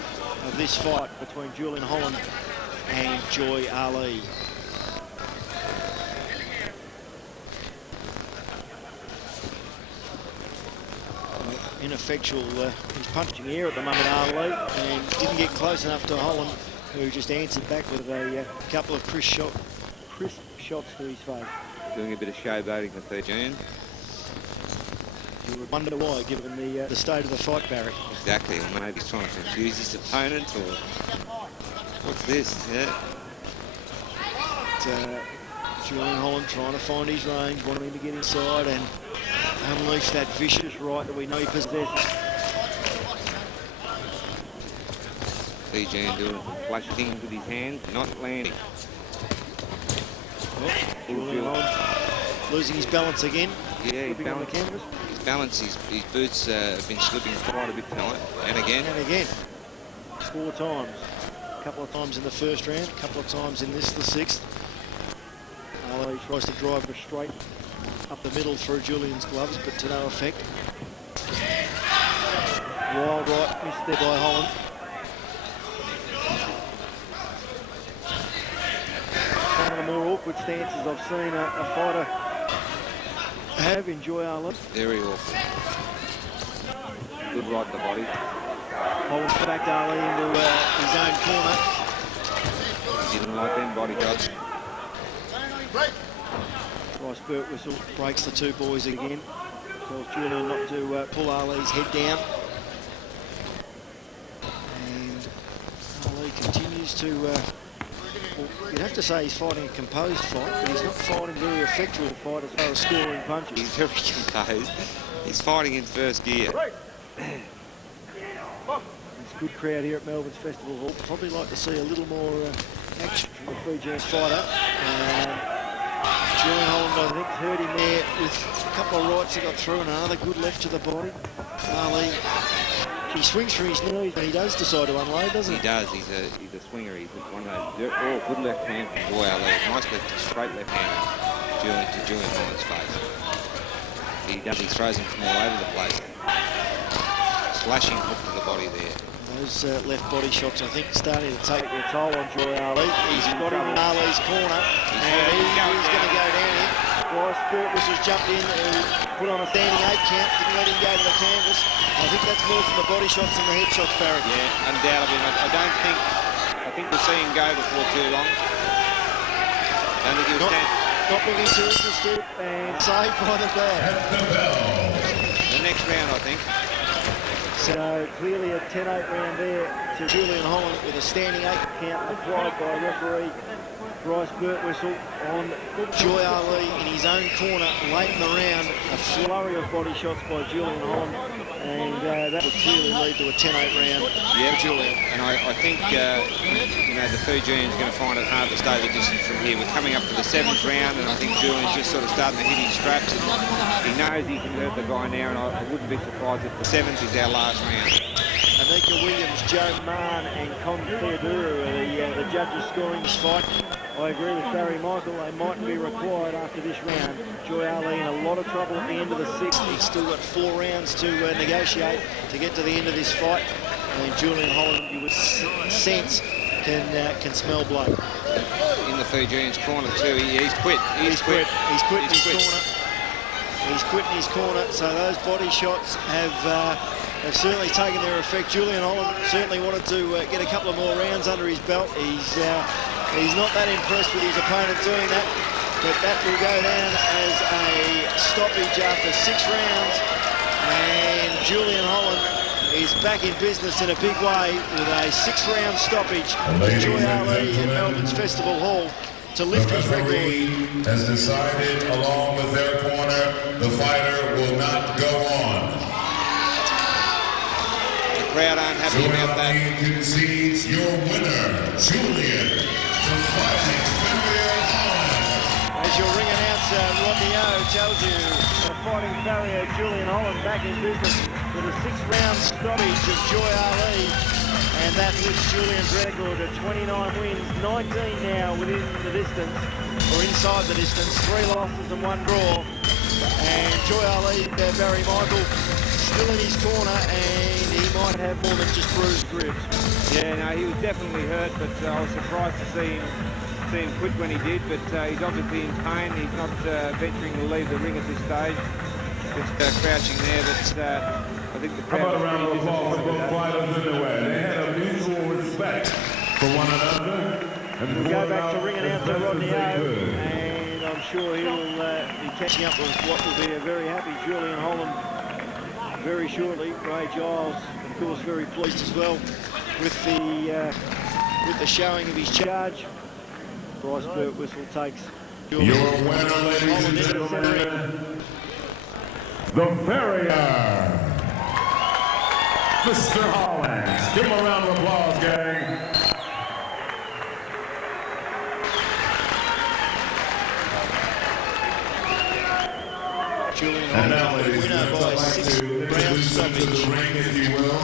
of this fight between Julian Holland and Joy Ali. Ineffectual, he's punching air at the moment, Ali, and didn't get close enough to Holland, who just answered back with a couple of crisp shots to his face. Doing a bit of showboating for Fijian. You would wonder why, given the state of the fight, Barry. Exactly, or maybe he's trying to confuse his opponent, or what's this? Yeah. Julian Holland trying to find his range, wanting him to get inside and unleash that vicious right that we know he possesses. Fijian doing a flush thing with his hand, not landing. Julian Holland losing his balance again. Yeah, his balance, his boots have been slipping quite a bit tonight. And again. 4 times. A couple of times in the first round, a couple of times in this, the 6th. Ali tries to drive her straight up the middle through Julian's gloves, but to no effect. Wild right, missed there by Holland. One of the more awkward stances I've seen a fighter have in Joy Ali. Very awkward. Good right to the body. Holland's back Ali into his own corner. Didn't like them body shots. Bryce Burt whistle breaks the 2 boys again. Tells Julian not to pull Ali's head down. And Ali continues to... well, you'd have to say he's fighting a composed fight, but he's not fighting a very effectual fight as far as scoring punches. He's very composed. He's fighting in first gear. It's a good crowd here at Melbourne's Festival Hall. Probably like to see a little more action from the Fijian fighter. Julian Holland, I think, hurt him there with a couple of rights that got through and another good left to the body. Ali, he swings for his knees, but he does decide to unload, doesn't he? He does. He's a swinger. He's one of those. Oh, good left hand from Joy Ali. Nice straight left hand to Julian Holland's face. He does. He throws him from all over the place. Slashing hook to the body there. Those left body shots, I think, starting to take their toll on Joy Ali. He's got him in Ali's corner, and he's going to go down here. Bryce Burt was just jumped in and put on a standing 8 count, didn't let him go to the canvas. I think that's more from the body shots than the head shots, Barrett. Yeah, undoubtedly. I think we'll see him go before too long. Don't think he'll stand. Not looking too interested, and saved by the bell. The next round, I think. So clearly a 10-8 round there to Julian Holland with a standing 8 count applied by referee Bryce Burt whistle on Joy Ali in his own corner late in the round. A flurry of body shots by Julian Holland, and that would clearly lead to a 10-8 round for Julian. And I think the Fijian's going to find it hard to stay the distance from here. We're coming up to the 7th round, and I think Julian's just sort of starting to hit his straps. And he knows he can hurt the guy now, and I wouldn't be surprised if the 7th is our last round. Anika Williams, Joe Mann and Con Theodora are the judges scoring this fight. I agree with Barry Michael, they mightn't be required after this round. Joy Ali in a lot of trouble at the end of the 6th. He's still got 4 rounds to negotiate to get to the end of this fight. And Julian Holland, you would sense, can smell blood. In the Fijian's corner too, he's quit. He's quit in his corner. He's quit in his corner, so those body shots have certainly taken their effect. Julian Holland certainly wanted to get a couple of more rounds under his belt. He's not that impressed with his opponent doing that, but that will go down as a stoppage after 6 rounds. And Julian Holland is back in business in a big way with a 6-round stoppage with Joy Ali in Melbourne's Festival Hall to lift his record. Has decided along with their corner, the fighter will not go on. The crowd aren't happy about that. Concedes your winner, Julian. As your ring announcer, Rodney O, tells you, the fighting barrier, Julian Holland back in business with a 6-round stoppage of Joy Ali. And that lifts Julian's record at 29 wins, 19 now within the distance, or inside the distance, 3 losses and 1 draw. And Joy Ali, Barry Michael, still in his corner, and he might have more than just bruised ribs. Yeah, no, he was definitely hurt, but I was surprised to see him quit when he did, but he's obviously in pain. He's not venturing to leave the ring at this stage. Just crouching there, but I think the crowd... How about a round of applause for both fighters in the way? They had a mutual respect for one another. And we'll go back to ring announcer Rodney O, and I'm sure he will be catching up with what will be a very happy Julian Holland very shortly. Ray Giles, of course, very pleased as well with the showing of his charge. Bryce Burt whistle takes your winner, ladies and gentlemen, the Farrier, Mr. Holland. Give him a round of applause, gang. Julian And now, Holland, ladies and winner gentlemen, by I'd like 6 to round introduce him to stoppage. the ring, if you will.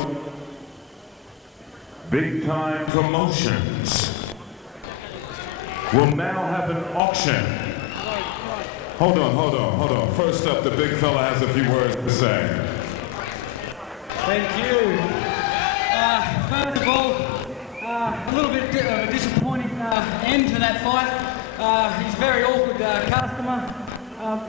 Big Time Promotions will now have an auction. Hold on. First up, the big fella has a few words to say. Thank you. First of all, a little bit of a disappointing end to that fight. He's a very awkward customer.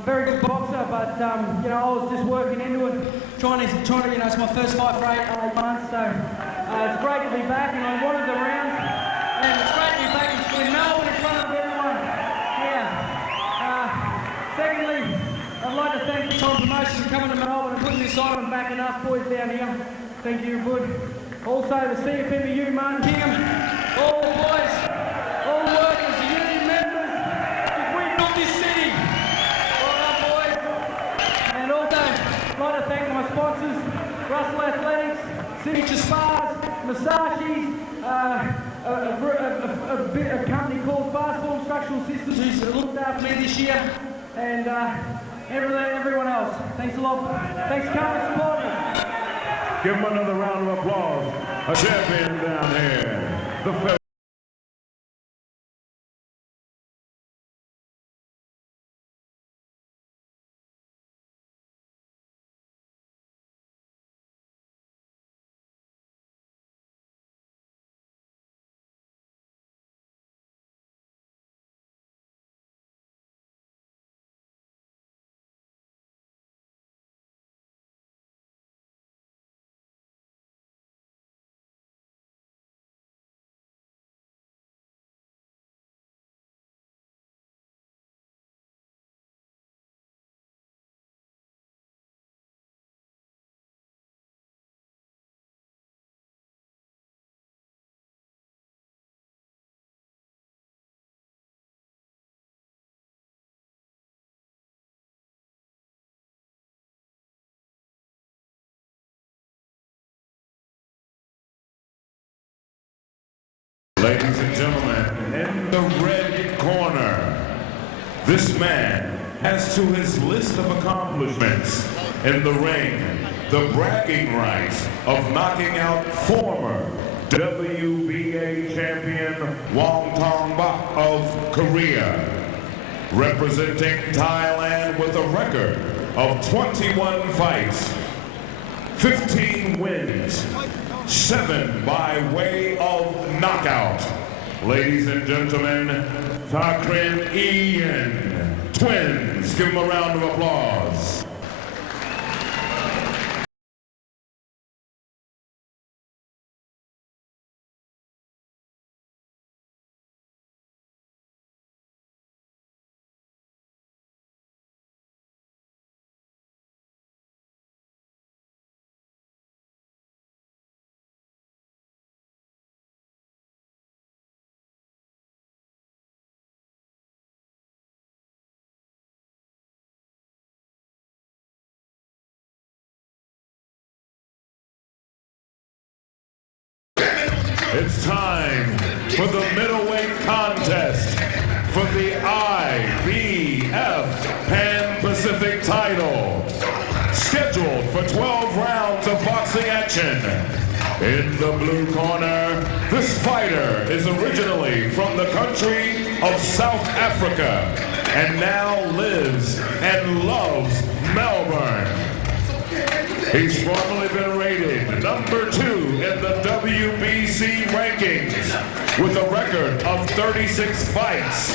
Very good boxer, but you know, I was just working into it, trying to, you know, it's my first fight for 8 months, so it's great to be back, and I wanted the round, and it's great to be back in Melbourne in front of everyone. Yeah. Secondly, I'd like to thank the Tom Promotions for coming to Melbourne and putting this on and backing us boys down here. Thank you, good. Also the CFMU, Martin Kingham, all the boys, all the workers, the union members, we built this city. And also, I'd like to thank my sponsors, Russell Athletics, Signature Spas, Massages, a company called Fast Form Structural Systems who's looked after me this year, and everyone else. Thanks a lot. Thanks for coming and supporting us. Give him another round of applause. A champion down here. The Ladies and gentlemen, in the red corner, this man has to his list of accomplishments in the ring the bragging rights of knocking out former WBA champion Wong Tong Bak of Korea, representing Thailand with a record of 21 fights, 15 wins, 7 by way of knockout. Ladies and gentlemen, Sakrinun twins. Give them a round of applause. It's time for the middleweight contest for the IBF Pan-Pacific title. Scheduled for 12 rounds of boxing action. In the blue corner, this fighter is originally from the country of South Africa and now lives and loves Melbourne. He's formerly been rated number 2 in the WBC rankings with a record of 36 fights,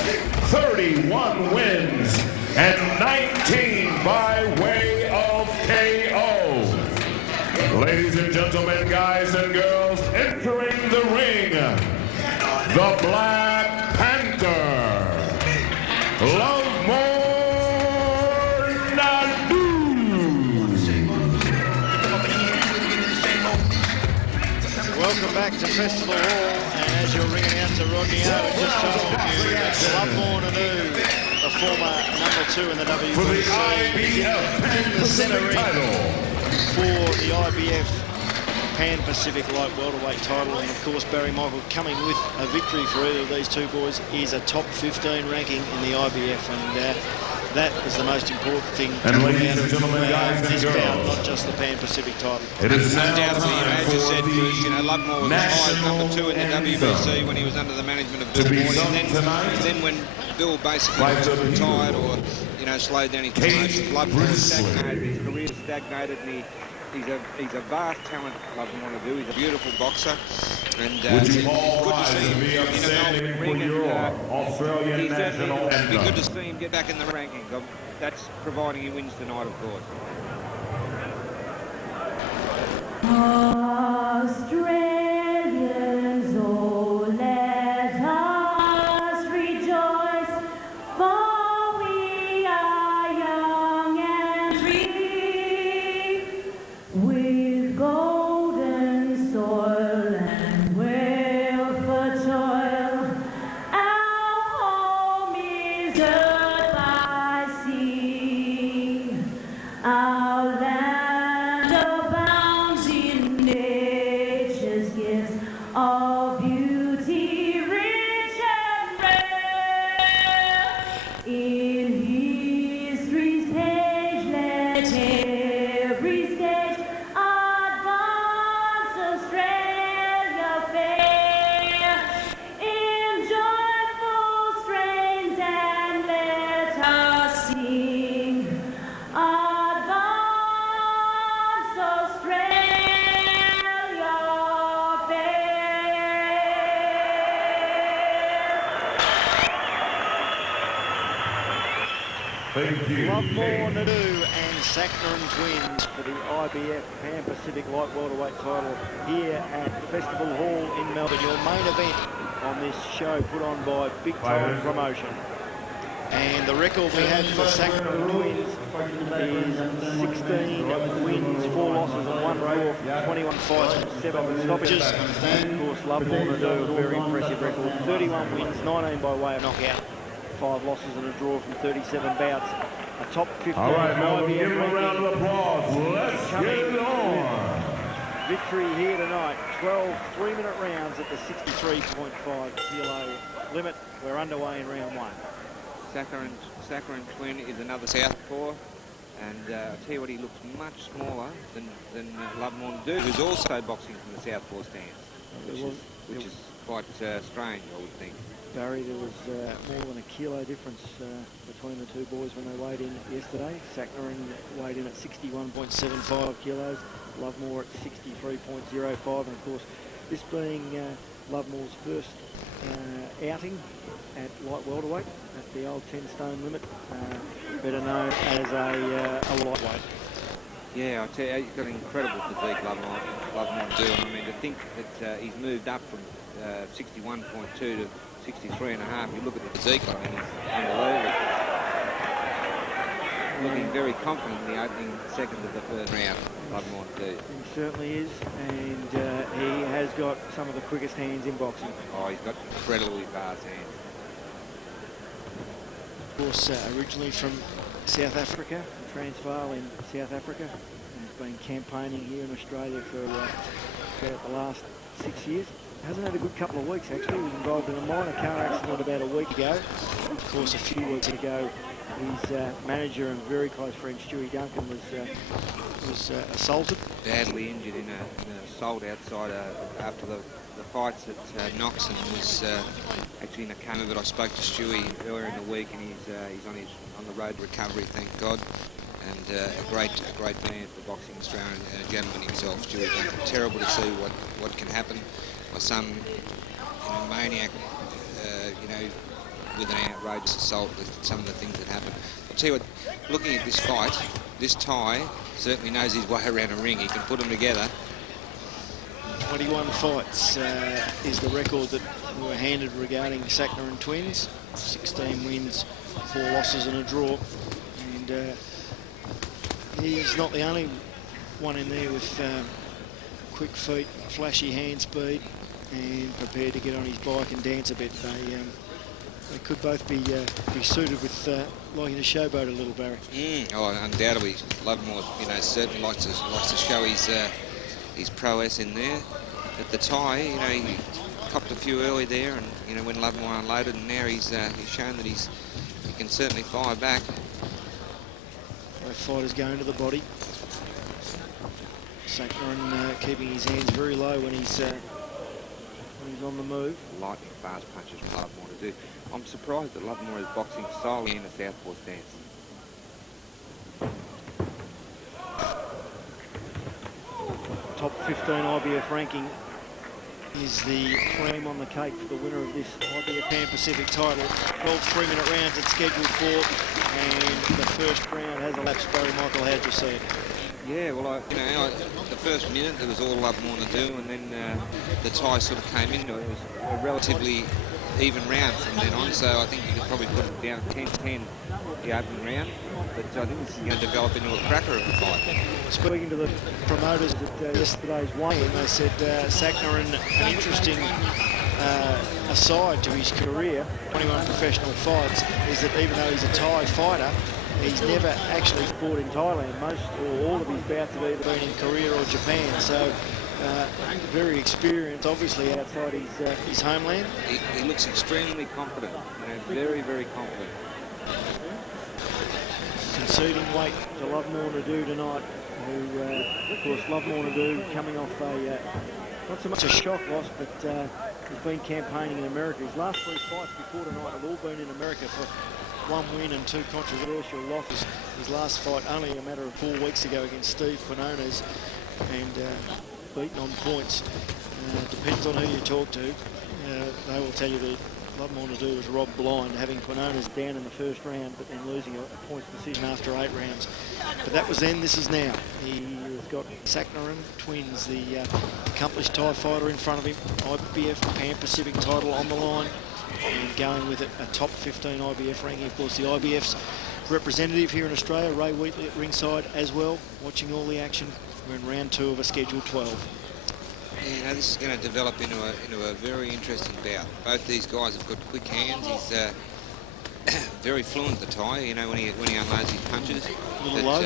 31 wins, and 19 by way of KO. Ladies and gentlemen, guys and girls, entering the ring, the Black Panther, Lovemore. Welcome back to Festival Hall, and as your ring announcer Rodney Owen just told you, Lovemore Ndou, the former number 2 in the WBC, for the IBF in the centre ring title for the IBF Pan-Pacific light welterweight title. And of course, Barry Michael coming with a victory for either of these two boys is a top 15 ranking in the IBF, and that is the most important thing. And ladies and gentlemen, guys and this bout, girls, not just the Pan-Pacific title. it is now Undoubtedly, time as you said, for Bruce, the Lovemore was highest number 2 in the WBC when he was under the management of Bill Moore. And then when Bill basically retired or, slowed down his promotion, Lovemore stagnated. His career stagnated, and he's a vast talent, Lovemore to do. He's a beautiful boxer. And would you all good to rise see and him be in upstanding a for ring, your and Australian he national certainly anthem? be good to see him get back in the rankings. That's providing he wins tonight, of course. Australians, oh, let us rejoice, for we are young and free, with golden soil and wealth for toil. Our home is earth by sea, our land abounds in nature's gifts of beauty rich and rare. In history's page let every stage advance Australia fair, in joyful strains, and let us sing. Advance Australia fair. Thank you. Lovemore, Ndou and Sakrinun twins for the IBF Pan-Pacific light welterweight title here at Festival Hall in Melbourne. Your main event on this show put on by Big Time Promotion. And the record we have for Sakrinun twins is 16 wins, 4 losses and 1 draw, 21 fights and 7 stoppages. And of course, Lovemore, Ndou, a very impressive record. 31 wins, 19 by way of knockout, 5 losses and a draw from 37 bouts. A top 15 All right, Melbourne, IBF give him a round of applause. Let's get it on. Victory here tonight, 12 3-minute rounds at the 63.5 kilo limit. We're underway in round 1. Sakrinun twin is another southpaw, and I'll tell you what, he looks much smaller than Lovemore Ndou, who's also boxing from the southpaw stance, which is quite strange, I would think. Barry, there was more than a kilo difference between the two boys when they weighed in yesterday. Sakrinun weighed in at 61.75 kilos, Lovemore at 63.05, and of course this being Lovemore's first outing at light welterweight at the old 10-stone limit, better known as a lightweight. Yeah, I tell you, he's got an incredible physique, Lovemore Ndou. I mean, to think that he's moved up from 61.2 to 63.5. You look at the physique, I mean, it's unbelievable. Looking very confident in the opening second of the first round, Lovemore Ndou. He certainly is, and he has got some of the quickest hands in boxing. Oh, he's got incredibly fast hands. Of course, originally from South Africa, Transvaal in South Africa. He's been campaigning here in Australia for about the last 6 years. Hasn't had a good couple of weeks, actually. He was involved in a minor car accident about a week ago. Of course, a few weeks ago, his manager and very close friend Stewie Duncan was assaulted. Badly injured in an assault outside after the fights at Knox, and was actually in a coma. But I spoke to Stewie earlier in the week, and he's on the road to recovery, thank God. And a great man for boxing Australia, and a gentleman himself, Stewie Duncan. Terrible to see what can happen by some maniac, with an outrageous assault, with some of the things that happen. I'll tell you what, looking at this fight, this tie certainly knows his way around a ring. He can put them together. 21 fights is the record that we were handed regarding Sakrinun twins. 16 wins, 4 losses and a draw. And he's not the only one in there with quick feet, flashy hand speed, and prepared to get on his bike and dance a bit. They could both be suited with liking to showboat a little, Barry. Oh, undoubtedly, Lovemore, certainly likes to show his his prowess in there. But the tie, you know, he copped a few early there, and you know when Lovemore unloaded, and now he's shown that he can certainly fire back. Both fighters going to the body. Sakrinun keeping his hands very low when he's on the move. Lightning fast punches from Lovemore to do. I'm surprised that Lovemore is boxing solely in a southpaw stance. Top 15 IBF ranking is the cream on the cake for the winner of this IBF Pan Pacific title. 12 3-minute rounds it's scheduled for, and the first round has elapsed. Barry Michael, how'd you see it? Yeah, well, The first minute there was all Lovemore to do, and then the tie sort of came in. It was a relatively even round from then on, so I think you could probably put it down 10-10 the opening round. But I think this is going to develop into a cracker of a fight. Speaking to the promoters at yesterday's weigh-in, they said Sakrinun, an interesting aside to his career, 21 professional fights, is that even though he's a Thai fighter, he's never actually fought in Thailand. Most or all of his bouts have either been in Korea or Japan, so very experienced, obviously, outside his homeland. He looks extremely confident, very, very confident. Conceding weight to Lovemore Ndou tonight, who, of course, Lovemore Ndou coming off not so much a shock loss, but he's been campaigning in America. His last 3 fights before tonight have all been in America for 1 win and 2 controversial losses. His last fight only a matter of 4 weeks ago against Steve Quinones, and beaten on points. Depends on who you talk to. They will tell you that Lovemore Ndou was robbed blind, having Quinones down in the first round, but then losing a points decision after 8 rounds. But that was then, this is now. He has got Sakrinun twins, the accomplished Thai fighter in front of him. IBF Pan Pacific title on the line, and going with it, a top 15 IBF ranking. Of course, the IBF's representative here in Australia, Ray Wheatley at ringside as well, watching all the action. We're in round 2 of a scheduled 12. Yeah, you know, this is going to develop into a very interesting bout. Both these guys have got quick hands. He's very fluent, the Thai, you know, when he unloads his punches. A little low.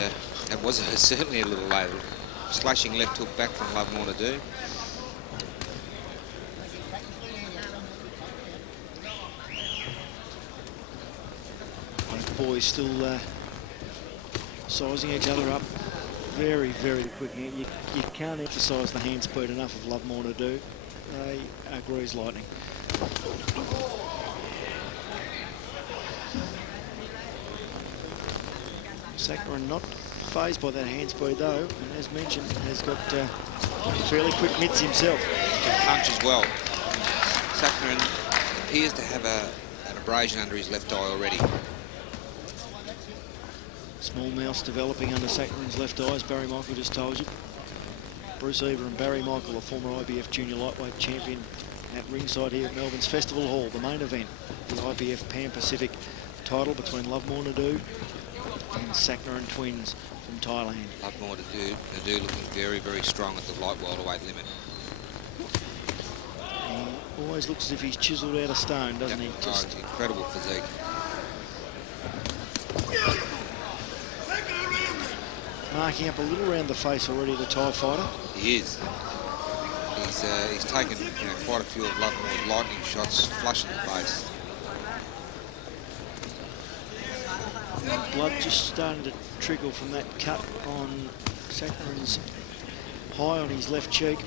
It was certainly a little low. Slashing left hook back from Lovemore to do. Both boys still sizing each other up. Very, very quick. You can't emphasise the hand speed enough of Lovemore Ndou. They are grease lightning. Sakrinun not phased by that hand speed though, and as mentioned, has got fairly quick mitts himself. Can punch as well. Sakrinun appears to have an abrasion under his left eye already. Small mouse developing under Sakrinun's left eye, as Barry Michael just told you. Bruce Eva and Barry Michael, a former IBF junior lightweight champion, at ringside here at Melbourne's Festival Hall, the main event, the IBF Pan Pacific title between Lovemore Ndou and Sakrinun twins from Thailand. Lovemore Ndou looking very, very strong at the light welterweight limit. He always looks as if he's chiselled out of stone, doesn't he? Just incredible physique. Marking up a little around the face already, the Thai fighter. He is. He's taken quite a few of Lovemore's lightning shots, flush in the face. Blood just starting to trickle from that cut on Sakrinun's high on his left cheek.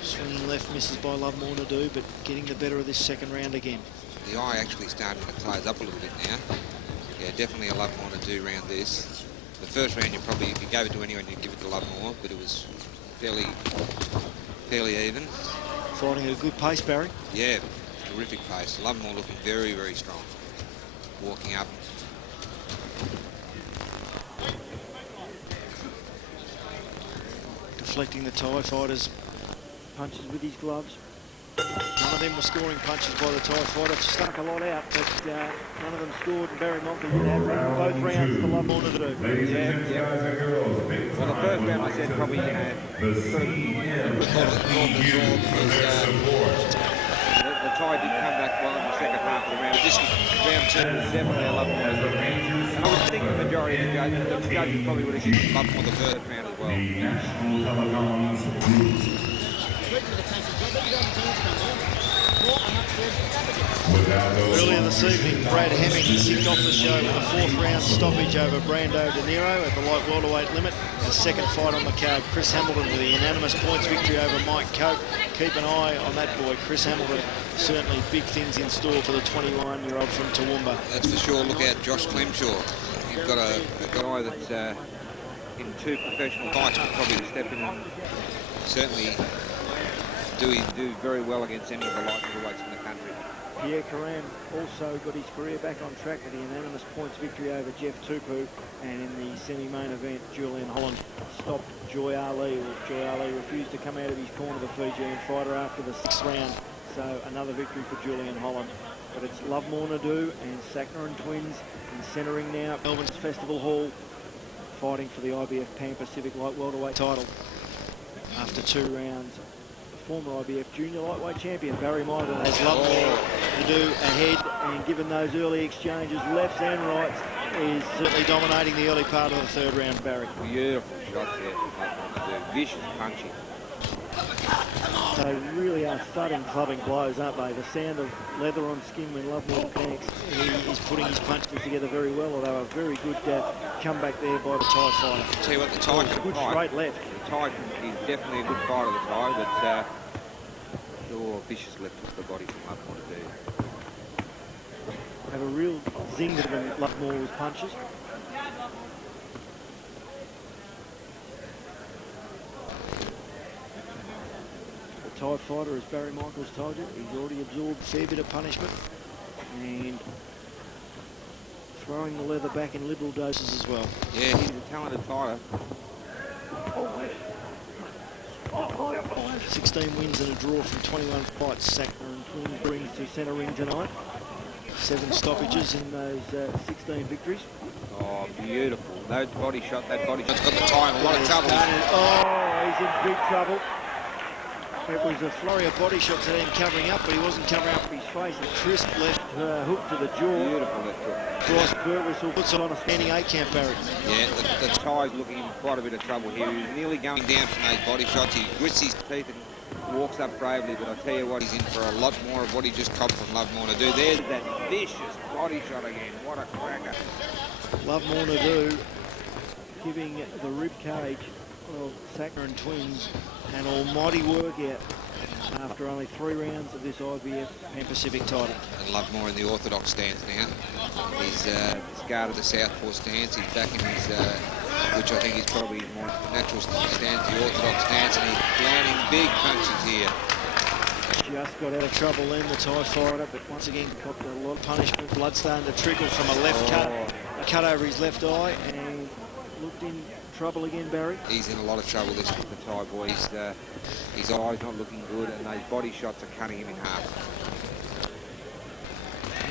Swinging left misses by Lovemore Ndou, but getting the better of this second round again. The eye actually starting to close up a little bit now. Yeah, definitely a Lovemore Ndou round this. The first round, if you gave it to anyone, you'd give it to Lovemore, but it was fairly even. Fighting at a good pace, Barry. Yeah, terrific pace. Lovemore looking very, very strong. Walking up. Deflecting the Thai fighter's punches with his gloves. None of them were scoring punches by the Thai fighter. Stuck a lot out, but none of them scored. And Barry Michael did have both rounds to Lovemore Ndou. Well, the first round I said probably the Ty did come back well in the second half of the round. This was round 2 was definitely a Lovemore. And I would think the majority of the judges probably would have given Lovemore the third round as well. Earlier this evening, Brad Hemming kicked off the show with a fourth round stoppage over Brando to Niro at the light welterweight limit. The second fight on the card, Chris Hamilton with a unanimous points victory over Mike Cope. Keep an eye on that boy, Chris Hamilton. Certainly big things in store for the 21-year-old from Toowoomba. That's for sure. Look out, Josh Clemshaw. You've got a guy that's in 2 professional fights, but probably to step in and certainly do very well against any of the light middleweights in the country. Pierre Karam also got his career back on track with a unanimous points victory over Jeff Tapu, and in the semi-main event, Julian Holland stopped Joy Ali. Joy Ali refused to come out of his corner, the Fijian fighter, after the 6th round. So another victory for Julian Holland. But it's Lovemore, Ndou and Sakrinun twins in centering now. Melbourne's Festival Hall, fighting for the IBF Pan Pacific light welterweight title. After 2 rounds, former IBF junior lightweight champion Barry Michael has Lovemore to do ahead, and given those early exchanges, lefts and rights, is certainly dominating the early part of the 3rd round, Barry. Beautiful shots there. Vicious punching. They really are thudding, clubbing blows, aren't they? The sound of leather on skin when Lovemore connects. He is putting his punches together very well, although a very good comeback there by the Thai fighter. Tell you what, the Thai can good fight. straight left. The Thai is definitely a good fighter, the Thai, but vicious left to the body from Lovemore to do. Have a real zing to them, Lovemore's punches. The Thai fighter, as Barry Michaels told you, he's already absorbed a fair bit of punishment and throwing the leather back in liberal doses as well. Yeah, he's a talented fighter. 16 wins and a draw from 21 fights. Sakrinun twins brings to centre ring tonight. 7 stoppages in those 16 victories. Oh, beautiful. That body shot has got the Thai in a lot of trouble. Oh, he's in big trouble. It was a flurry of body shots at him covering up, but he wasn't covering up his face. A crisp left hook to the jaw. Beautiful left hook. Bryce Burwhistle puts it on a standing 8 count, Barry. Yeah, The Thai's looking in quite a bit of trouble here. He's nearly going down from those body shots. He grits his teeth and walks up bravely, but I tell you what, he's in for a lot more of what he just copped from Lovemore to do. There's that vicious body shot again. What a cracker. Lovemore to do, giving the rib cage of Sakrinun twins an almighty workout after only 3 rounds of this IBF Pan Pacific title. And Lovemore in the orthodox stance now. He's discarded the southpaw stance. He's back in his, which I think is probably his more natural stance, the orthodox stance, and he's landing big punches here. Just got out of trouble then, the Thai fighter, but once again copped a lot of punishment. Blood starting to trickle from a left cut over his left eye, and looked in trouble again, Barry. He's in a lot of trouble, this The Thai boy. His eye's not looking good, and those body shots are cutting him in half.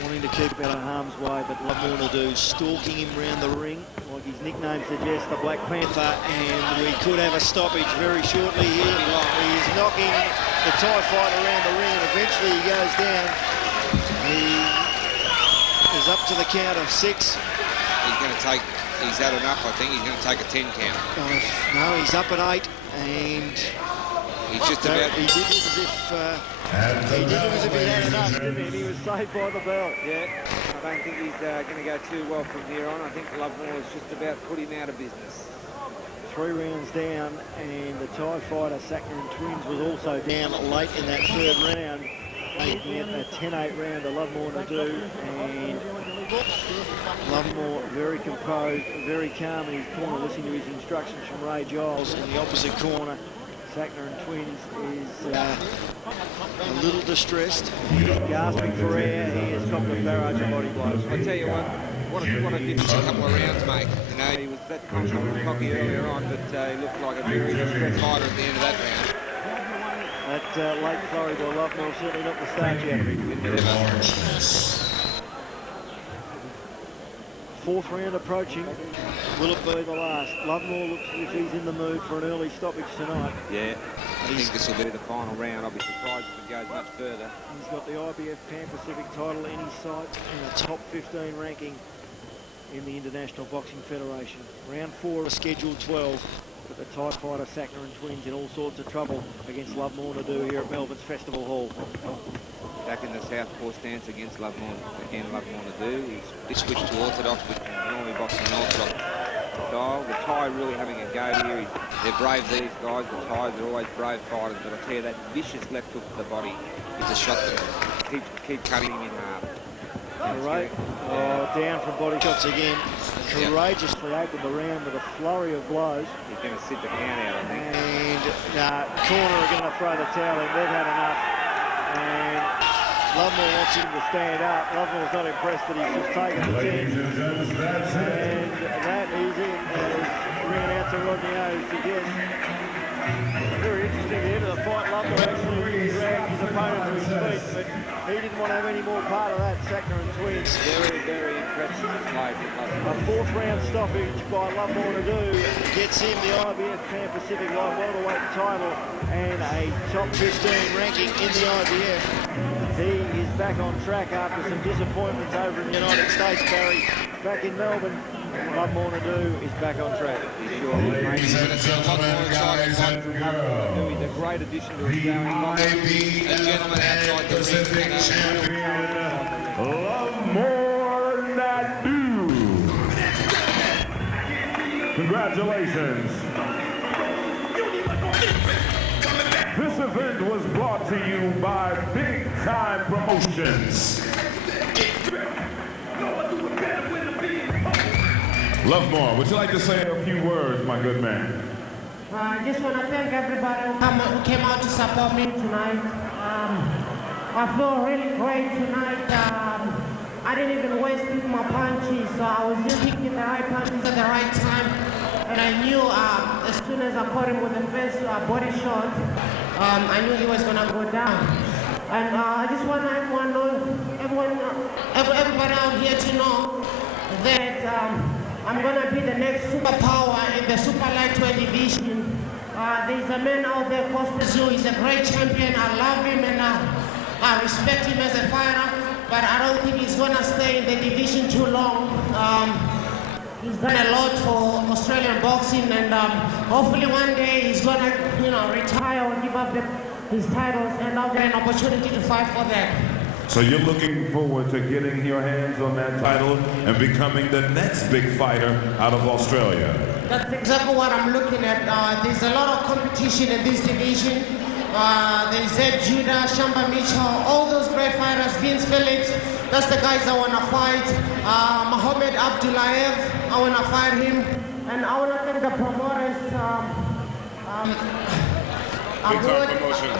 Wanting to keep out of harm's way, but Lovemore to do, stalking him round the ring, like his nickname suggests, the Black Panther, and we could have a stoppage very shortly here. He's knocking the Thai fighter around the ring, and eventually he goes down. He is up to the count of 6. He's had enough, I think. He's going to take a 10 count. No, he's up at 8, and he's just about... He did look as if he had enough, didn't he? And he was saved by the bell. Yeah, I don't think he's going to go too well from here on. I think Lovemore is just about put him out of business. 3 rounds down, and the Thai fighter, Sakrinun twins, was also down late in that 3rd round, making it a 10-8 round to Lovemore to do, and Lovemore very composed, very calm in his corner, listening to his instructions from Ray Giles in the opposite corner. Sakrinun twins is a little distressed. He's gasping for air. He has got the barrage of body blows. I tell you what a difference a couple of rounds, mate. You know, he was that cocky earlier on, but he looked like a very distressed fighter at the end of that round. That late flurry by Lovemore certainly not the start yet. fourth round approaching. Will it be the last? Lovemore looks as if he's in the mood for an early stoppage tonight. Yeah, I think this will be the final round. I'll be surprised if it goes much further. He's got the IBF Pan Pacific title in his sights and a top 15 ranking in the International Boxing Federation. Round 4 of scheduled 12. But the tight fighter Sakrinun twins in all sorts of trouble against Lovemore Ndou here at Melbourne's Festival Hall. Back in the southpaw stance against Lovemore. Again, Lovemore Ndou. He's switched to orthodox, but normally boxing an orthodox style. The Thai really having a go here. They're brave, these guys. The Thais are always brave fighters, but I tell you, that vicious left hook to the body is a shot that keep cutting him in half. Right. Oh, down from body shots again. Courageously opened the round with a flurry of blows. He's going to sit the count out, I think. And corner are going to throw the towel in. They've had enough. And Lovemore wants him to stand up. Lovemore's not impressed that he's just taken the 10. And that is it, as ring announcer Rodney O suggests. Very interesting at the end of the fight. Lovemore actually dragged his opponent to his feet, but he didn't want to have any more part of that. Sakrinun twins. Very, very impressive play. A fourth round stoppage by Lovemore Ndou gets him the IBF Pan Pacific Light Welterweight title and a top 15 ranking in the IBF. He is back on track after some disappointments over in the United States, Barry. Back in Melbourne, Lovemore Ndou is back on track. Ladies and gentlemen, guys and girls, He's a great addition to the his IBF Pan Pacific champion, Lovemore Ndou. Congratulations. This event was brought to you by Big Time Promotions. Lovemore, would you like to say a few words, my good man? I just want to thank everybody who came out to support me tonight. I feel really great tonight. I didn't even waste my punches, so I was just hitting the right punches at the right time. And I knew as soon as I caught him with the first body shot, I knew he was going to go down. And I just want everybody out here to know that I'm going to be the next superpower in the super lightweight division. There's a man out there called Ndou. He's a great champion. I love him and I respect him as a fighter, but I don't think he's going to stay in the division too long. He's done a lot for Australian boxing, and hopefully one day he's going to, retire or give up his titles, and I'll get an opportunity to fight for that. So you're looking forward to getting your hands on that title and becoming the next big fighter out of Australia? That's exactly what I'm looking at. There's a lot of competition in this division. There's Zed Judah, Shamba Mitchell, all those great fighters, Vince Phillips, that's the guys I want to fight. Mohamed Abdullayev, I want to fight him. And I want to thank the promoters.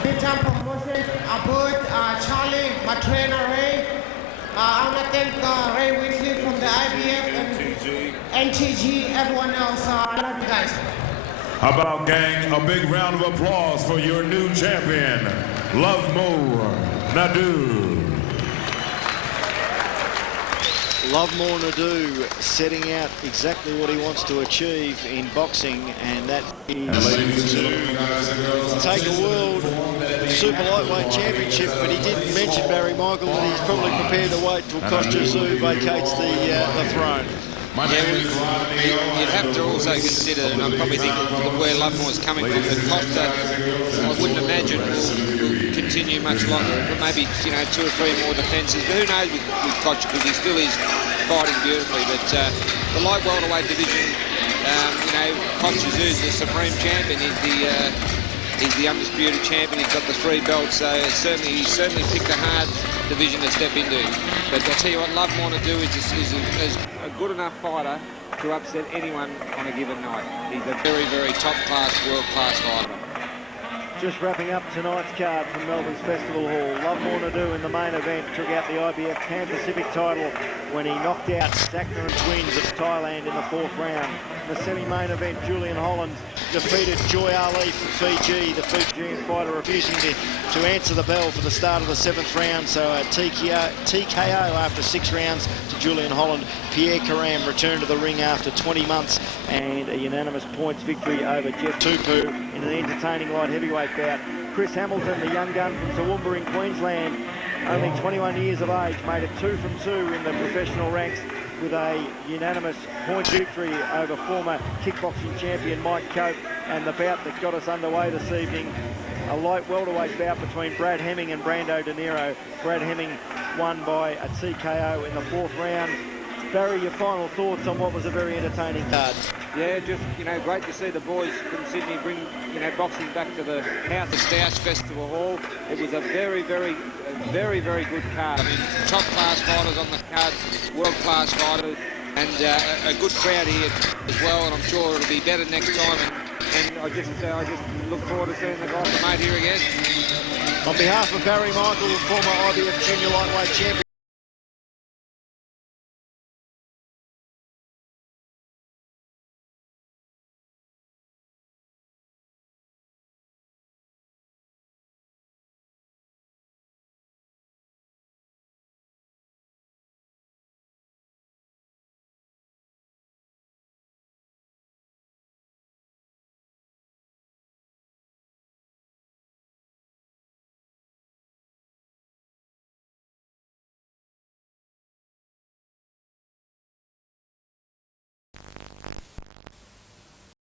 Big Time Promotion, Abud, Charlie, my trainer Ray. I want to thank Ray Whitley from the IBF and NTG, everyone else. I love you guys. How about, gang, a big round of applause for your new champion, Lovemore Ndou. Lovemore Ndou setting out exactly what he wants to achieve in boxing, and that is to take a world super lightweight championship. But he did mention, Barry Michael, that he's probably prepared to wait till Costa Tszyu vacates the throne. Yeah, you'd have to also consider, and I probably think where Lovemore's coming from, that Costa, I wouldn't imagine, will continue much longer, but maybe 2 or 3 more defences. But who knows with Costa, because he still is fighting beautifully. But the light welterweight division, Costa Tszyu is the supreme champion. He's the undisputed champion. He's got the 3 belts, so he's certainly picked a hard division to step into. But I tell you what, Lovemore Ndou is a good enough fighter to upset anyone on a given night. He's a very, very top-class, world-class fighter. Just wrapping up tonight's card from Melbourne's Festival Hall. Lovemore Ndou in the main event took out the IBF Pan Pacific title when he knocked out Sakrinun twins of Thailand in the 4th round. In the semi-main event, Julian Holland defeated Joy Ali from Fiji. The Fijian fighter refusing to answer the bell for the start of the 7th round. So a TKO after 6 rounds to Julian Holland. Pierre Karam returned to the ring after 20 months and a unanimous points victory over Jeff Tapu in an entertaining light heavyweight bout. Chris Hamilton, the young gun from Toowoomba in Queensland, only 21 years of age, made it 2 from 2 in the professional ranks with a unanimous point victory over former kickboxing champion Mike Cope. And the bout that got us underway this evening, a light welterweight bout between Brad Hemming and Brando Niro. Brad Hemming won by a TKO in the 4th round. Barry, your final thoughts on what was a very entertaining card? Yeah, just, great to see the boys from Sydney bring, boxing back to the House of Stoush Festival Hall. It was a very, very good card. I mean, top-class fighters on the card, world-class fighters, and a good crowd here as well, and I'm sure it'll be better next time. And I just look forward to seeing the guys mate here again. On behalf of Barry Michael, former IBF Junior Lightweight Champion,